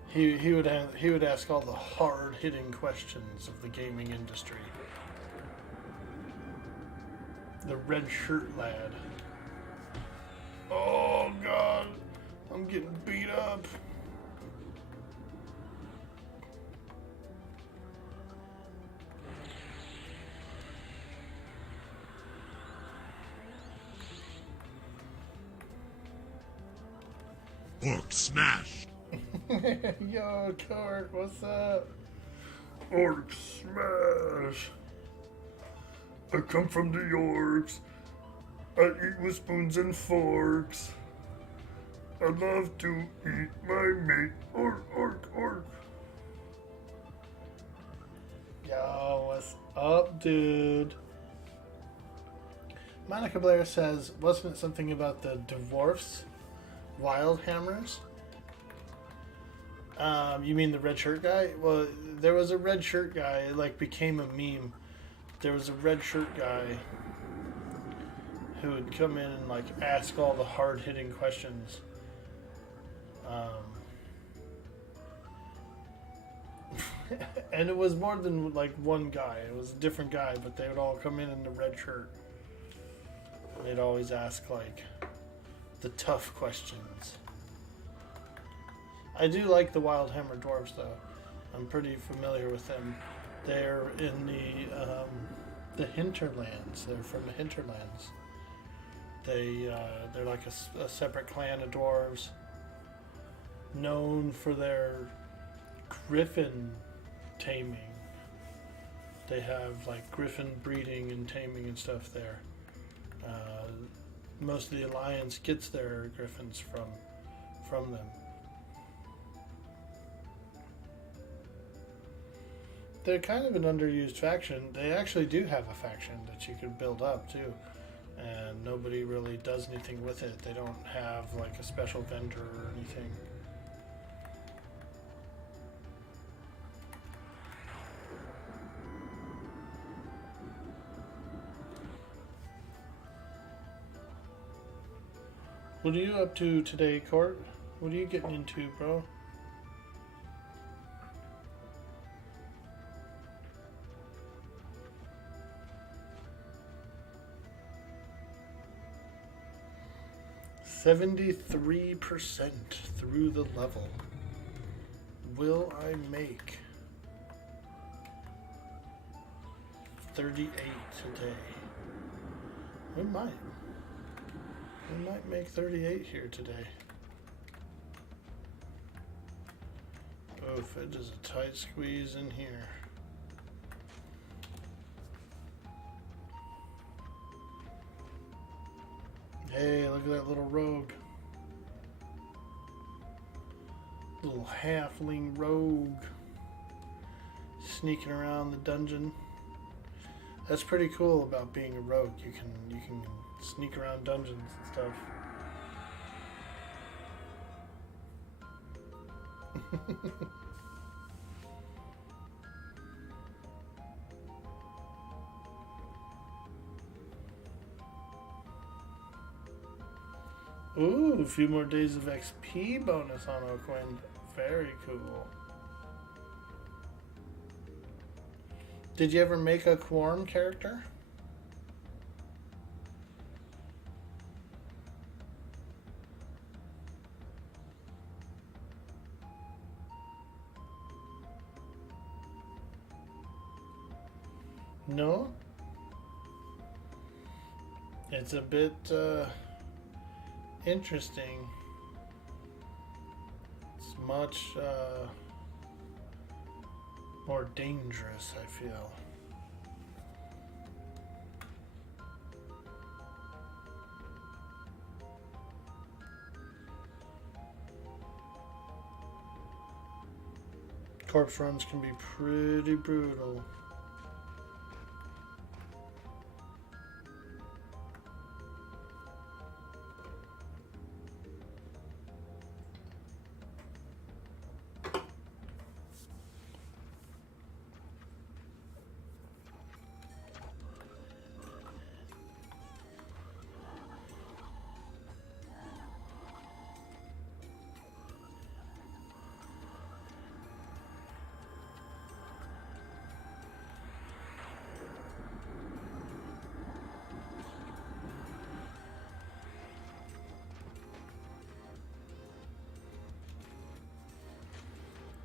He would ask all the hard-hitting questions of the gaming industry. The red shirt lad. Oh God, I'm getting beat up. Orc smash. Yo, Torque, what's up? Orc smash. I come from the orcs. I eat with spoons and forks. I love to eat my mate. Orc. Yo, what's up, dude? Monica Blair says, wasn't it something about the dwarfs? Wild hammers? You mean the red shirt guy? Well, there was a red shirt guy. It like became a meme there was a red shirt guy who would come in and like ask all the hard-hitting questions. And it was more than like one guy. It was a different guy, but they would all come in the red shirt. They'd always ask like the tough questions. I do like the Wild Hammer Dwarves though. I'm pretty familiar with them. They're in the hinterlands. They're from the hinterlands. They're like a separate clan of dwarves, known for their griffin taming. They have like griffin breeding and taming and stuff there. Most of the Alliance gets their griffins from them. They're kind of an underused faction. They actually do have a faction that you could build up too, and nobody really does anything with it. They don't have like a special vendor or anything. What are you up to today, Court? What are you getting into, bro? %73% through the level. Will I make 38 today? We might. We might make 38 here today. Oof, it is a tight squeeze in here. Hey, look at that little rogue. Little halfling rogue. Sneaking around the dungeon. That's pretty cool about being a rogue. You can sneak around dungeons and stuff. Ooh, a few more days of XP bonus on Orkwind. Very cool. Did you ever make a Quorum character? No? It's a bit interesting. It's much more dangerous, I feel. Corpse runs can be pretty brutal.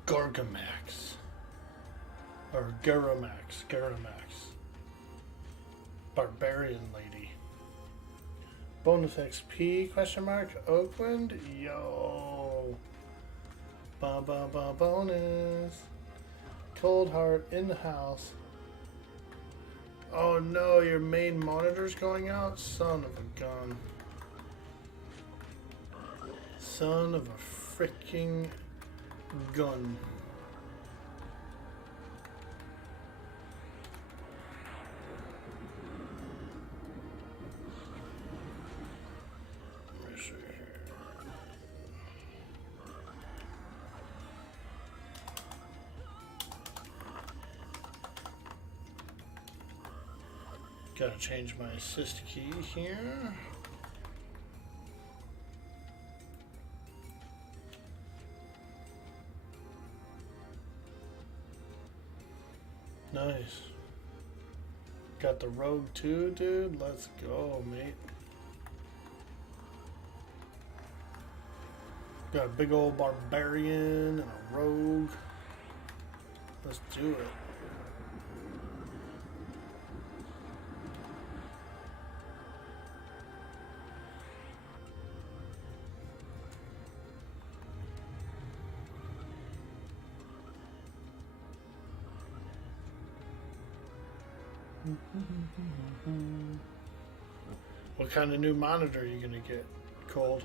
Gargamax. Or Garamax. Barbarian Lady. Bonus XP, question mark, Oakland, yo. Bonus. Cold Heart in the house. Oh no, your main monitor's going out? Son of a gun. Son of a freaking gun. Gotta change my assist key here. Nice. Got the rogue too, dude. Let's go, mate. Got a big old barbarian and a rogue. Let's do it. What kind of new monitor are you gonna get, Cold?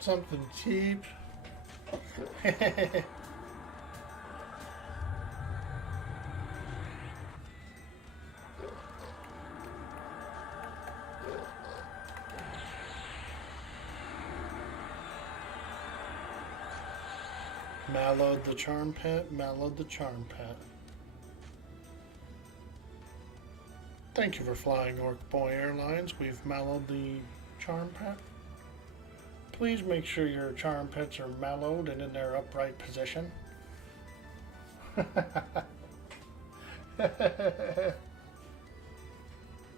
Something cheap. Mallowed the charm pet, mallowed the charm pet. Thank you for flying Orkboy Airlines. We've mallowed the charm pet. Please make sure your charm pets are mallowed and in their upright position.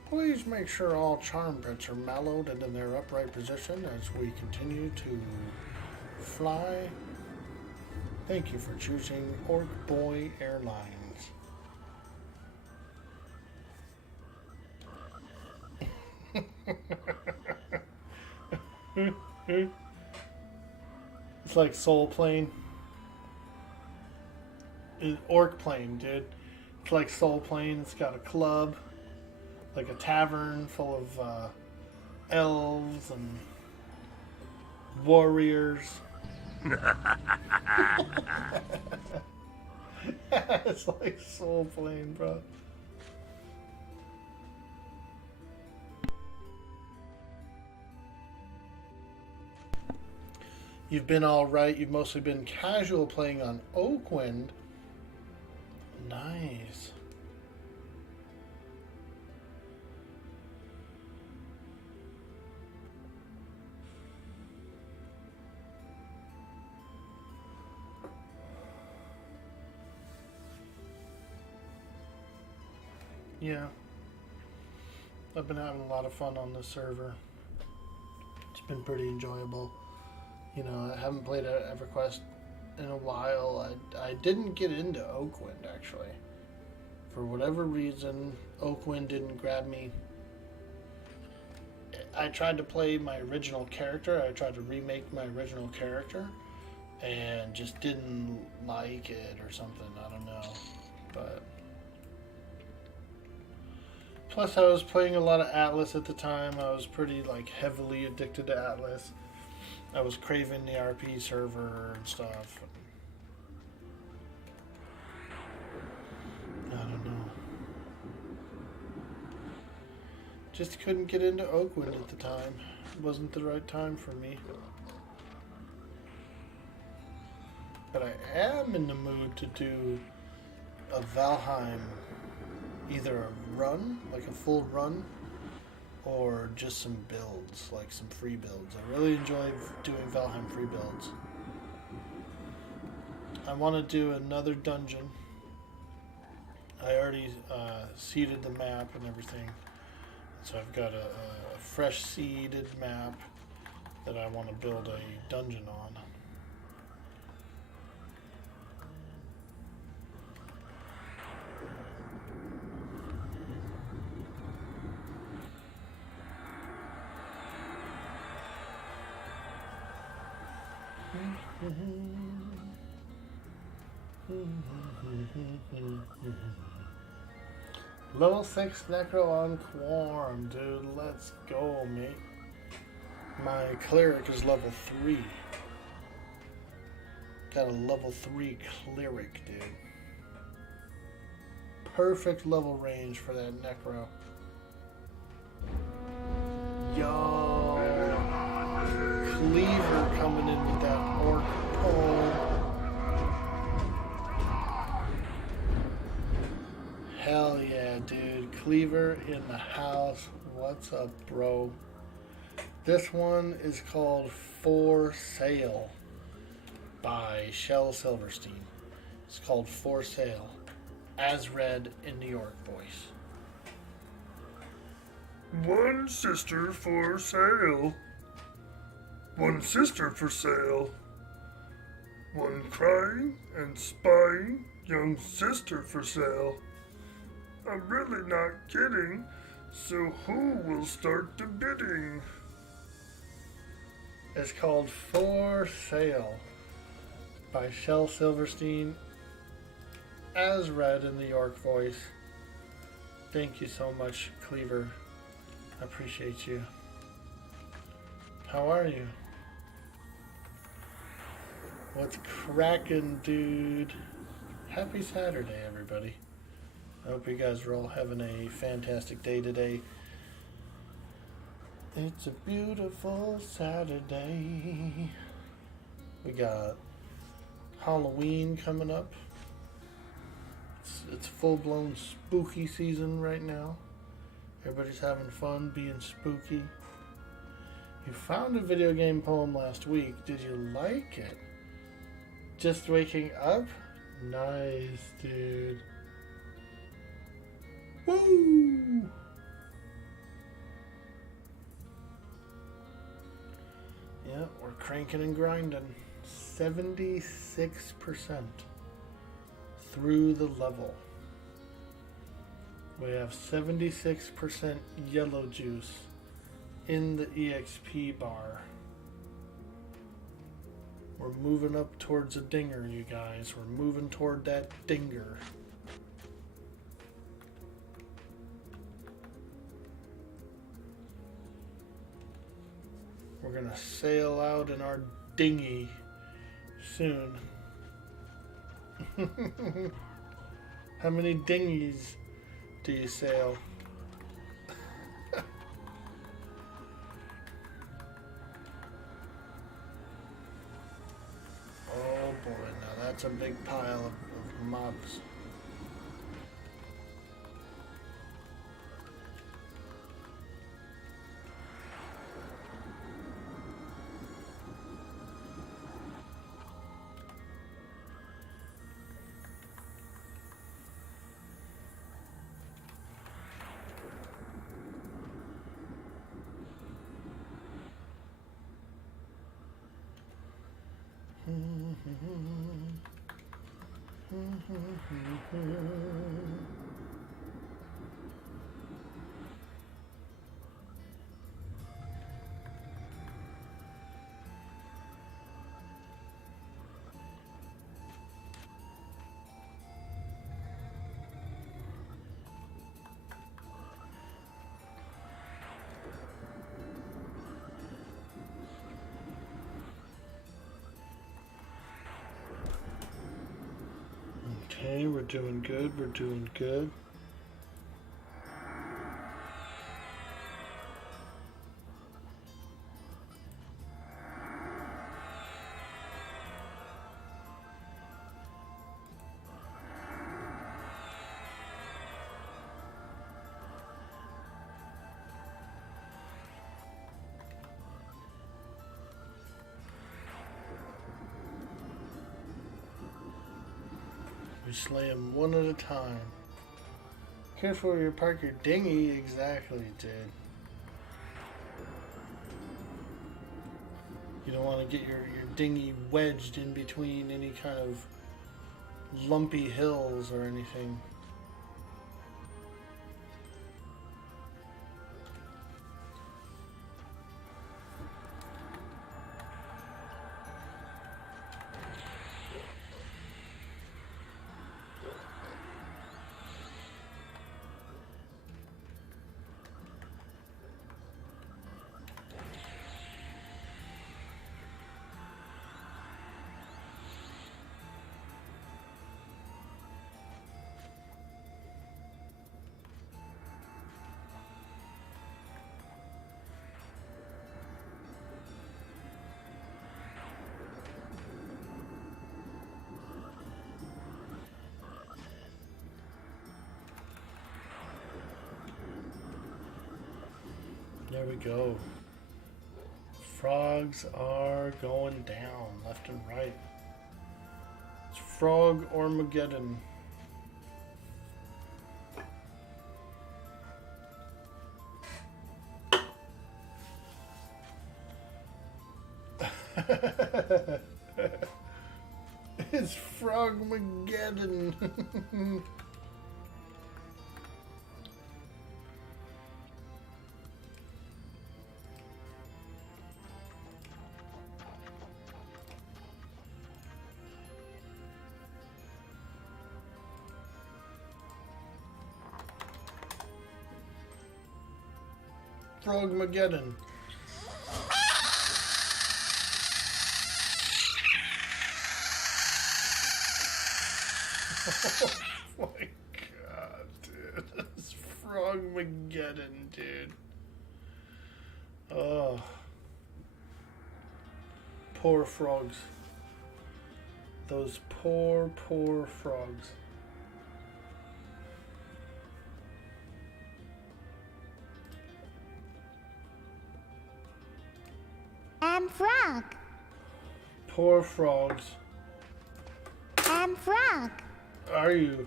Please make sure all charm pets are mallowed and in their upright position as we continue to fly. Thank you for choosing Orkboy Airlines. It's like Soul Plane. Orc Plane, dude. It's like Soul Plane. It's got a club, like a tavern full of elves and warriors. It's like Soul Plane, bro. You've been alright. You've mostly been casual playing on Oakwind. Nice. Yeah. I've been having a lot of fun on this server. It's been pretty enjoyable. You know, I haven't played EverQuest in a while. I didn't get into Oakwind, actually. For whatever reason, Oakwind didn't grab me. I tried to play my original character. I tried to remake my original character. And just didn't like it or something. I don't know. But... plus, I was playing a lot of Atlas at the time. I was pretty, like, heavily addicted to Atlas. I was craving the RP server and stuff. I don't know. Just couldn't get into Oakwood at the time. It wasn't the right time for me. But I am in the mood to do a Valheim, either a run, like a full run, or just some builds, like some free builds. I really enjoy doing Valheim free builds. I want to do another dungeon. I already seeded the map and everything. So I've got a fresh seeded map that I want to build a dungeon on. Level 6 Necro on Quorum, dude. Let's go, mate. My cleric is level 3. Got a level 3 cleric, dude. Perfect level range for that necro. Yo, Cleaver coming in with that orc pole. Hell yeah, dude. Cleaver in the house. What's up, bro? This one is called For Sale by Shel Silverstein. It's called For Sale, as read in New York voice. One sister for sale. One sister for sale. One crying and spying young sister for sale. I'm really not kidding, so who will start the bidding? It's called For Sale by Shel Silverstein, as read in the York voice. Thank you so much, Cleaver. I appreciate you. How are you? What's cracking, dude? Happy Saturday, everybody. I hope you guys are all having a fantastic day today. It's a beautiful Saturday. We got Halloween coming up. It's full-blown spooky season right now. Everybody's having fun being spooky. You found a video game poem last week. Did you like it? Just waking up? Nice, dude. Woo! Yeah, we're cranking and grinding. 76% through the level. We have 76% yellow juice in the EXP bar. We're moving up towards a dinger, you guys. We're moving toward that dinger. We're gonna sail out in our dinghy soon. How many dinghies do you sail? Oh boy, now that's a big pile of mobs. Okay, we're doing good, we're doing good. We slay them one at a time. Careful where you park your dinghy. Exactly, dude. You don't want to get your dinghy wedged in between any kind of lumpy hills or anything. There we go. Frogs are going down left and right. It's Frog Armageddon. It's Frogmageddon. Frogmageddon. Oh my god, dude. It's Frogmageddon, dude. Oh. Poor frogs. Those poor, poor frogs. I'm Frog. Poor frogs. I'm Frog. Are you?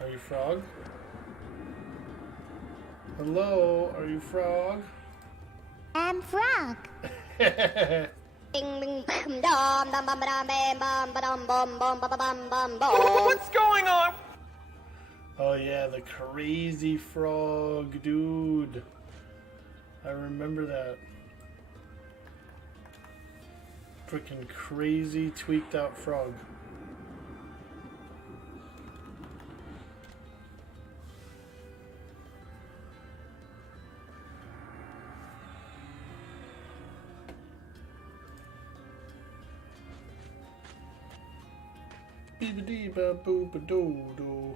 Are you frog? Hello, are you frog? I'm Frog. What's going on? Oh yeah, the crazy frog, dude. I remember that. Freaking crazy, tweaked out frog. Beep-a-dee ba boop a doo doo.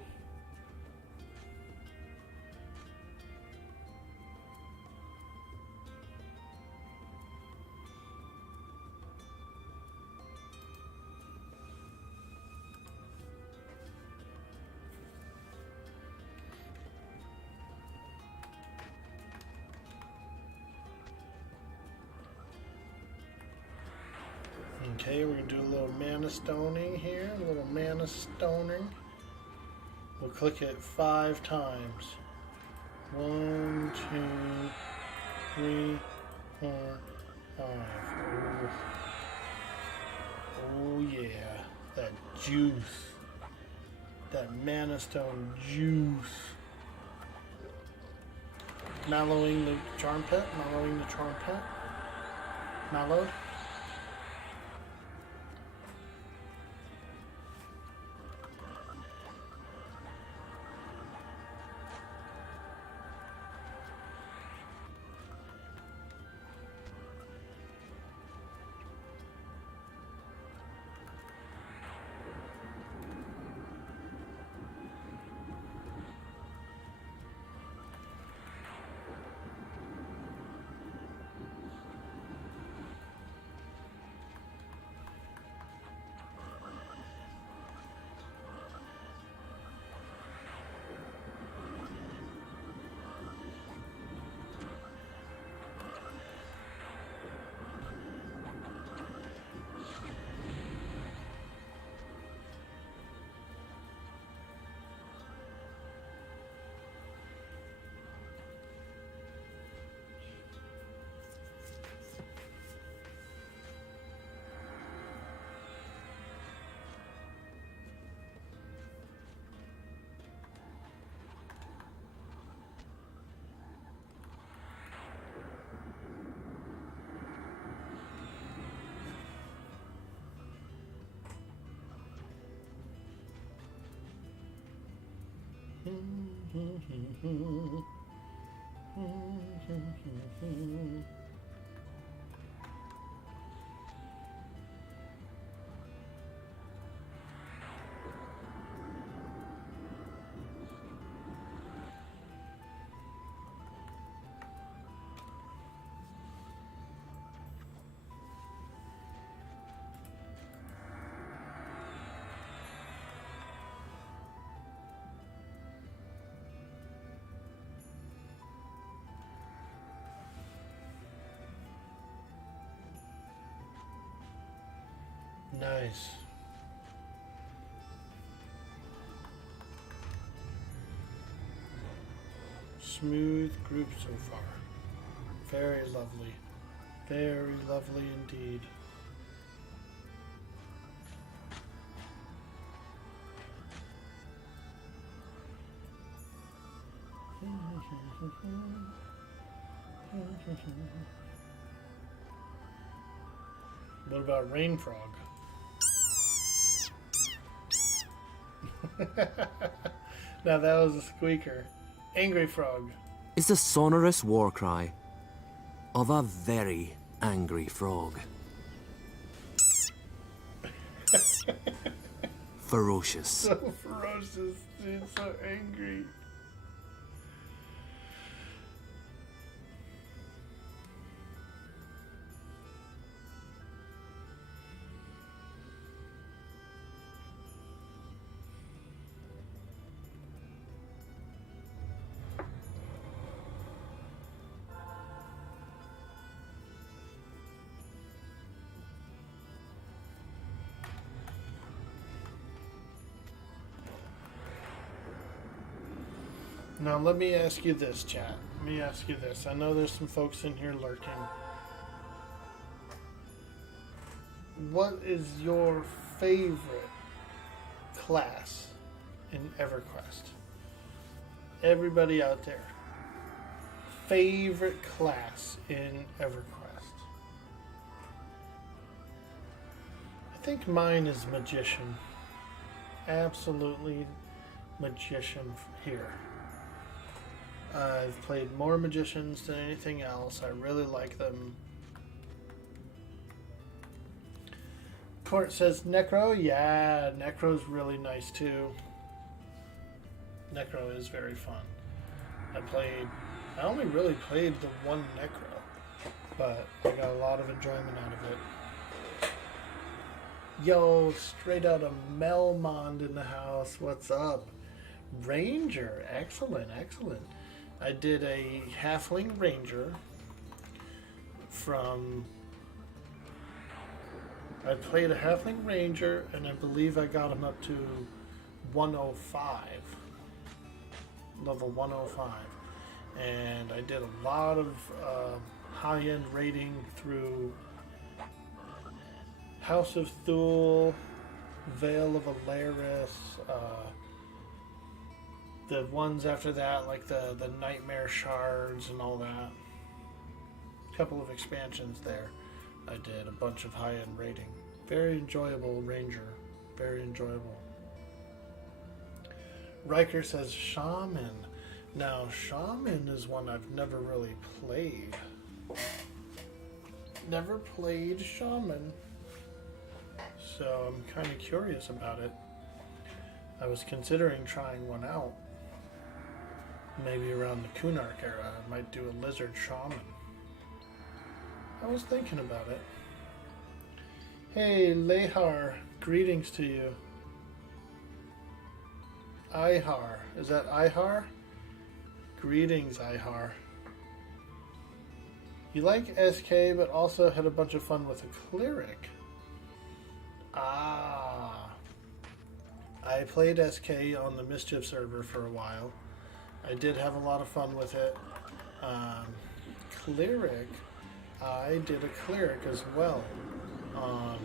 Okay, we're gonna do a little Manastoning here, a little Manastoning. We'll click it 5 times. 1, 2, 3, 4, 5. Oh yeah, that juice. That Manastone juice. Mellowing the charm pet, mellowing the charm pet. Mellowed. Nice. Smooth group so far. Very lovely. Very lovely indeed. What about Rain Frog? Now that was a squeaker. Angry Frog. Is the sonorous war cry of a very angry frog. Ferocious. So ferocious, dude, so angry. Now let me ask you this, chat. Let me ask you this. I know there's some folks in here lurking. What is your favorite class in EverQuest? Everybody out there. Favorite class in EverQuest? I think mine is Magician. Absolutely Magician here. I've played more Magicians than anything else. I really like them. Court says Necro. Yeah, Necro's really nice too. Necro is very fun. I only really played the one Necro, but I got a lot of enjoyment out of it. Yo, straight out of Melmond in the house. What's up? Ranger. Excellent, excellent. I did a Halfling Ranger I played a Halfling Ranger, and I believe I got him up to 105. Level 105. And I did a lot of high-end raiding through House of Thule, Vale of Alaris, the ones after that, like the Nightmare Shards and all that. A couple of expansions there. I did a bunch of high-end raiding. Very enjoyable Ranger. Very enjoyable. Riker says Shaman. Now, Shaman is one I've never really played. Never played Shaman. So I'm kind of curious about it. I was considering trying one out. Maybe around the Kunark era, I might do a Lizard Shaman. I was thinking about it. Hey, Lehar, greetings to you. Ihar, is that Ihar? Greetings, Ihar. You like SK, but also had a bunch of fun with a cleric. Ah. I played SK on the Mischief server for a while. I did have a lot of fun with it. Cleric, I did a cleric as well on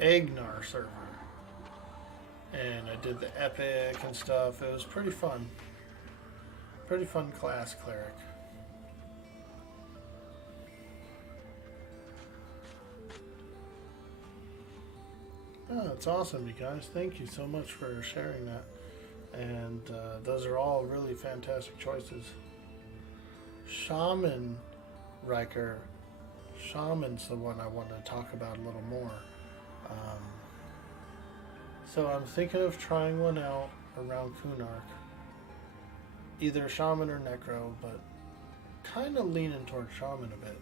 Agnar server. And I did the epic and stuff. It was pretty fun. Pretty fun class, cleric. Oh, it's awesome, you guys. Thank you so much for sharing that. And those are all really fantastic choices. Shaman, Riker. Shaman's the one I want to talk about a little more. So I'm thinking of trying one out around Kunark. Either Shaman or Necro, but kind of leaning toward Shaman a bit.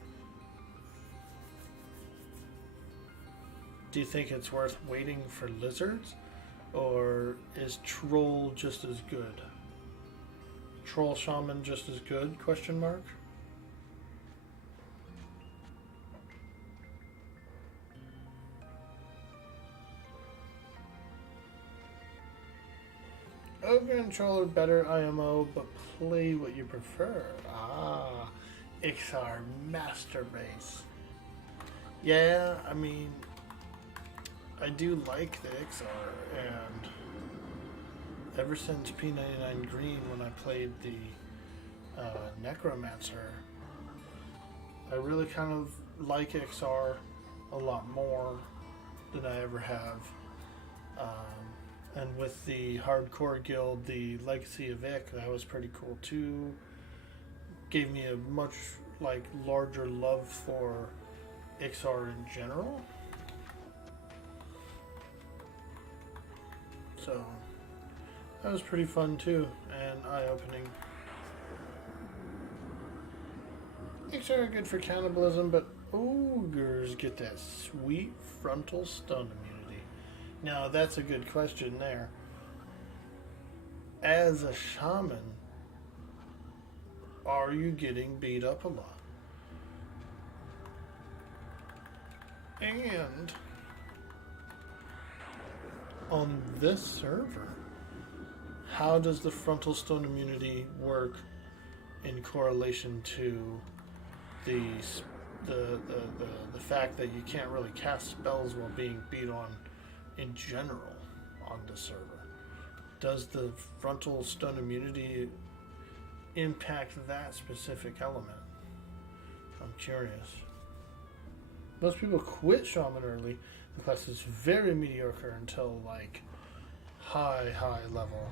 Do you think it's worth waiting for lizards? Or is Troll just as good? Troll Shaman just as good? Question mark. Ogre and Troll are better IMO, but play what you prefer. Ah, Ixar Master Race. Yeah, I mean, I do like the Ixar, and ever since P99 Green, when I played the Necromancer, I really kind of like Ixar a lot more than I ever have. And with the hardcore guild, the Legacy of Ick, that was pretty cool too. Gave me a much larger love for Ixar in general. So that was pretty fun too, and eye-opening. Ixar are good for cannibalism, but ogres get that sweet frontal stun immunity. Now, that's a good question there. As a shaman, are you getting beat up a lot? And on this server, how does the frontal stun immunity work in correlation to the fact that you can't really cast spells while being beat on in general on the server? Does the frontal stun immunity impact that specific element? I'm curious. Most people quit Shaman early. The class is very mediocre until high level.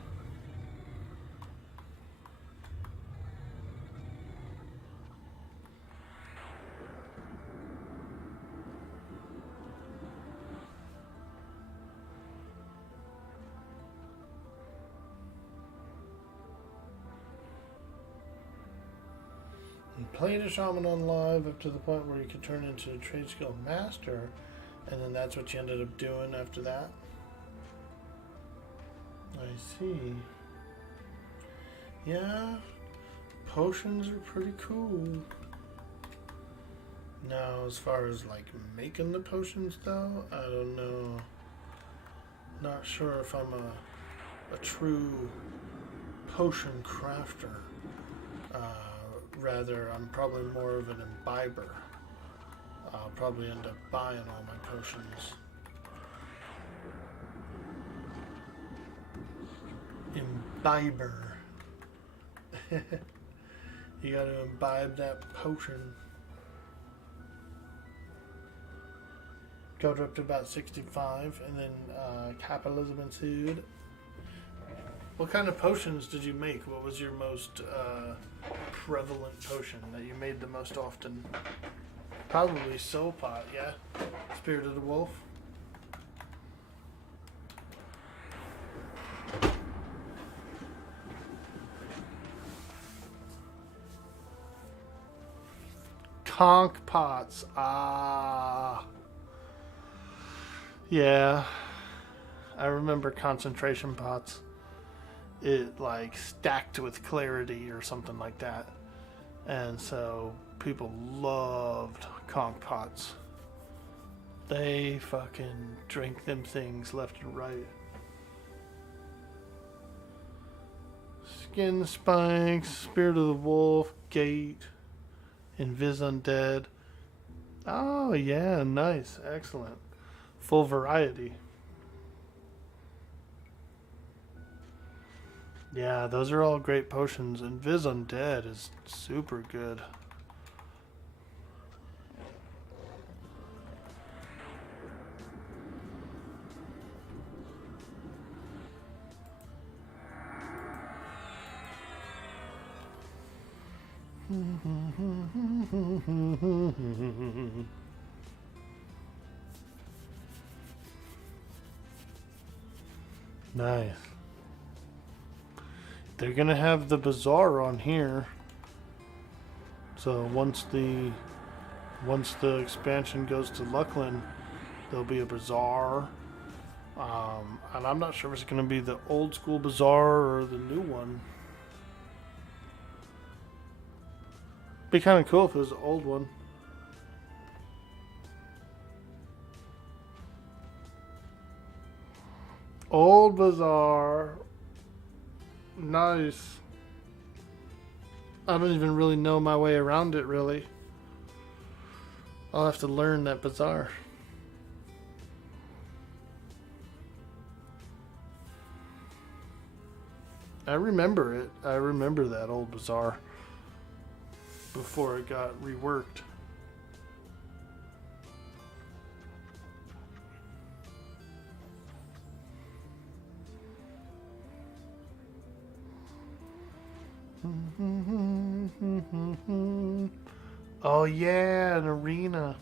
Played a shaman on live up to the point where you could turn into a trade skill master, and then that's what you ended up doing after that. I see. Yeah, potions are pretty cool. Now, as far as making the potions though, I don't know. Not sure if I'm a true potion crafter. Rather, I'm probably more of an imbiber. I'll probably end up buying all my potions. Imbiber. You gotta imbibe that potion. Got up to about 65, and then capitalism ensued. What kind of potions did you make? What was your most prevalent potion that you made the most often? Probably Soul Pot, yeah? Spirit of the Wolf. Conch pots. Ah. Yeah. I remember concentration pots. It stacked with clarity or something like that. And so people loved conch pots. They fucking drink them things left and right. Skin Spikes, Spirit of the Wolf, Gate, Invis Undead. Oh yeah, nice, excellent. Full variety. Yeah, those are all great potions, and Viz Undead is super good. Nice. They're gonna have the bazaar on here. So once the expansion goes to Luckland, there'll be a bazaar. And I'm not sure if it's gonna be the old school bazaar or the new one. Be kind of cool if it was the old one. Old bazaar. Nice. I don't even really know my way around it, really. I'll have to learn that bazaar. I remember it. I remember that old bazaar before it got reworked. Oh yeah, an arena.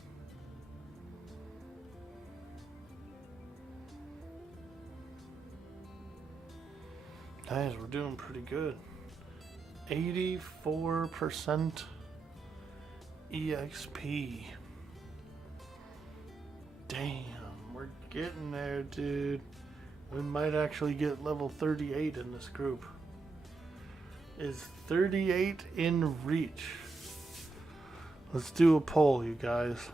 Nice, we're doing pretty good. 84% EXP. Damn, we're getting there, dude. We might actually get level 38 in this group. Is 38 in reach? Let's do a poll, you guys.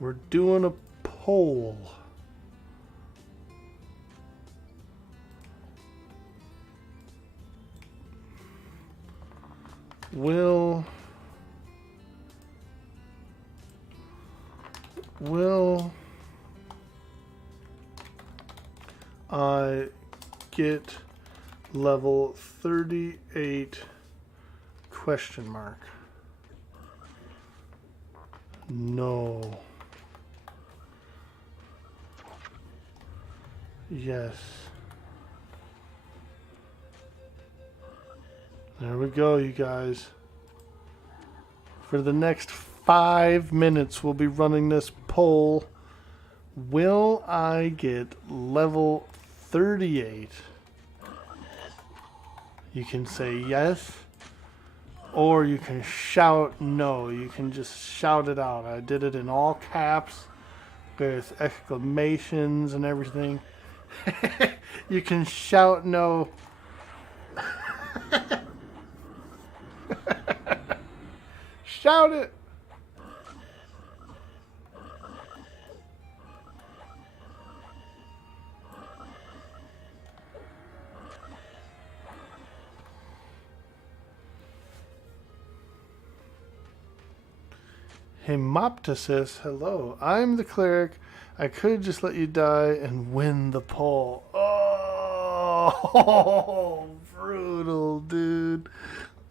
We're doing a poll. Will I get level 38 question mark? No. Yes. There we go, you guys. For the next 5 minutes, we'll be running this poll. Will I get level 38? You can say yes, or you can shout no. You can just shout it out. I did it in all caps with exclamations and everything. You can shout no. Shout it. Hemoptysis, hello. I'm the cleric. I could just let you die and win the poll. Oh, brutal, dude.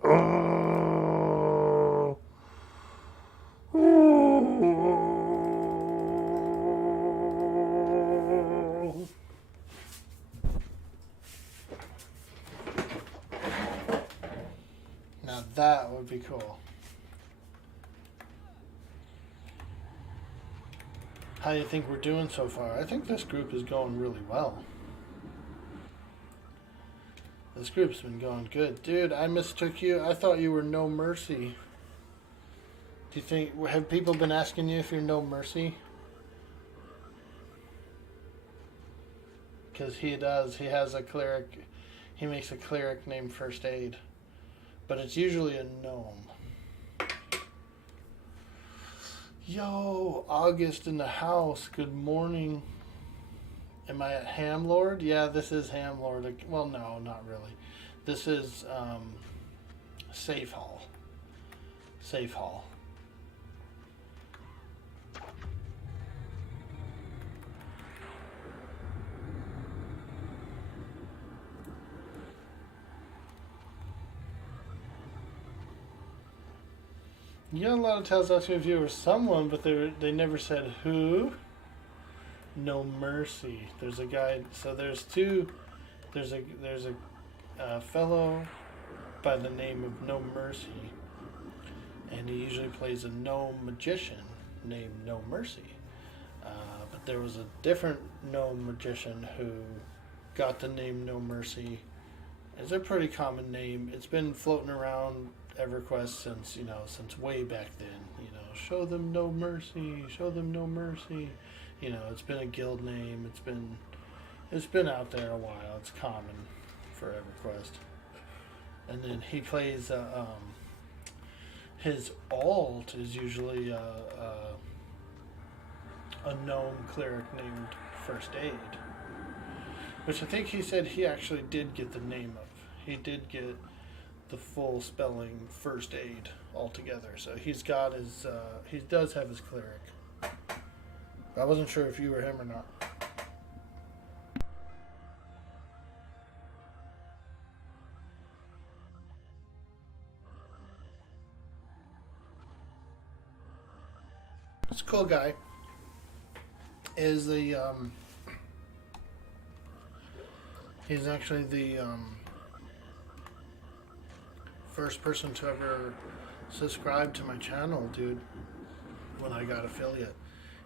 Oh. Oh. Now that would be cool. How do you think we're doing so far? I think this group is going really well. This group's been going good. Dude, I mistook you. I thought you were No Mercy. Do you think, have people been asking you if you're No Mercy? Because he does. He has a cleric. He makes a cleric named First Aid. But it's usually a gnome. Yo, August in the house. Good morning. Am I at Hamlord? Yeah, this is Hamlord. Well, no, not really. This is Safe Hall. Safe Hall. You got a lot of tells asking if you were someone, but they never said who. No Mercy. There's a guy. So there's two. There's a fellow by the name of No Mercy, and he usually plays a gnome magician named No Mercy. But there was a different gnome magician who got the name No Mercy. It's a pretty common name. It's been floating around EverQuest since way back then. Show them no mercy. Show them no mercy. It's been a guild name. It's been out there a while. It's common for EverQuest. And then he plays. His alt is usually a gnome cleric named First Aid. Which I think he said he actually did get the name of. He did get the full spelling first aid altogether. So he's got his, he does have his cleric. I wasn't sure if you were him or not. This cool guy is the, he's actually the, first person to ever subscribe to my channel, dude, when I got affiliate.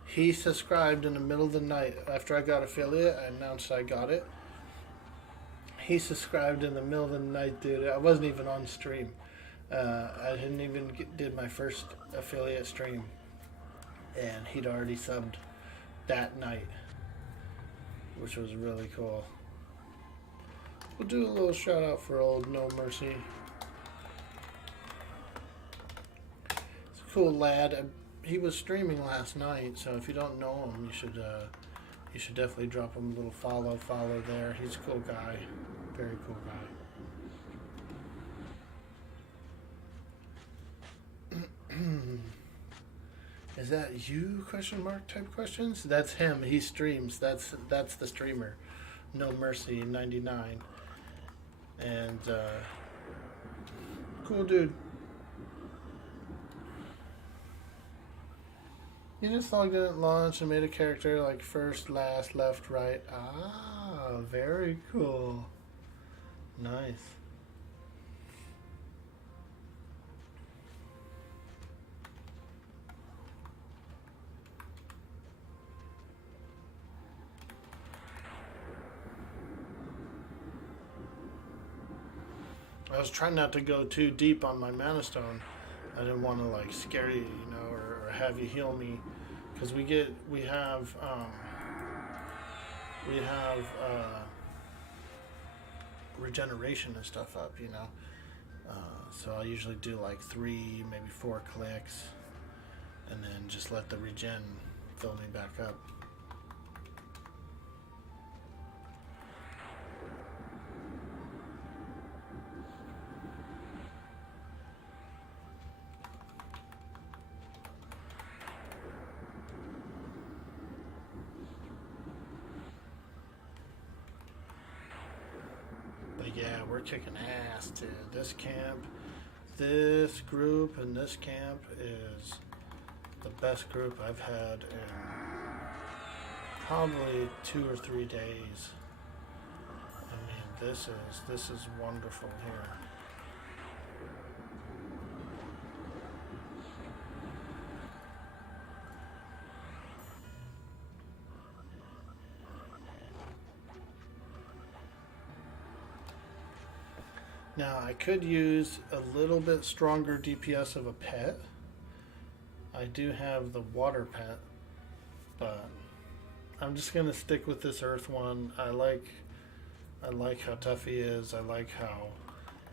He subscribed in the middle of the night. After I got affiliate, I announced I got it. He subscribed in the middle of the night, dude. I wasn't even on stream. I didn't even did my first affiliate stream. And he'd already subbed that night, which was really cool. We'll do a little shout out for old No Mercy. He's a cool lad. He was streaming last night, so if you don't know him, you should definitely drop him a little follow there. He's a cool guy, very cool guy. Is that you? Question mark type questions. That's him. He streams. That's the streamer. No Mercy 99. And cool dude. You just logged in at launch and made a character like first, last, left, right. Ah, very cool. Nice. I was trying not to go too deep on my Manastone. I didn't want to like scare you, you know, or have you heal me, because we have regeneration and stuff up, you know. So I usually do like 3, maybe 4 clicks, and then just let the regen fill me back up. Yeah, we're kicking ass, dude. This camp, this group, and this camp is the best group I've had in probably 2 or 3 days. I mean, this is wonderful here. Now, I could use a little bit stronger DPS of a pet. I do have the water pet, but I'm just gonna stick with this earth one. I like how tough he is. I like how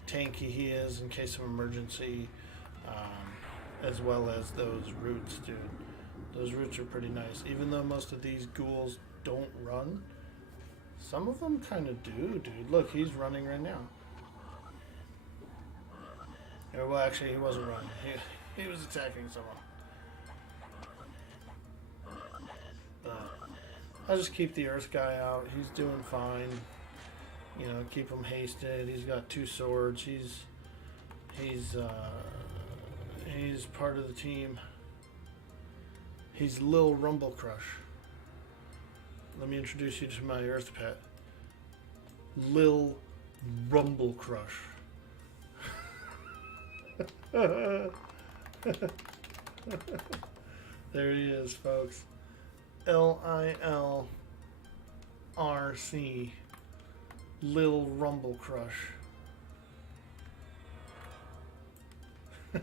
tanky he is in case of emergency, as well as those roots, dude. Those roots are pretty nice. Even though most of these ghouls don't run, some of them kind of do, dude. Look, he's running right now. Well, actually, he wasn't running. He was attacking someone. But I'll just keep the Earth guy out. He's doing fine. You know, keep him hasted. He's got 2 swords. He's part of the team. He's Lil Rumble Crush. Let me introduce you to my Earth pet. Lil Rumble Crush. There he is, folks. LILRC. Lil Rumble Crush. You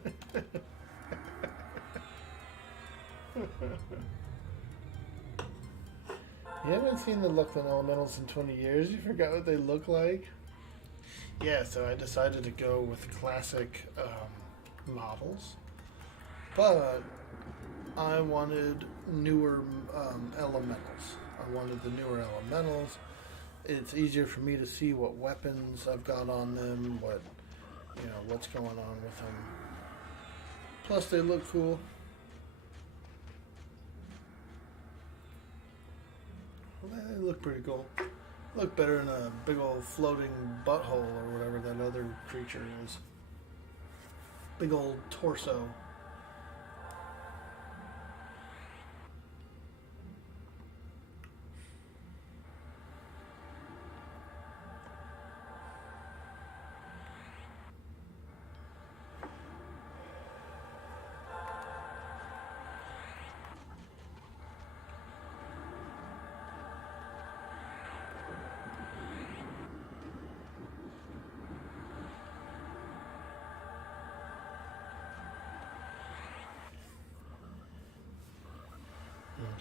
haven't seen the Looking Elementals in 20 years? You forgot what they look like? Yeah, so I decided to go with classic models, but I wanted newer elementals. I wanted the newer elementals, it's easier for me to see what weapons I've got on them, what's going on with them. Plus, they look cool. They look pretty cool. Look better than a big old floating butthole or whatever that other creature is. Big old torso.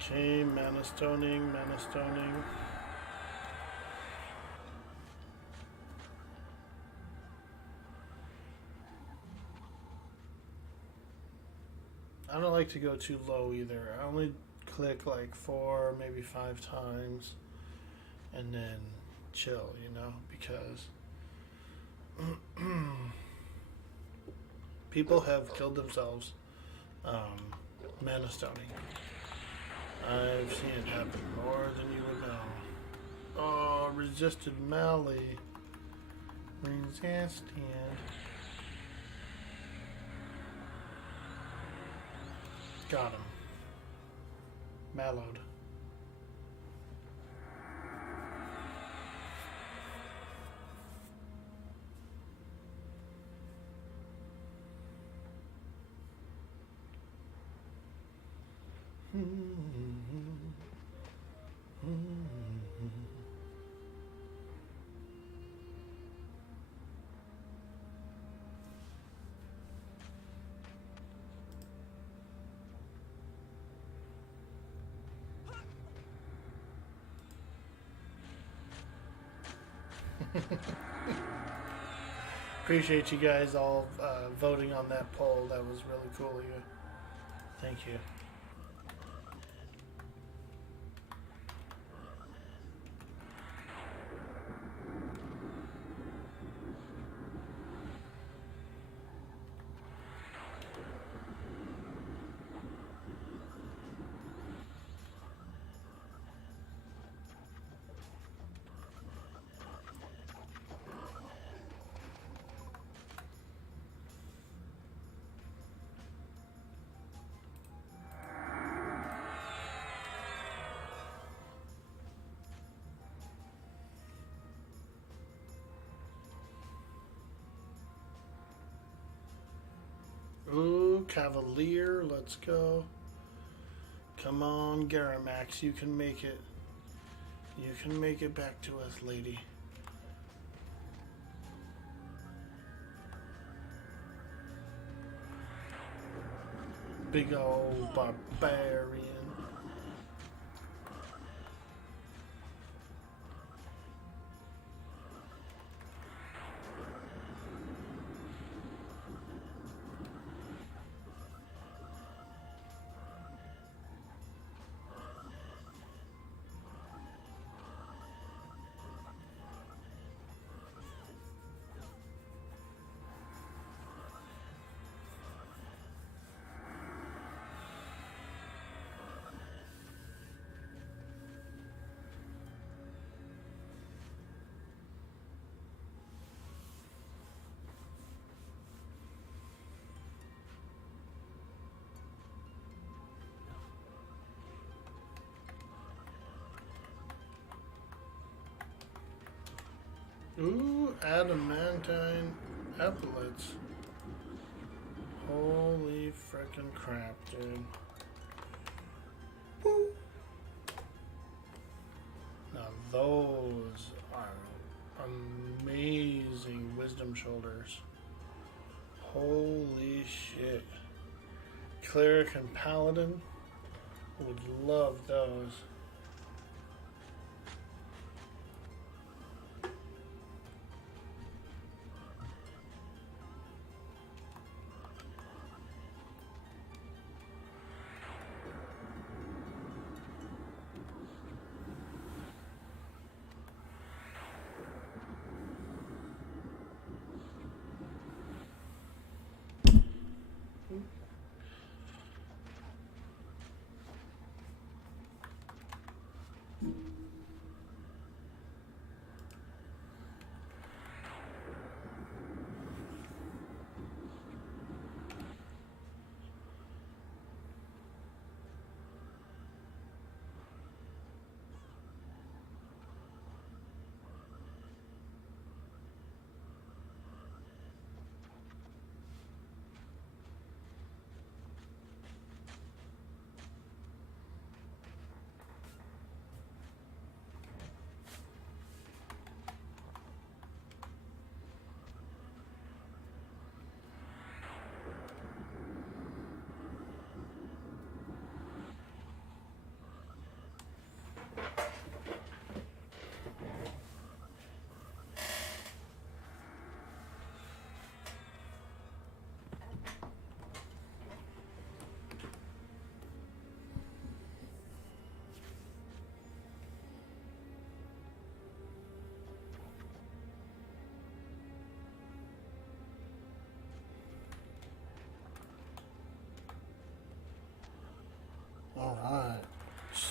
Okay, Manastoning. I don't like to go too low either. I only click like 4, maybe 5 times and then chill, because people have killed themselves Manastoning. I've seen it happen more than you would know. Oh, resisted melee. Resisted. Got him. Mallowed. Appreciate you guys all voting on that poll. That was really cool of you. Thank you. Ooh, Cavalier, let's go. Come on, Garamax, you can make it. You can make it back to us, lady. Big old barbarian. Ooh, adamantine epaulets. Holy frickin' crap, dude. Woo. Now those are amazing wisdom shoulders. Holy shit. Cleric and Paladin would love those.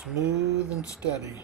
Smooth and steady.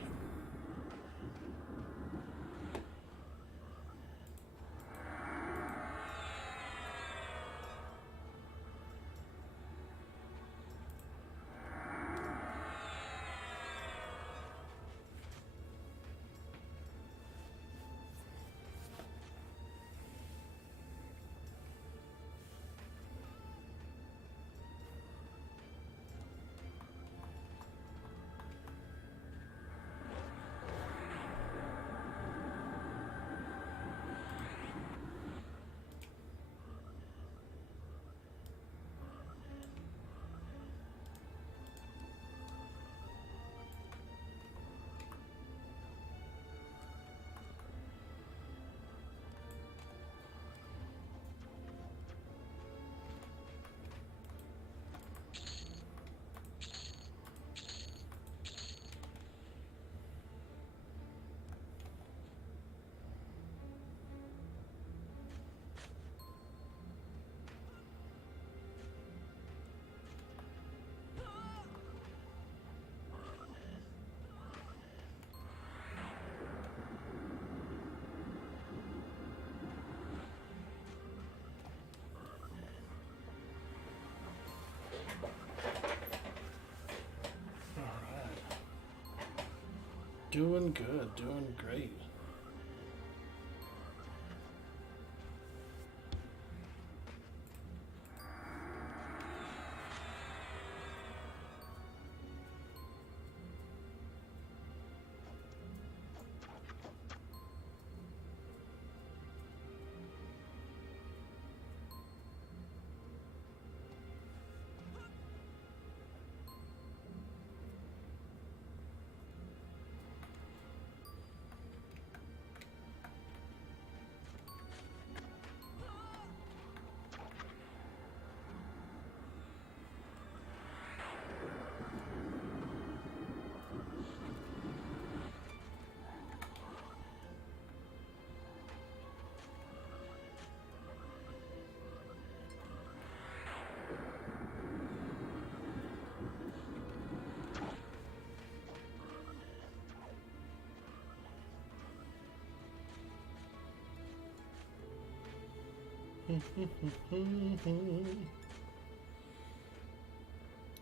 Doing good, doing great.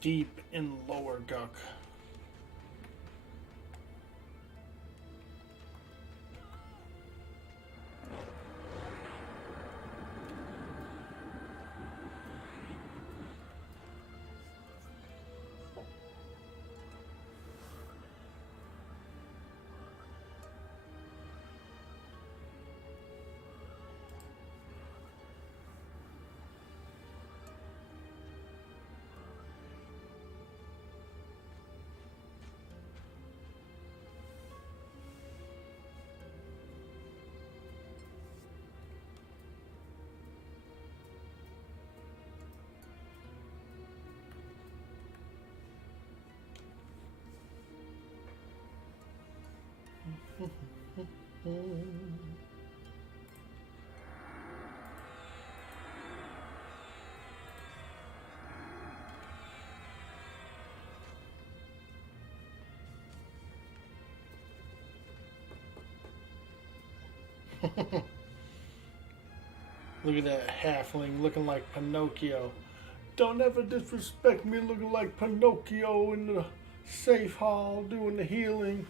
Deep in lower Guck. Look at that halfling looking like Pinocchio. Don't ever disrespect me looking like Pinocchio in the safe hall doing the healing.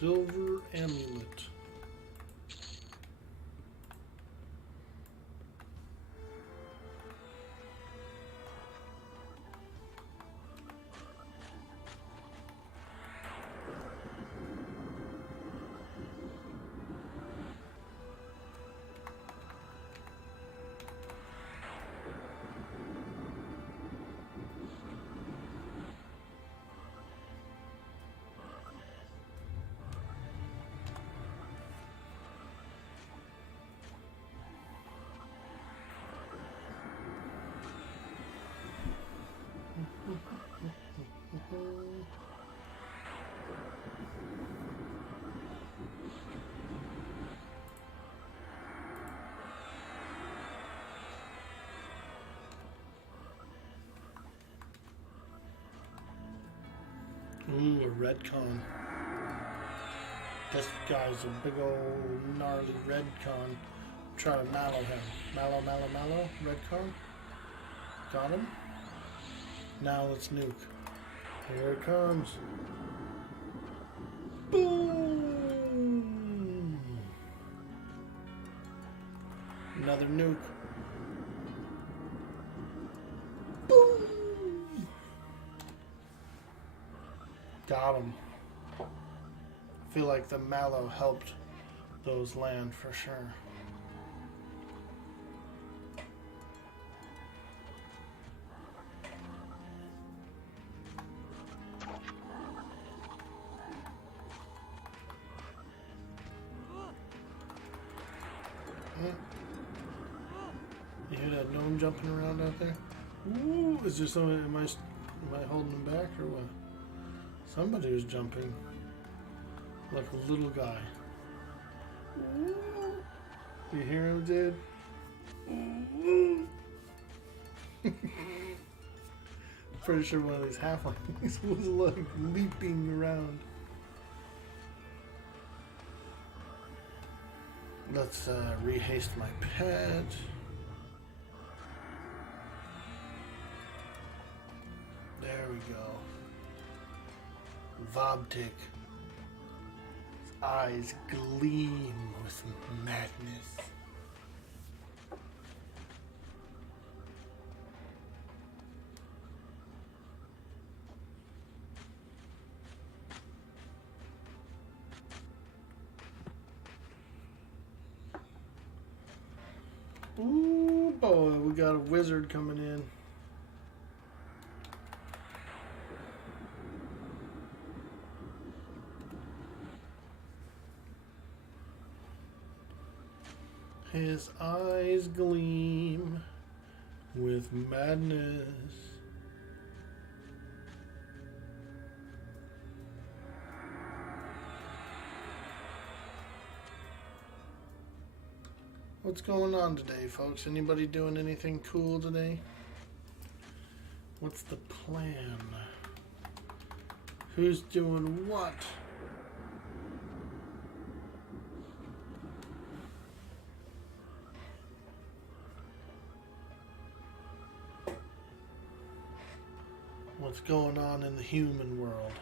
Silver amulet. Ooh, a redcon. This guy's a big old gnarly redcon. Try to mallow him. Mallow, redcon. Got him. Now let's nuke. Here it comes. Boom! Another nuke. Boom! Got him. Feel like the mallow helped those land for sure. You hear that gnome jumping around out there? Ooh, is there someone? Am I holding him back or what? Somebody was jumping like a little guy. Ooh. You hear him, dude? Ooh. Pretty sure one of these halflings was like leaping around. Let's rehaste my pet. There we go. Vobtik. His eyes gleam with madness. Ooh boy, we got a wizard coming in. His eyes gleam with madness. What's going on today, folks? Anybody doing anything cool today? What's the plan? Who's doing what? What's going on in the human world?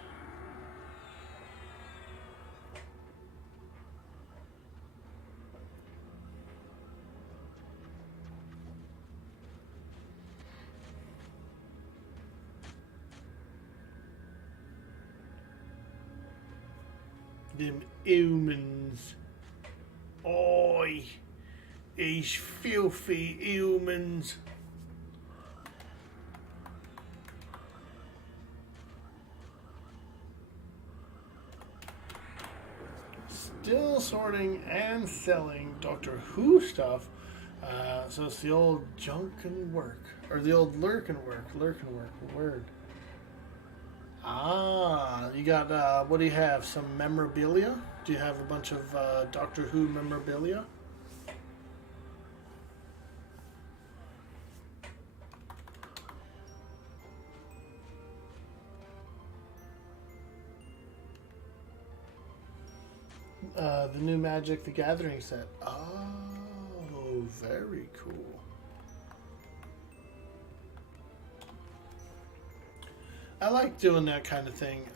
Them humans. Oi! These filthy humans. Still sorting and selling Doctor Who stuff. So it's the old junk and work. Or the old lurk and work. Word. Ah, you got, what do you have? Some memorabilia? Do you have a bunch of Doctor Who memorabilia? The new Magic the Gathering set. Oh, very cool. I like doing that kind of thing.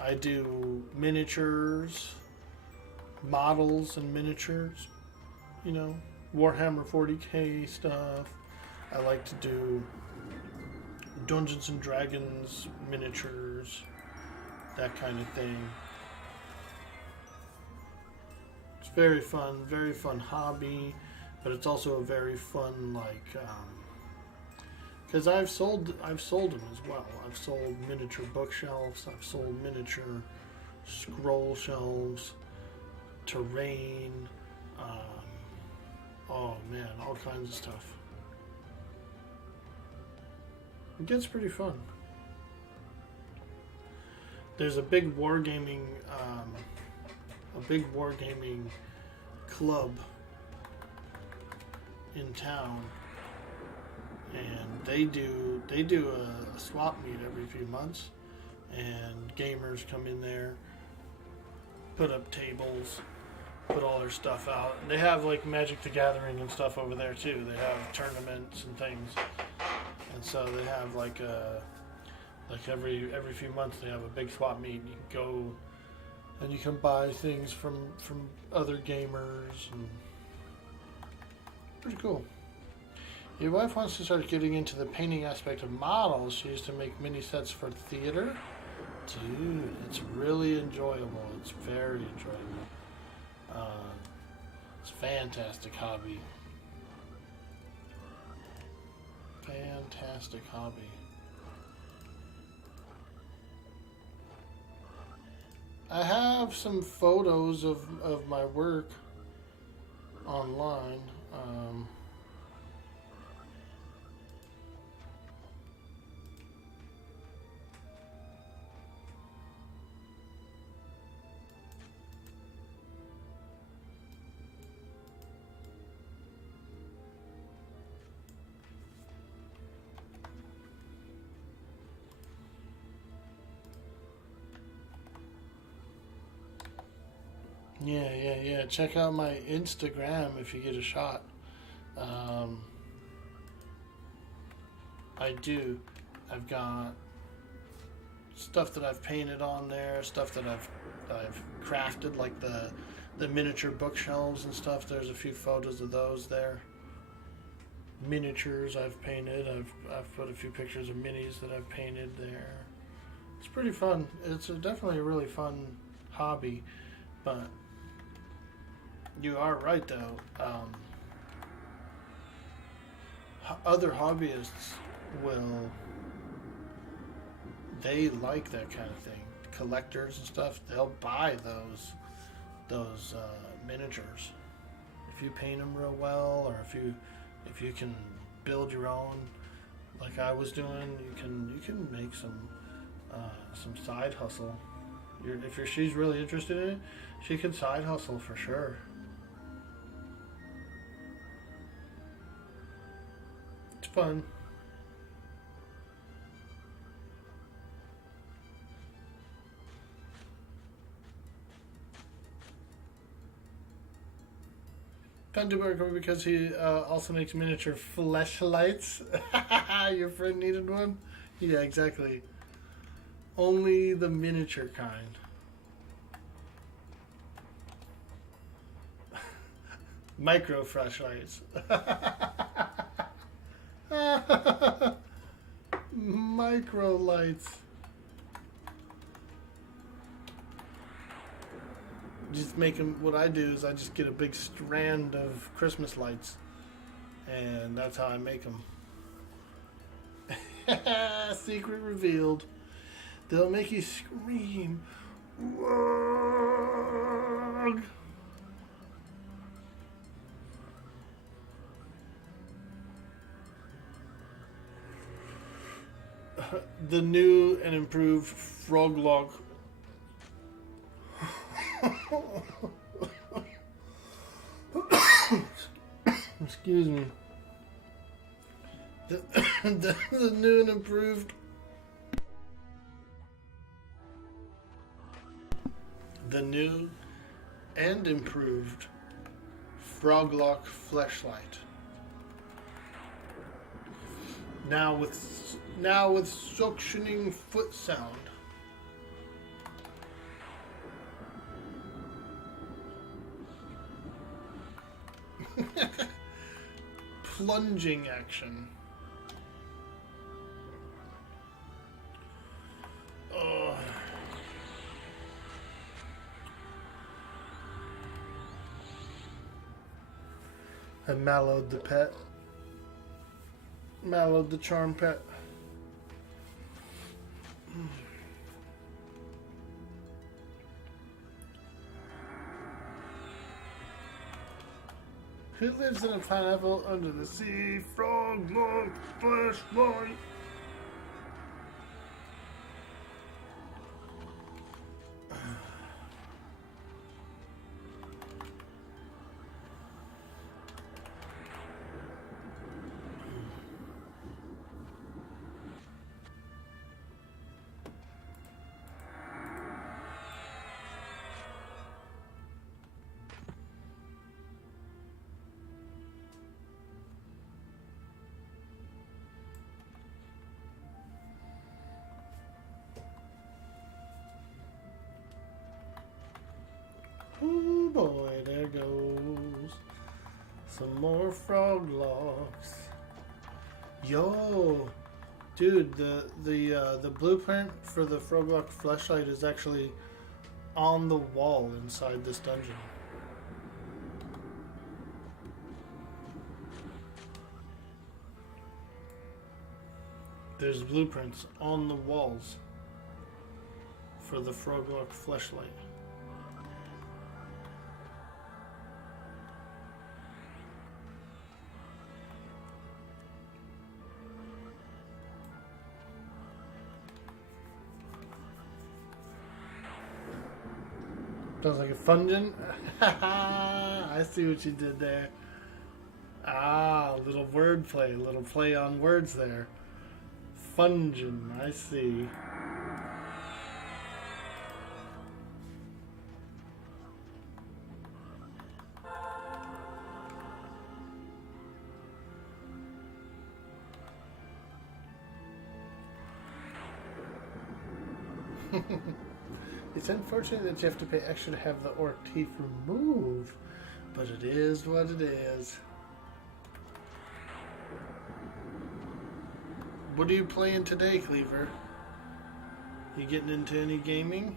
I do miniatures, models and miniatures, you know, Warhammer 40k stuff. I like to do Dungeons and Dragons miniatures, that kind of thing. It's very fun hobby, but it's also a very fun, like, because I've sold them as well. I've sold miniature bookshelves, I've sold miniature scroll shelves, terrain, oh man, all kinds of stuff. It gets pretty fun. There's a big wargaming club in town, and they do a swap meet every few months, and gamers come in there, put up tables, put all their stuff out. And they have like Magic the Gathering and stuff over there too. They have tournaments and things, and so they have like every few months they have a big swap meet. You can go and you can buy things from other gamers, and pretty cool. Your wife wants to start getting into the painting aspect of models. She used to make mini sets for theater. Dude, it's really enjoyable. It's very enjoyable. It's a fantastic hobby. Fantastic hobby. I have some photos of my work online. Yeah. Check out my Instagram if you get a shot. I do. I've got stuff that I've painted on there, stuff that I've crafted, like the miniature bookshelves and stuff. There's a few photos of those there. Miniatures I've painted. I've put a few pictures of minis that I've painted there. It's pretty fun. It's definitely a really fun hobby, but you are right though. Other hobbyists they like that kind of thing. Collectors and stuff, they'll buy those miniatures. If you paint them real well, or if you can build your own, like I was doing, you can make some side hustle. She's really interested in it, she can side hustle for sure. It's fun. Fun to work with because he also makes miniature fleshlights. Your friend needed one? Yeah, exactly. Only the miniature kind. Micro flashlights. Micro lights. Just make them. What I do is I just get a big strand of Christmas lights, and that's how I make them. Secret revealed. They'll make you scream. Whoa. The new and improved frog log. Excuse me. The new and improved. The new and improved Froglock fleshlight. Now with suctioning foot sound. plunging action. Oh. I mallowed the pet. Mallowed the charm pet. Who lives in a pineapple under the sea? Frog, log, flashlight. Oh boy, there goes some more frog logs. Yo, dude, the blueprint for the frog log fleshlight is actually on the wall inside this dungeon. There's blueprints on the walls for the frog log fleshlight. Sounds like a fungin. I see what you did there. Ah, a little wordplay, a little play on words there. Fungin, I see. It's unfortunate that you have to pay extra to have the orc teeth removed, but it is what it is. What are you playing today, Cleaver? You getting into any gaming?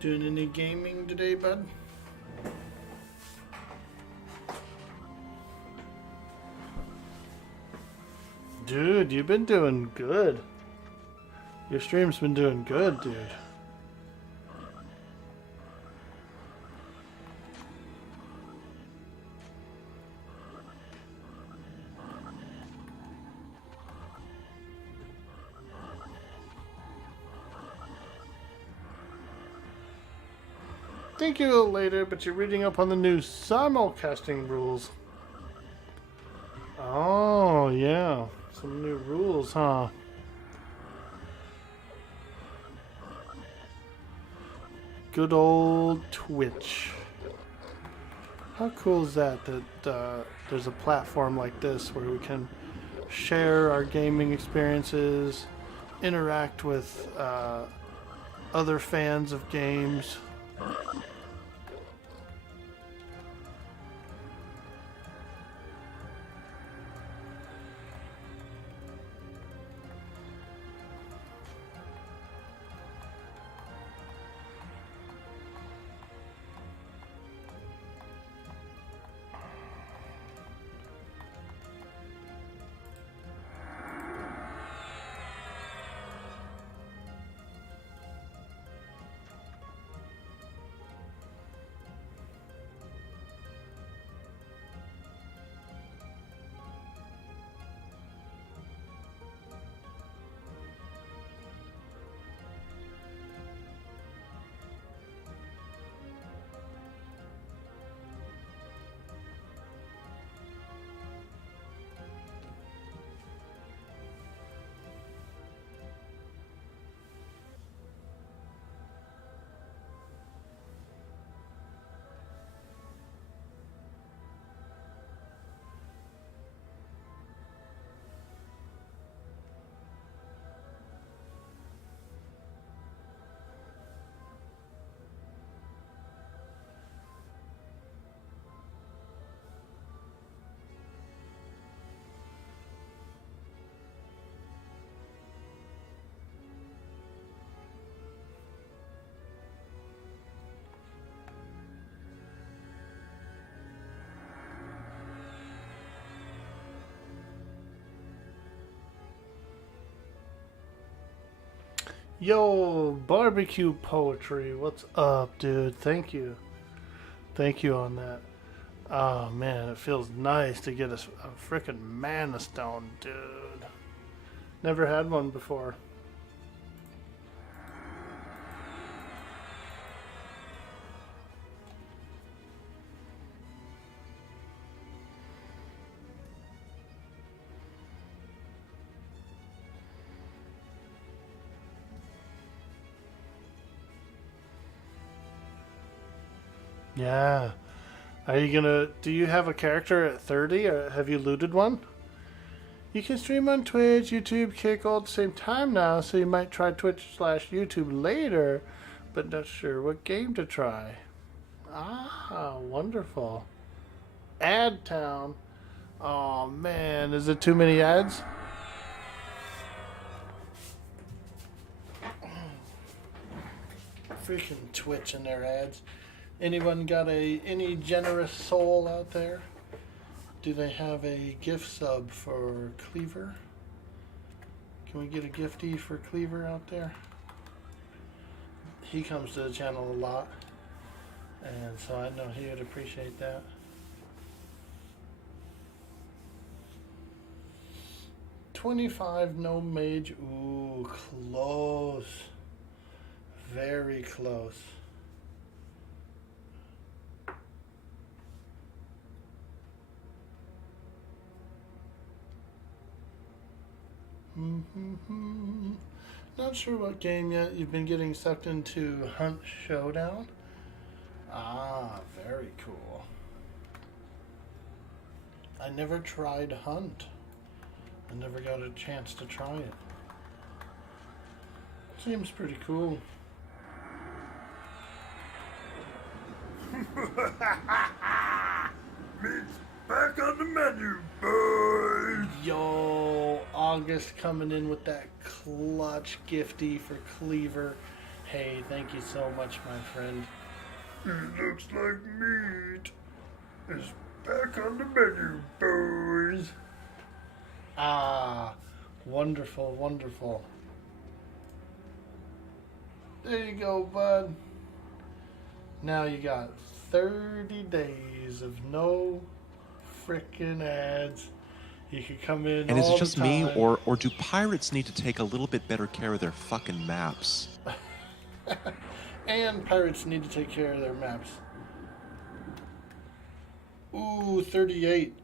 Doing any gaming today, bud? Dude, you've been doing good. Your stream's been doing good, dude. Thank you a little later, but you're reading up on the new simulcasting rules. Oh, yeah. Some new rules, huh? Good old Twitch. How cool is that there's a platform like this where we can share our gaming experiences, interact with other fans of games. Yo, barbecue poetry. What's up, dude? Thank you. Thank you on that. Oh, man, it feels nice to get a frickin' Manastoner, dude. Never had one before. Yeah. Are you gonna... Do you have a character at 30, or have you looted one? You can stream on Twitch, YouTube, Kick all at the same time now, so you might try Twitch/YouTube later, but not sure what game to try. Ah, wonderful. Ad Town. Oh, man. Is it too many ads? Freaking Twitch and their ads. Anyone got any generous soul out there? Do they have a gift sub for Cleaver? Can we get a gifty for Cleaver out there? He comes to the channel a lot, and so I know he would appreciate that. $25 no mage. Ooh, close. Very close. Not sure what game yet. You've been getting sucked into Hunt Showdown? Ah, very cool. I never tried Hunt. I never got a chance to try it. Seems pretty cool. Meat's back on the menu, boys! Yo, August coming in with that clutch gifty for Cleaver. Hey, thank you so much, my friend. It looks like meat is back on the menu, boys. Ah, wonderful, wonderful. There you go, bud. Now you got 30 days of no frickin' ads. You could come in And is all it just the me, time. or do pirates need to take a little bit better care of their fucking maps? And pirates need to take care of their maps. Ooh, 38.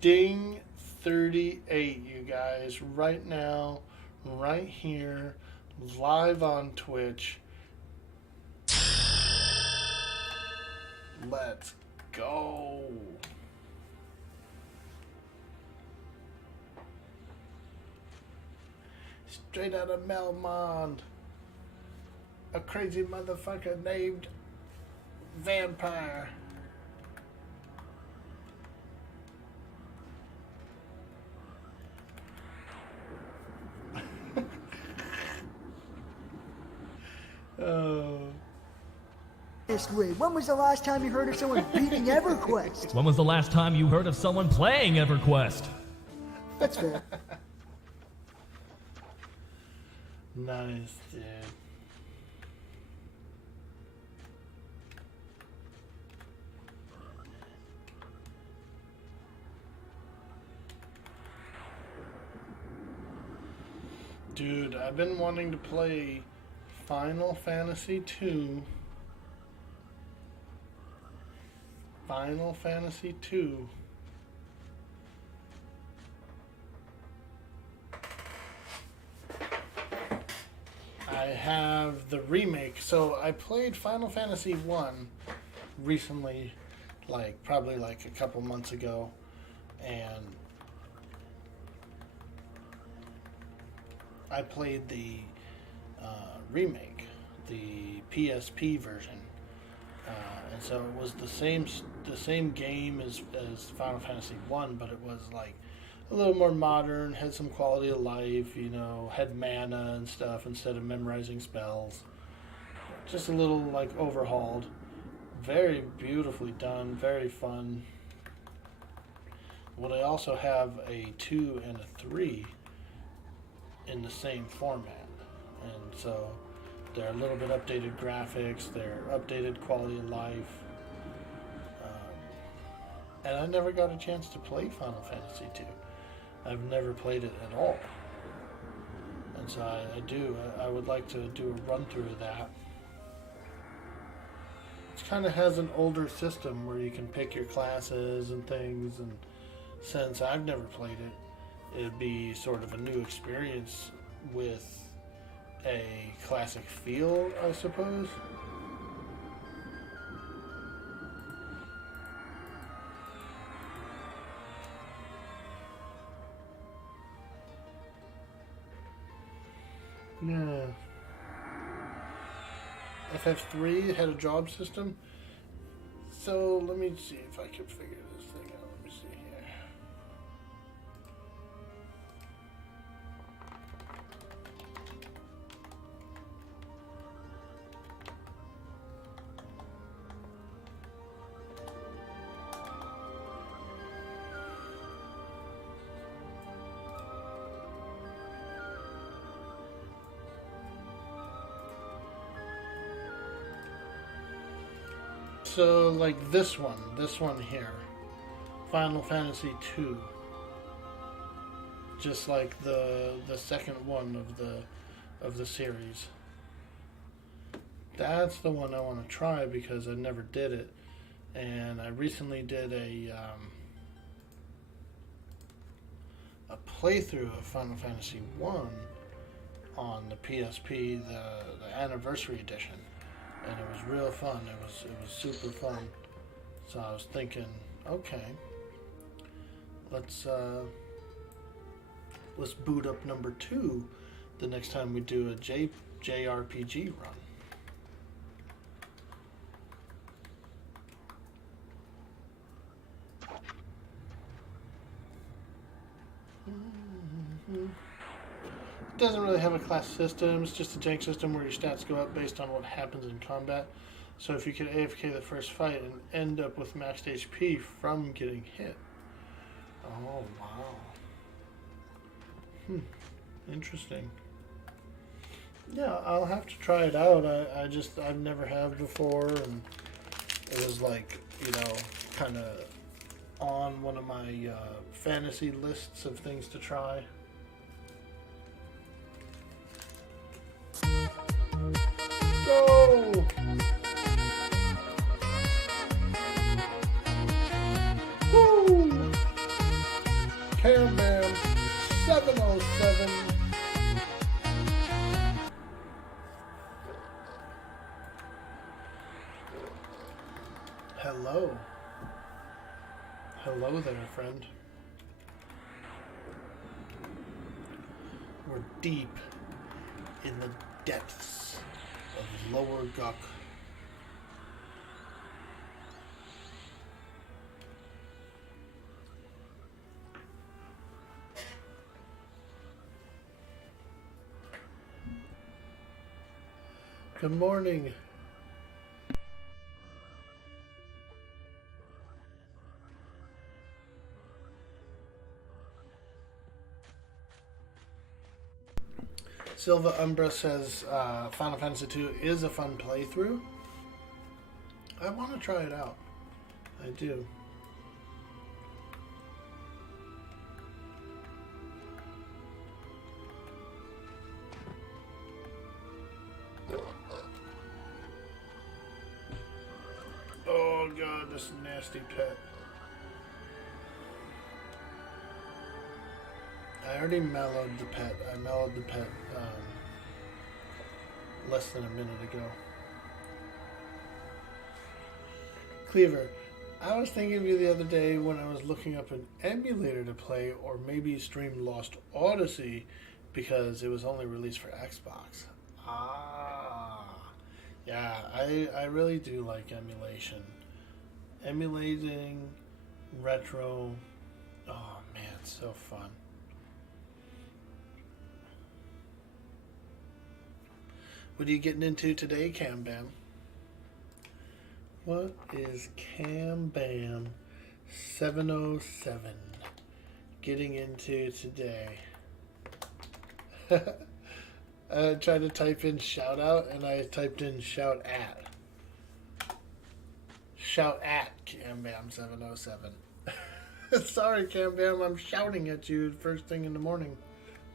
Ding, 38, you guys. Right now, right here, live on Twitch. Let's go. Straight out of Melmond. A crazy motherfucker named Vampire. Oh. Way. When was the last time you heard of someone beating EverQuest? When was the last time you heard of someone playing EverQuest? That's fair. Nice, dude. Dude, I've been wanting to play Final Fantasy 2. Final Fantasy 2. I have the remake. So I played Final Fantasy 1 recently, probably a couple months ago, and I played the remake, the PSP version, and so it was the same game as Final Fantasy 1, but it was a little more modern, had some quality of life, had mana and stuff instead of memorizing spells. Just a little overhauled. Very beautifully done, very fun. Well, I also have a 2 and a 3 in the same format. and so they're a little bit updated graphics, they're updated quality of life. And I never got a chance to play Final Fantasy II. I've never played it at all. And so I would like to do a run through of that. It kind of has an older system where you can pick your classes and things, and since I've never played it, it'd be sort of a new experience with a classic feel, I suppose. Yeah. FF3 had a job system. So let me see if I can figure this thing out. Let me see here. So, like this one here, Final Fantasy II, just like the second one of the series. That's the one I want to try because I never did it, and I recently did a playthrough of Final Fantasy I on the PSP, the Anniversary Edition. And it was real fun. It was super fun. So I was thinking, okay, let's boot up number 2 the next time we do a JRPG run. Doesn't really have a class system. It's just a tank system where your stats go up based on what happens in combat. So if you could AFK the first fight and end up with maxed HP from getting hit. Oh, wow. Interesting. Yeah, I'll have to try it out. I've never have before, and it was like, kind of on one of my fantasy lists of things to try. Go! Woo! Caramel 707. Hello. Hello there, friend. We're deep in the depths of Lower Guk. Good morning. Silva Umbra says Final Fantasy II is a fun playthrough. I want to try it out. I do. Oh god, this nasty pet. I already mellowed the pet. I mellowed the pet less than a minute ago. Cleaver, I was thinking of you the other day when I was looking up an emulator to play, or maybe stream Lost Odyssey because it was only released for Xbox. Yeah, I really do like emulation. Emulating retro. Oh man, it's so fun. What are you getting into today, Cam Bam? What is Cam Bam 707 getting into today? I tried to type in shout out and I typed in shout at. Shout at CamBam707. Sorry, CamBam, I'm shouting at you first thing in the morning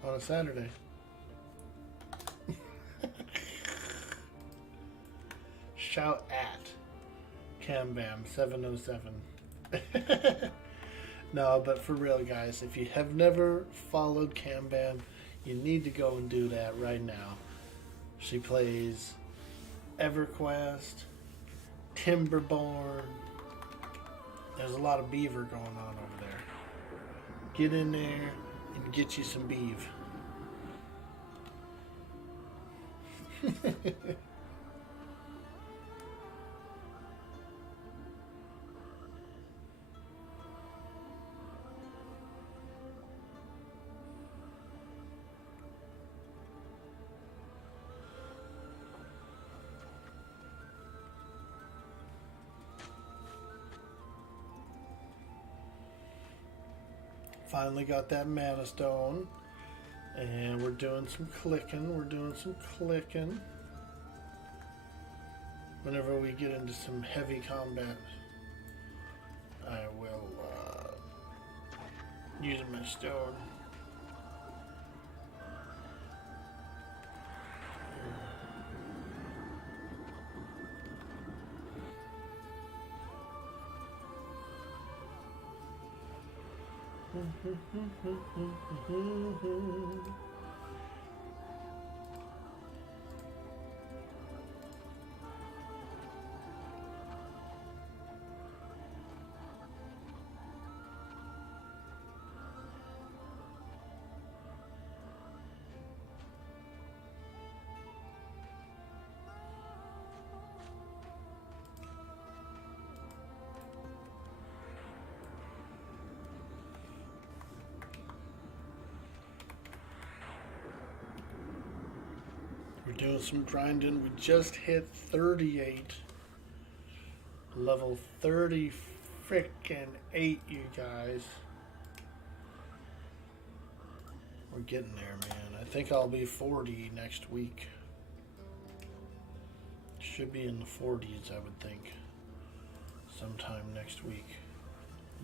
on a Saturday. Shout at CamBam707. No, but for real, guys, if you have never followed CamBam, you need to go and do that right now. She plays EverQuest, Timberborn. There's a lot of beaver going on over there. Get in there and get you some beef. Finally got that Manastone, and we're doing some clicking. Whenever we get into some heavy combat, I will use my stone. We're doing some grinding. We just hit 38. Level 30 frickin' 8, you guys. We're getting there, man. I think I'll be 40 next week. Should be in the 40s, I would think. Sometime next week.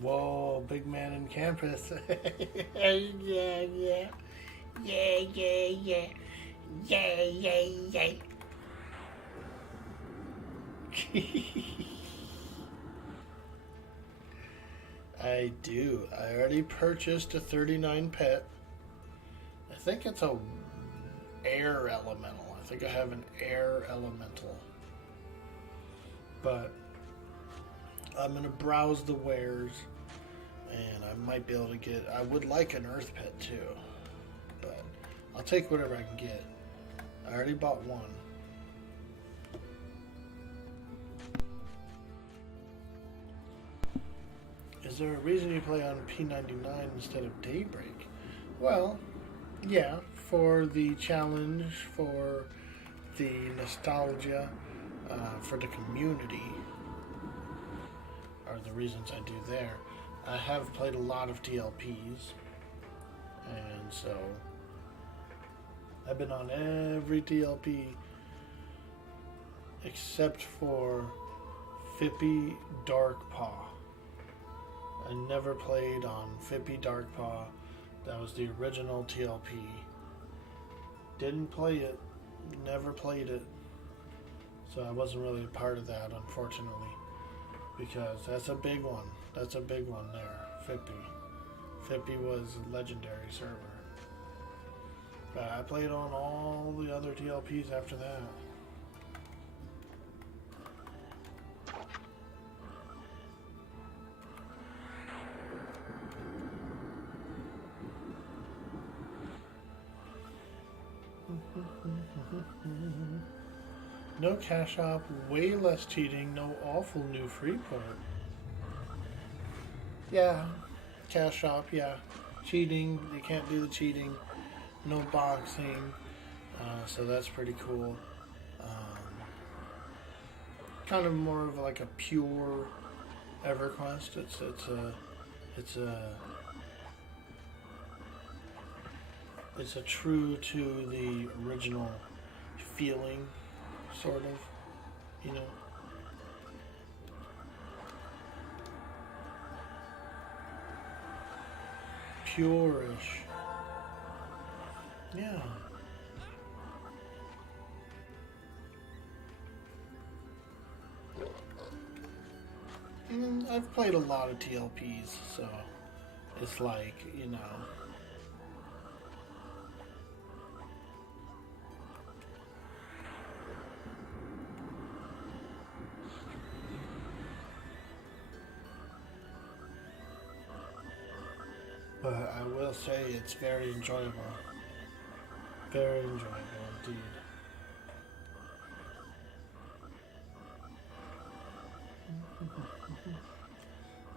Whoa, big man in campus. Yeah. Yay. I do. I already purchased a 39 pet. I think it's a air elemental. I think I have an air elemental. But I'm going to browse the wares, and I might be able to get... I would like an earth pet too, but I'll take whatever I can get. I already bought one. Is there a reason you play on P99 instead of Daybreak? Well, yeah, for the challenge, for the nostalgia, for the community are the reasons I do there. I have played a lot of TLPs, and so I've been on every TLP except for Fippy Darkpaw. I never played on Fippy Darkpaw. That was the original TLP. Didn't play it. Never played it. So I wasn't really a part of that, unfortunately. Because that's a big one. That's a big one there. Fippy. Fippy was a legendary server. But I played on all the other TLPs after that. No cash shop, way less cheating, no awful new free part. Yeah, cash shop, yeah. Cheating, you can't do the cheating. No boxing, so that's pretty cool. Kind of more of like a pure EverQuest. It's a true to the original feeling, sort of, you know. Purish. Yeah. I've played a lot of TLPs, so it's like, you know. But I will say it's very enjoyable. Very enjoyable indeed.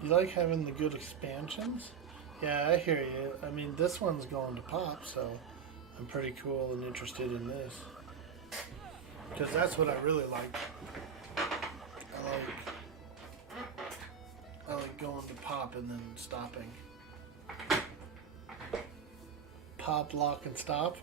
You like having the good expansions? Yeah, I hear you. I mean, this one's going to pop, so I'm pretty cool and interested in this. Because that's what I really like. I like going to pop and then stopping. Pop, lock, and stop.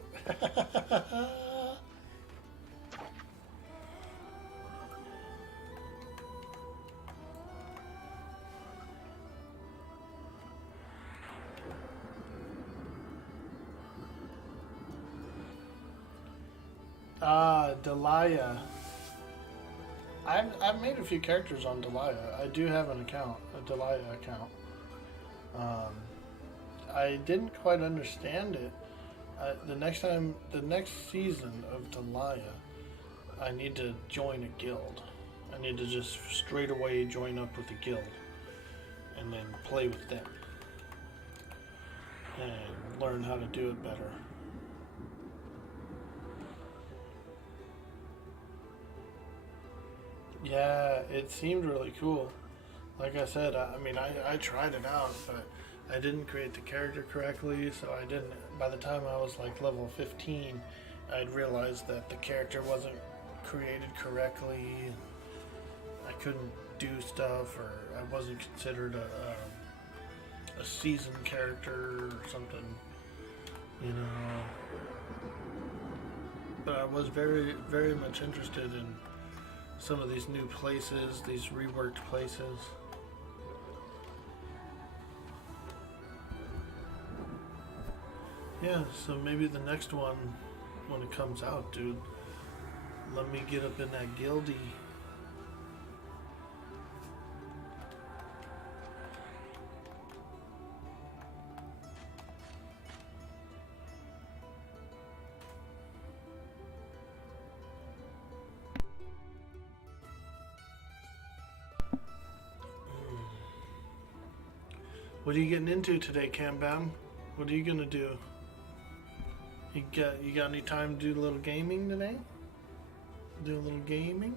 Delia. I've made a few characters on Delia. I do have an account, a Delia account. I didn't quite understand it. The next season of Delia, I need to join a guild. I need to just straight away join up with a guild and then play with them and learn how to do it better. Yeah, it seemed really cool. Like I said, I mean, I tried it out, but I didn't create the character correctly, so I didn't. By the time I was like level 15, I'd realized that the character wasn't created correctly. I couldn't do stuff, or I wasn't considered a seasoned character or something, you know. But I was very, very much interested in some of these new places, these reworked places. Yeah, so maybe the next one, when it comes out, dude, let me get up in that guildie. What are you getting into today, Cam Bam? What are you gonna do? You got any time to do a little gaming today? Do a little gaming?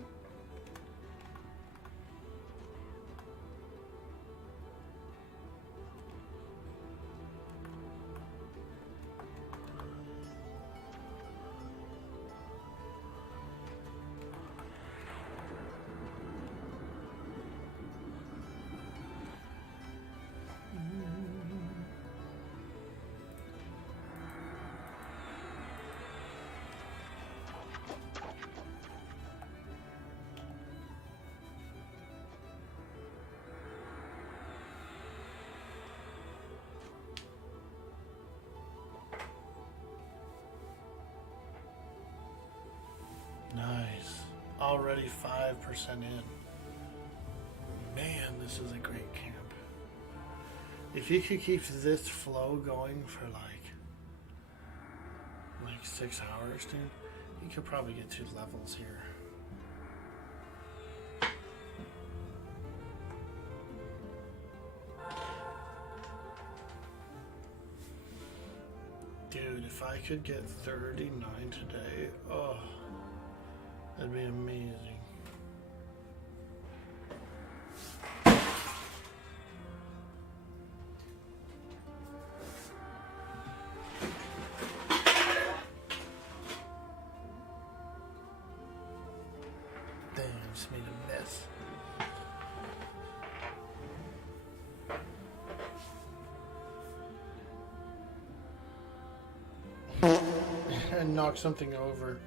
Nice. Already 5% in. Man, this is a great camp. If you could keep this flow going for like 6 hours, dude, you could probably get 2 levels here. Dude, if I could get 39 today, oh, that'd be amazing. Damn, I just made a mess. and knocked something over.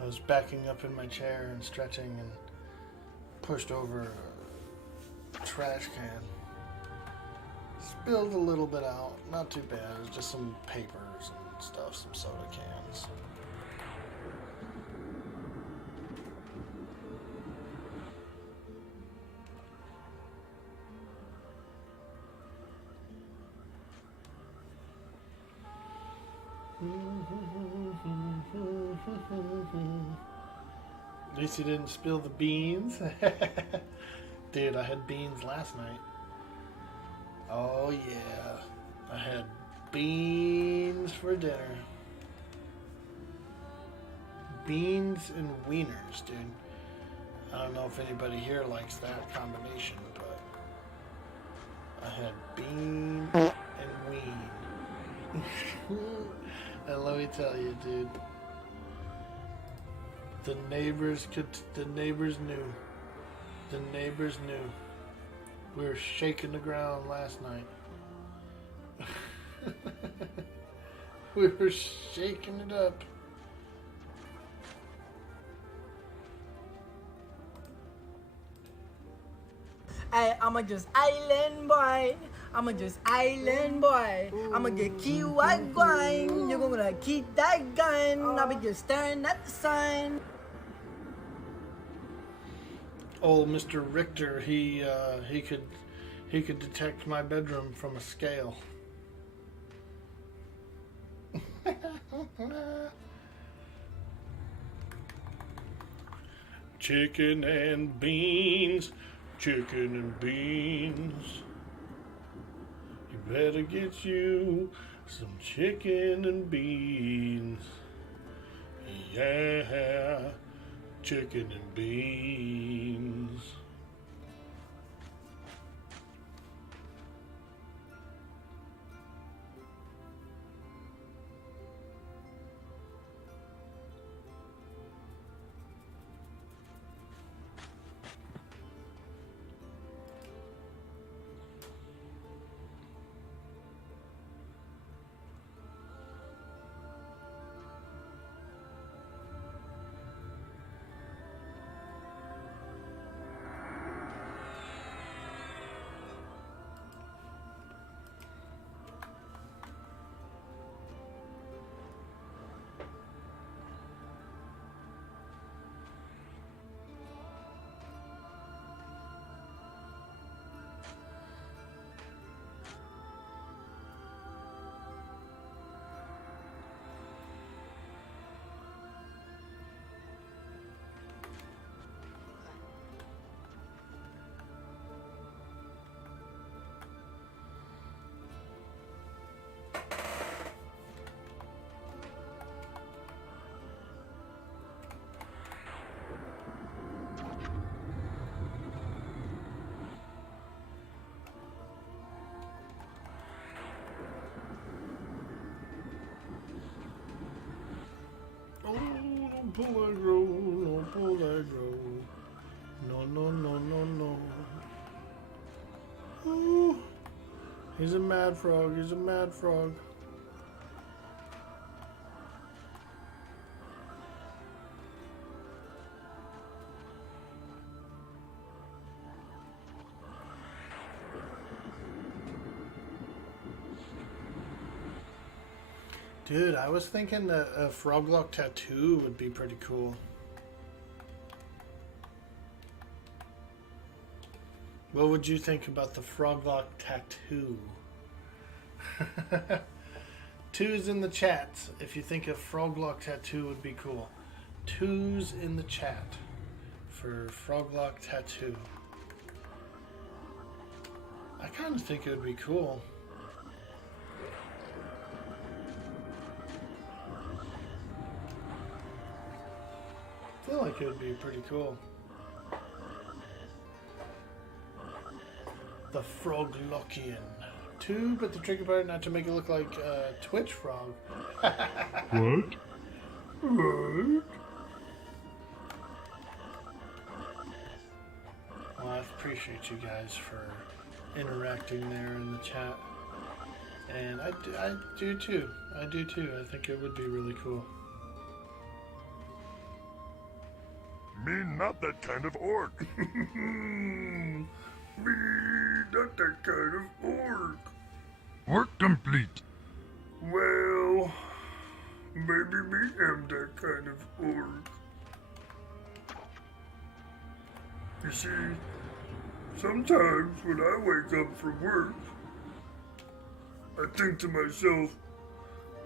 I was backing up in my chair and stretching and pushed over a trash can. Spilled a little bit out. Not too bad. It was just some papers and stuff, some soda cans. At least you didn't spill the beans. Dude, I had beans last night. Oh yeah. I had beans for dinner. Beans and wieners, dude. I don't know if anybody here likes that combination, but I had bean and ween. And let me tell you, dude, the neighbors knew. The neighbors knew. We were shaking the ground last night. We were shaking it up. I'ma just island boy. I'ma just island boy. I'ma get key white going. You're gonna keep that gun. I'll be just staring at the sun. Old Mr. Richter, he could detect my bedroom from a scale. Chicken and beans, chicken and beans. You better get you some chicken and beans. Yeah, chicken and beans. Don't pull that road, don't pull that road. No, no, no, no, no. Ooh, he's a mad frog, he's a mad frog. Dude, I was thinking that a froglock tattoo would be pretty cool. What would you think about the froglock tattoo? Twos in the chat if you think a froglock tattoo would be cool. Twos in the chat for froglock tattoo. I kind of think it would be cool. I feel like it would be pretty cool. The Froglockian. Two, but the tricky part not to make it look like Twitch Frog. What? What? Well, I appreciate you guys for interacting there in the chat. And I do too. I do too. I think it would be really cool. Me, not that kind of orc. Me, not that kind of orc. Work complete. Well, maybe me am that kind of orc. You see, sometimes when I wake up from work, I think to myself,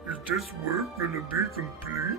is this work gonna be complete?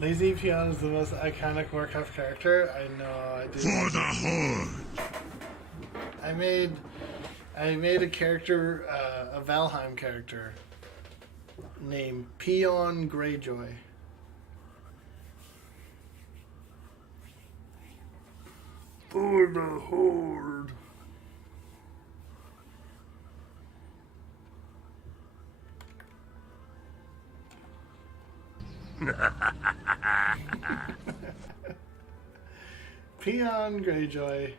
Lazy Peon is the most iconic Warcraft character. I know. I did. For the Horde. I made a character, a Valheim character, named Peon Greyjoy. For the Horde. Peon Greyjoy.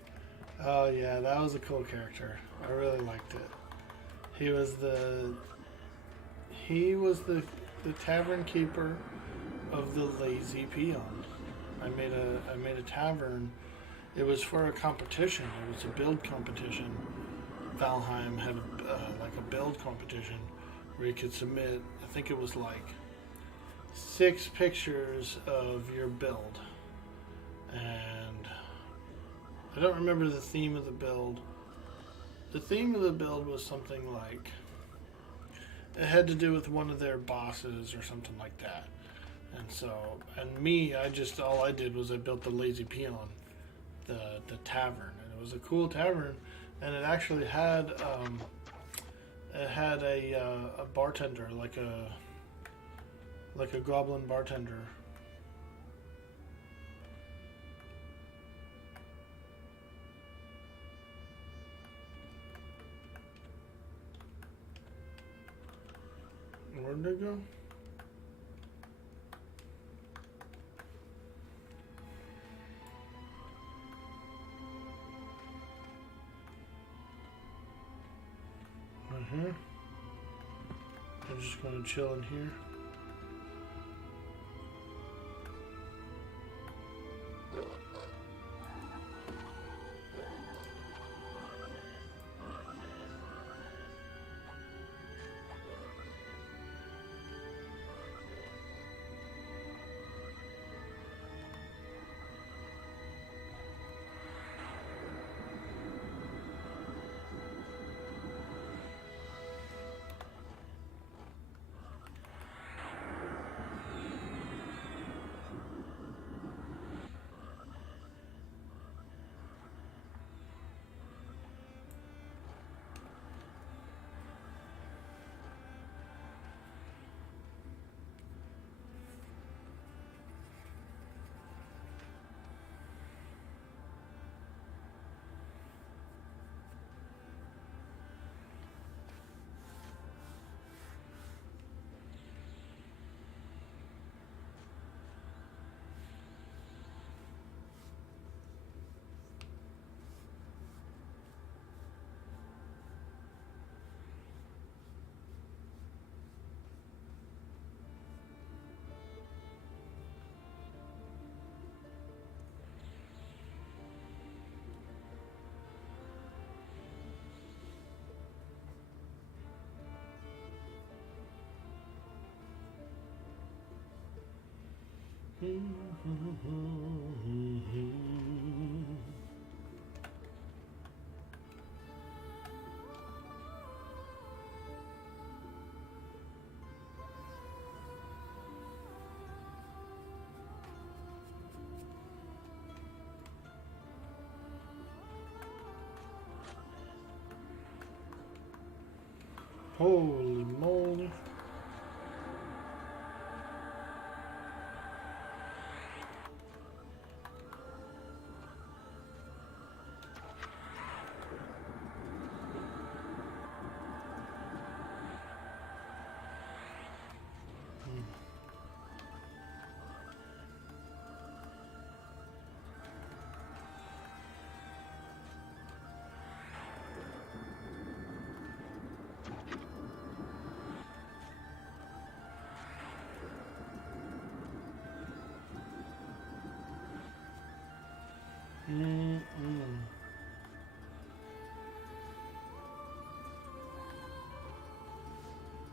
Oh yeah, that was a cool character. I really liked it. He was the tavern keeper of the Lazy Peon. I made a tavern. It was for a competition. It was a build competition. Valheim had like a build competition where you could submit. I think it was like 6 pictures of your build, and I don't remember the theme of the build. The theme of the build was something like, it had to do with one of their bosses or something like that. And so, and me, all I did was I built the Lazy Peon, the tavern, and it was a cool tavern, and it actually had a bartender, like a goblin bartender. Where'd they go? I'm just gonna chill in here. Holy moly.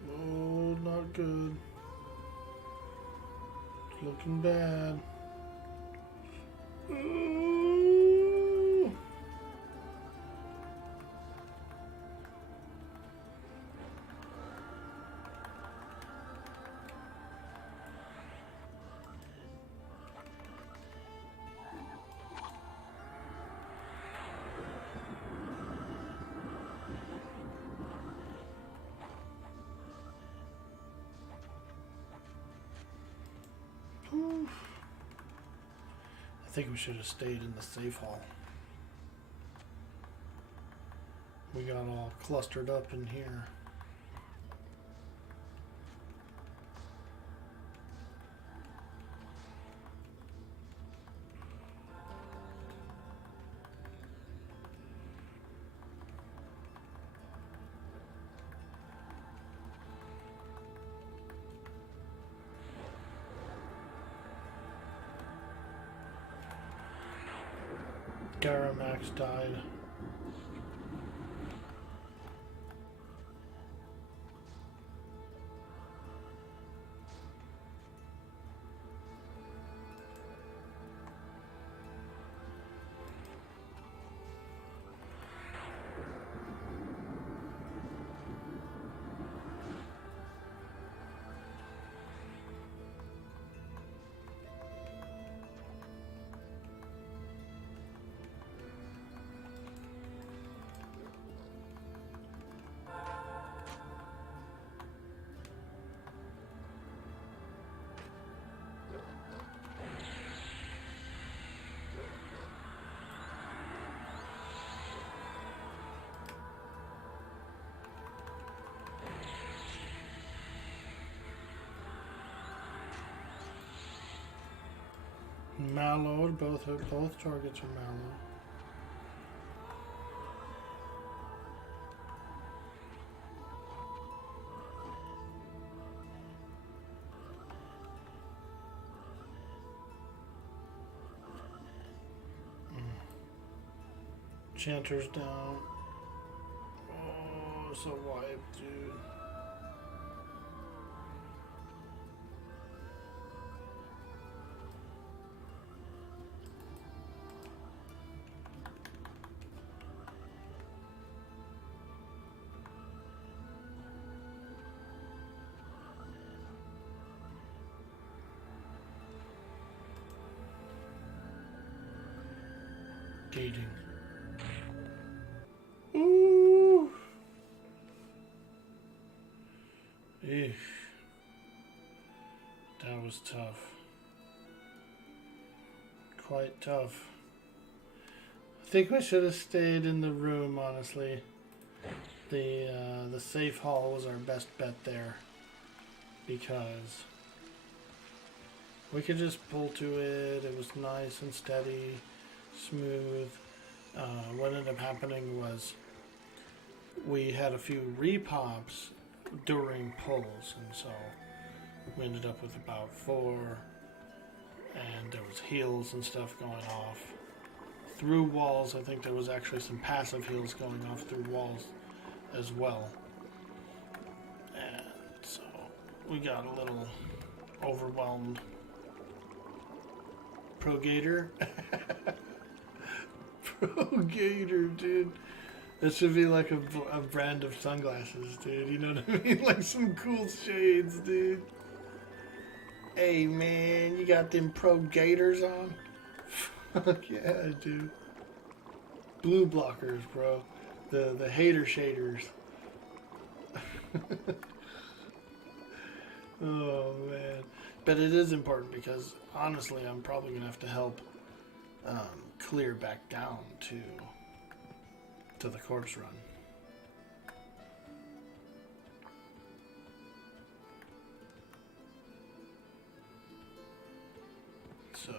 Oh, not good. It's looking bad. Ooh. I think we should have stayed in the safe hall. We got all clustered up in here. Garamax died. Mallowed, both targets are mallowed. Chanter's down. Oh, so wiped, dude. Gating. Ooh. Eesh. That was tough. Quite tough. I think we should have stayed in the room, honestly. The safe hall was our best bet there. Because we could just pull to it. It was nice and steady, smooth. What ended up happening was we had a few repops during pulls, and so we ended up with about 4, and there was heals and stuff going off through walls. I think there was actually some passive heals going off through walls as well, and so we got a little overwhelmed. Pro Gator. Pro Gator, dude. That should be like a brand of sunglasses, dude. You know what I mean? Like some cool shades, dude. Hey, man, you got them Pro Gators on? Fuck yeah, dude. Blue blockers, bro. The hater shaders. Oh man, but it is important because honestly, I'm probably gonna have to help clear back down to the corpse run. So.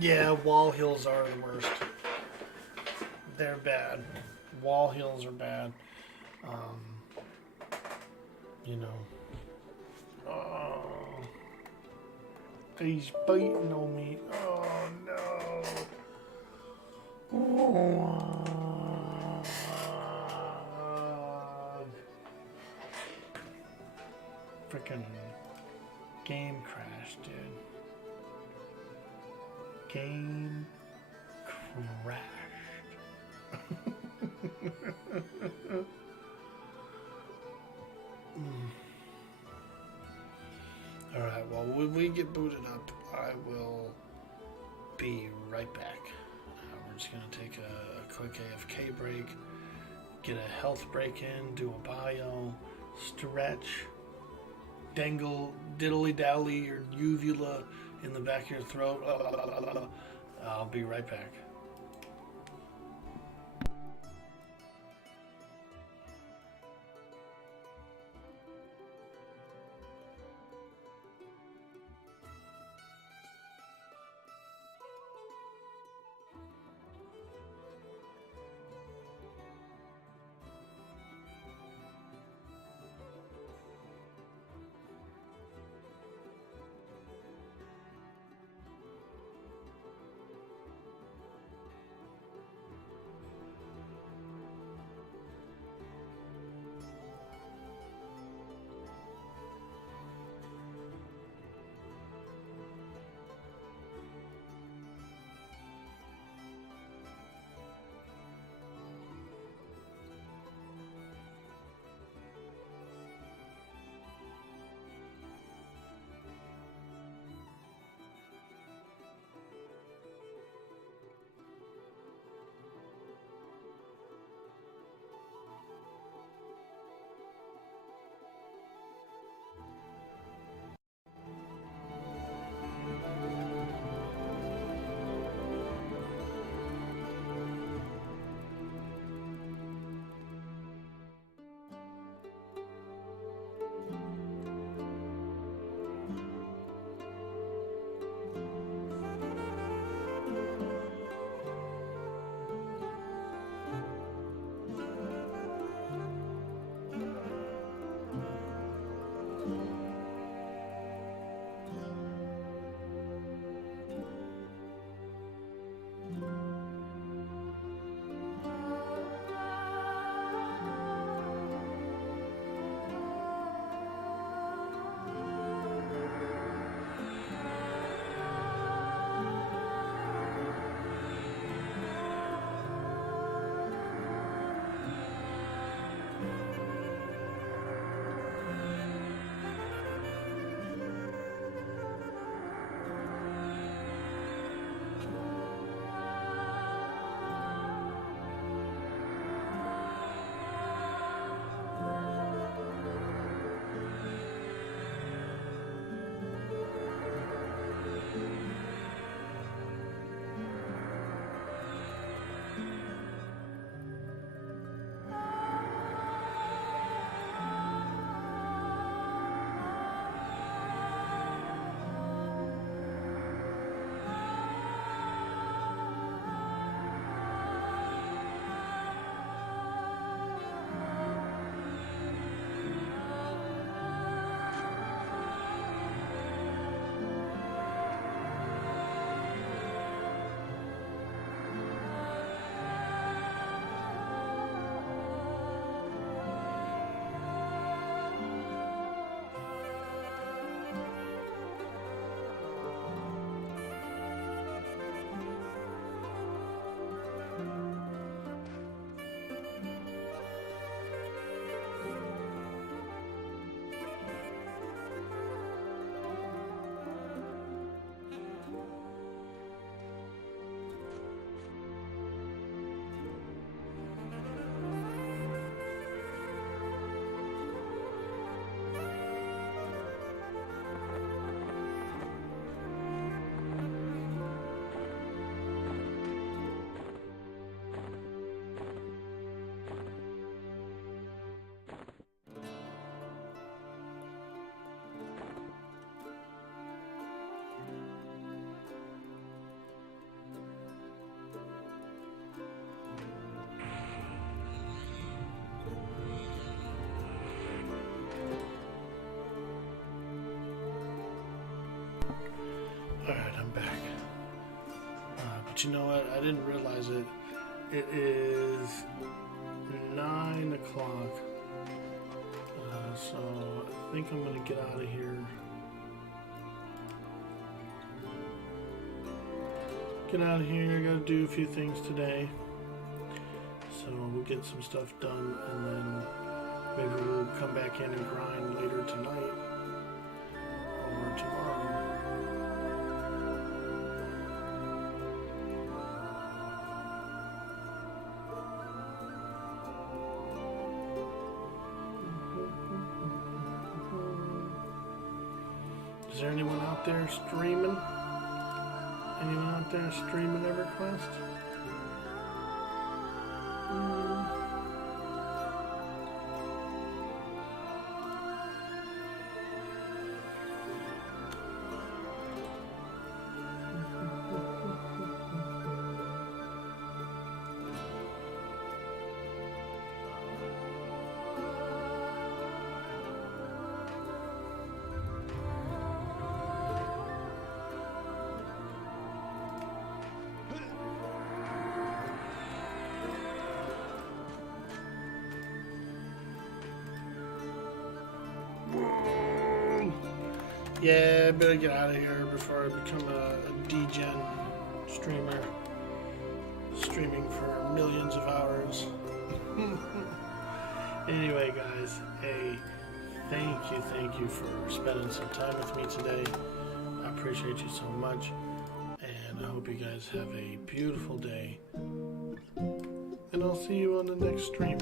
Yeah, wall hills are the worst. They're bad. Wall hills are bad. You know. Oh, he's biting on me. Oh no. Oh. Freaking game crashed, dude. Game crashed. Alright, well, when we get booted up, I will be right back. We're just going to take a quick AFK break, get a health break in, do a bio, stretch, dangle, diddly-dally your uvula in the back of your throat. I'll be right back. But you know what? I didn't realize it. It is 9 o'clock. So I think I'm gonna get out of here. Get out of here. I gotta do a few things today. So we'll get some stuff done, and then maybe we'll come back in and grind later tonight or tomorrow. Is there anyone out there streaming? Anyone out there streaming EverQuest? Yeah, I better get out of here before I become a degen streamer, streaming for millions of hours. Anyway, guys, hey, thank you for spending some time with me today. I appreciate you so much, and I hope you guys have a beautiful day, and I'll see you on the next stream.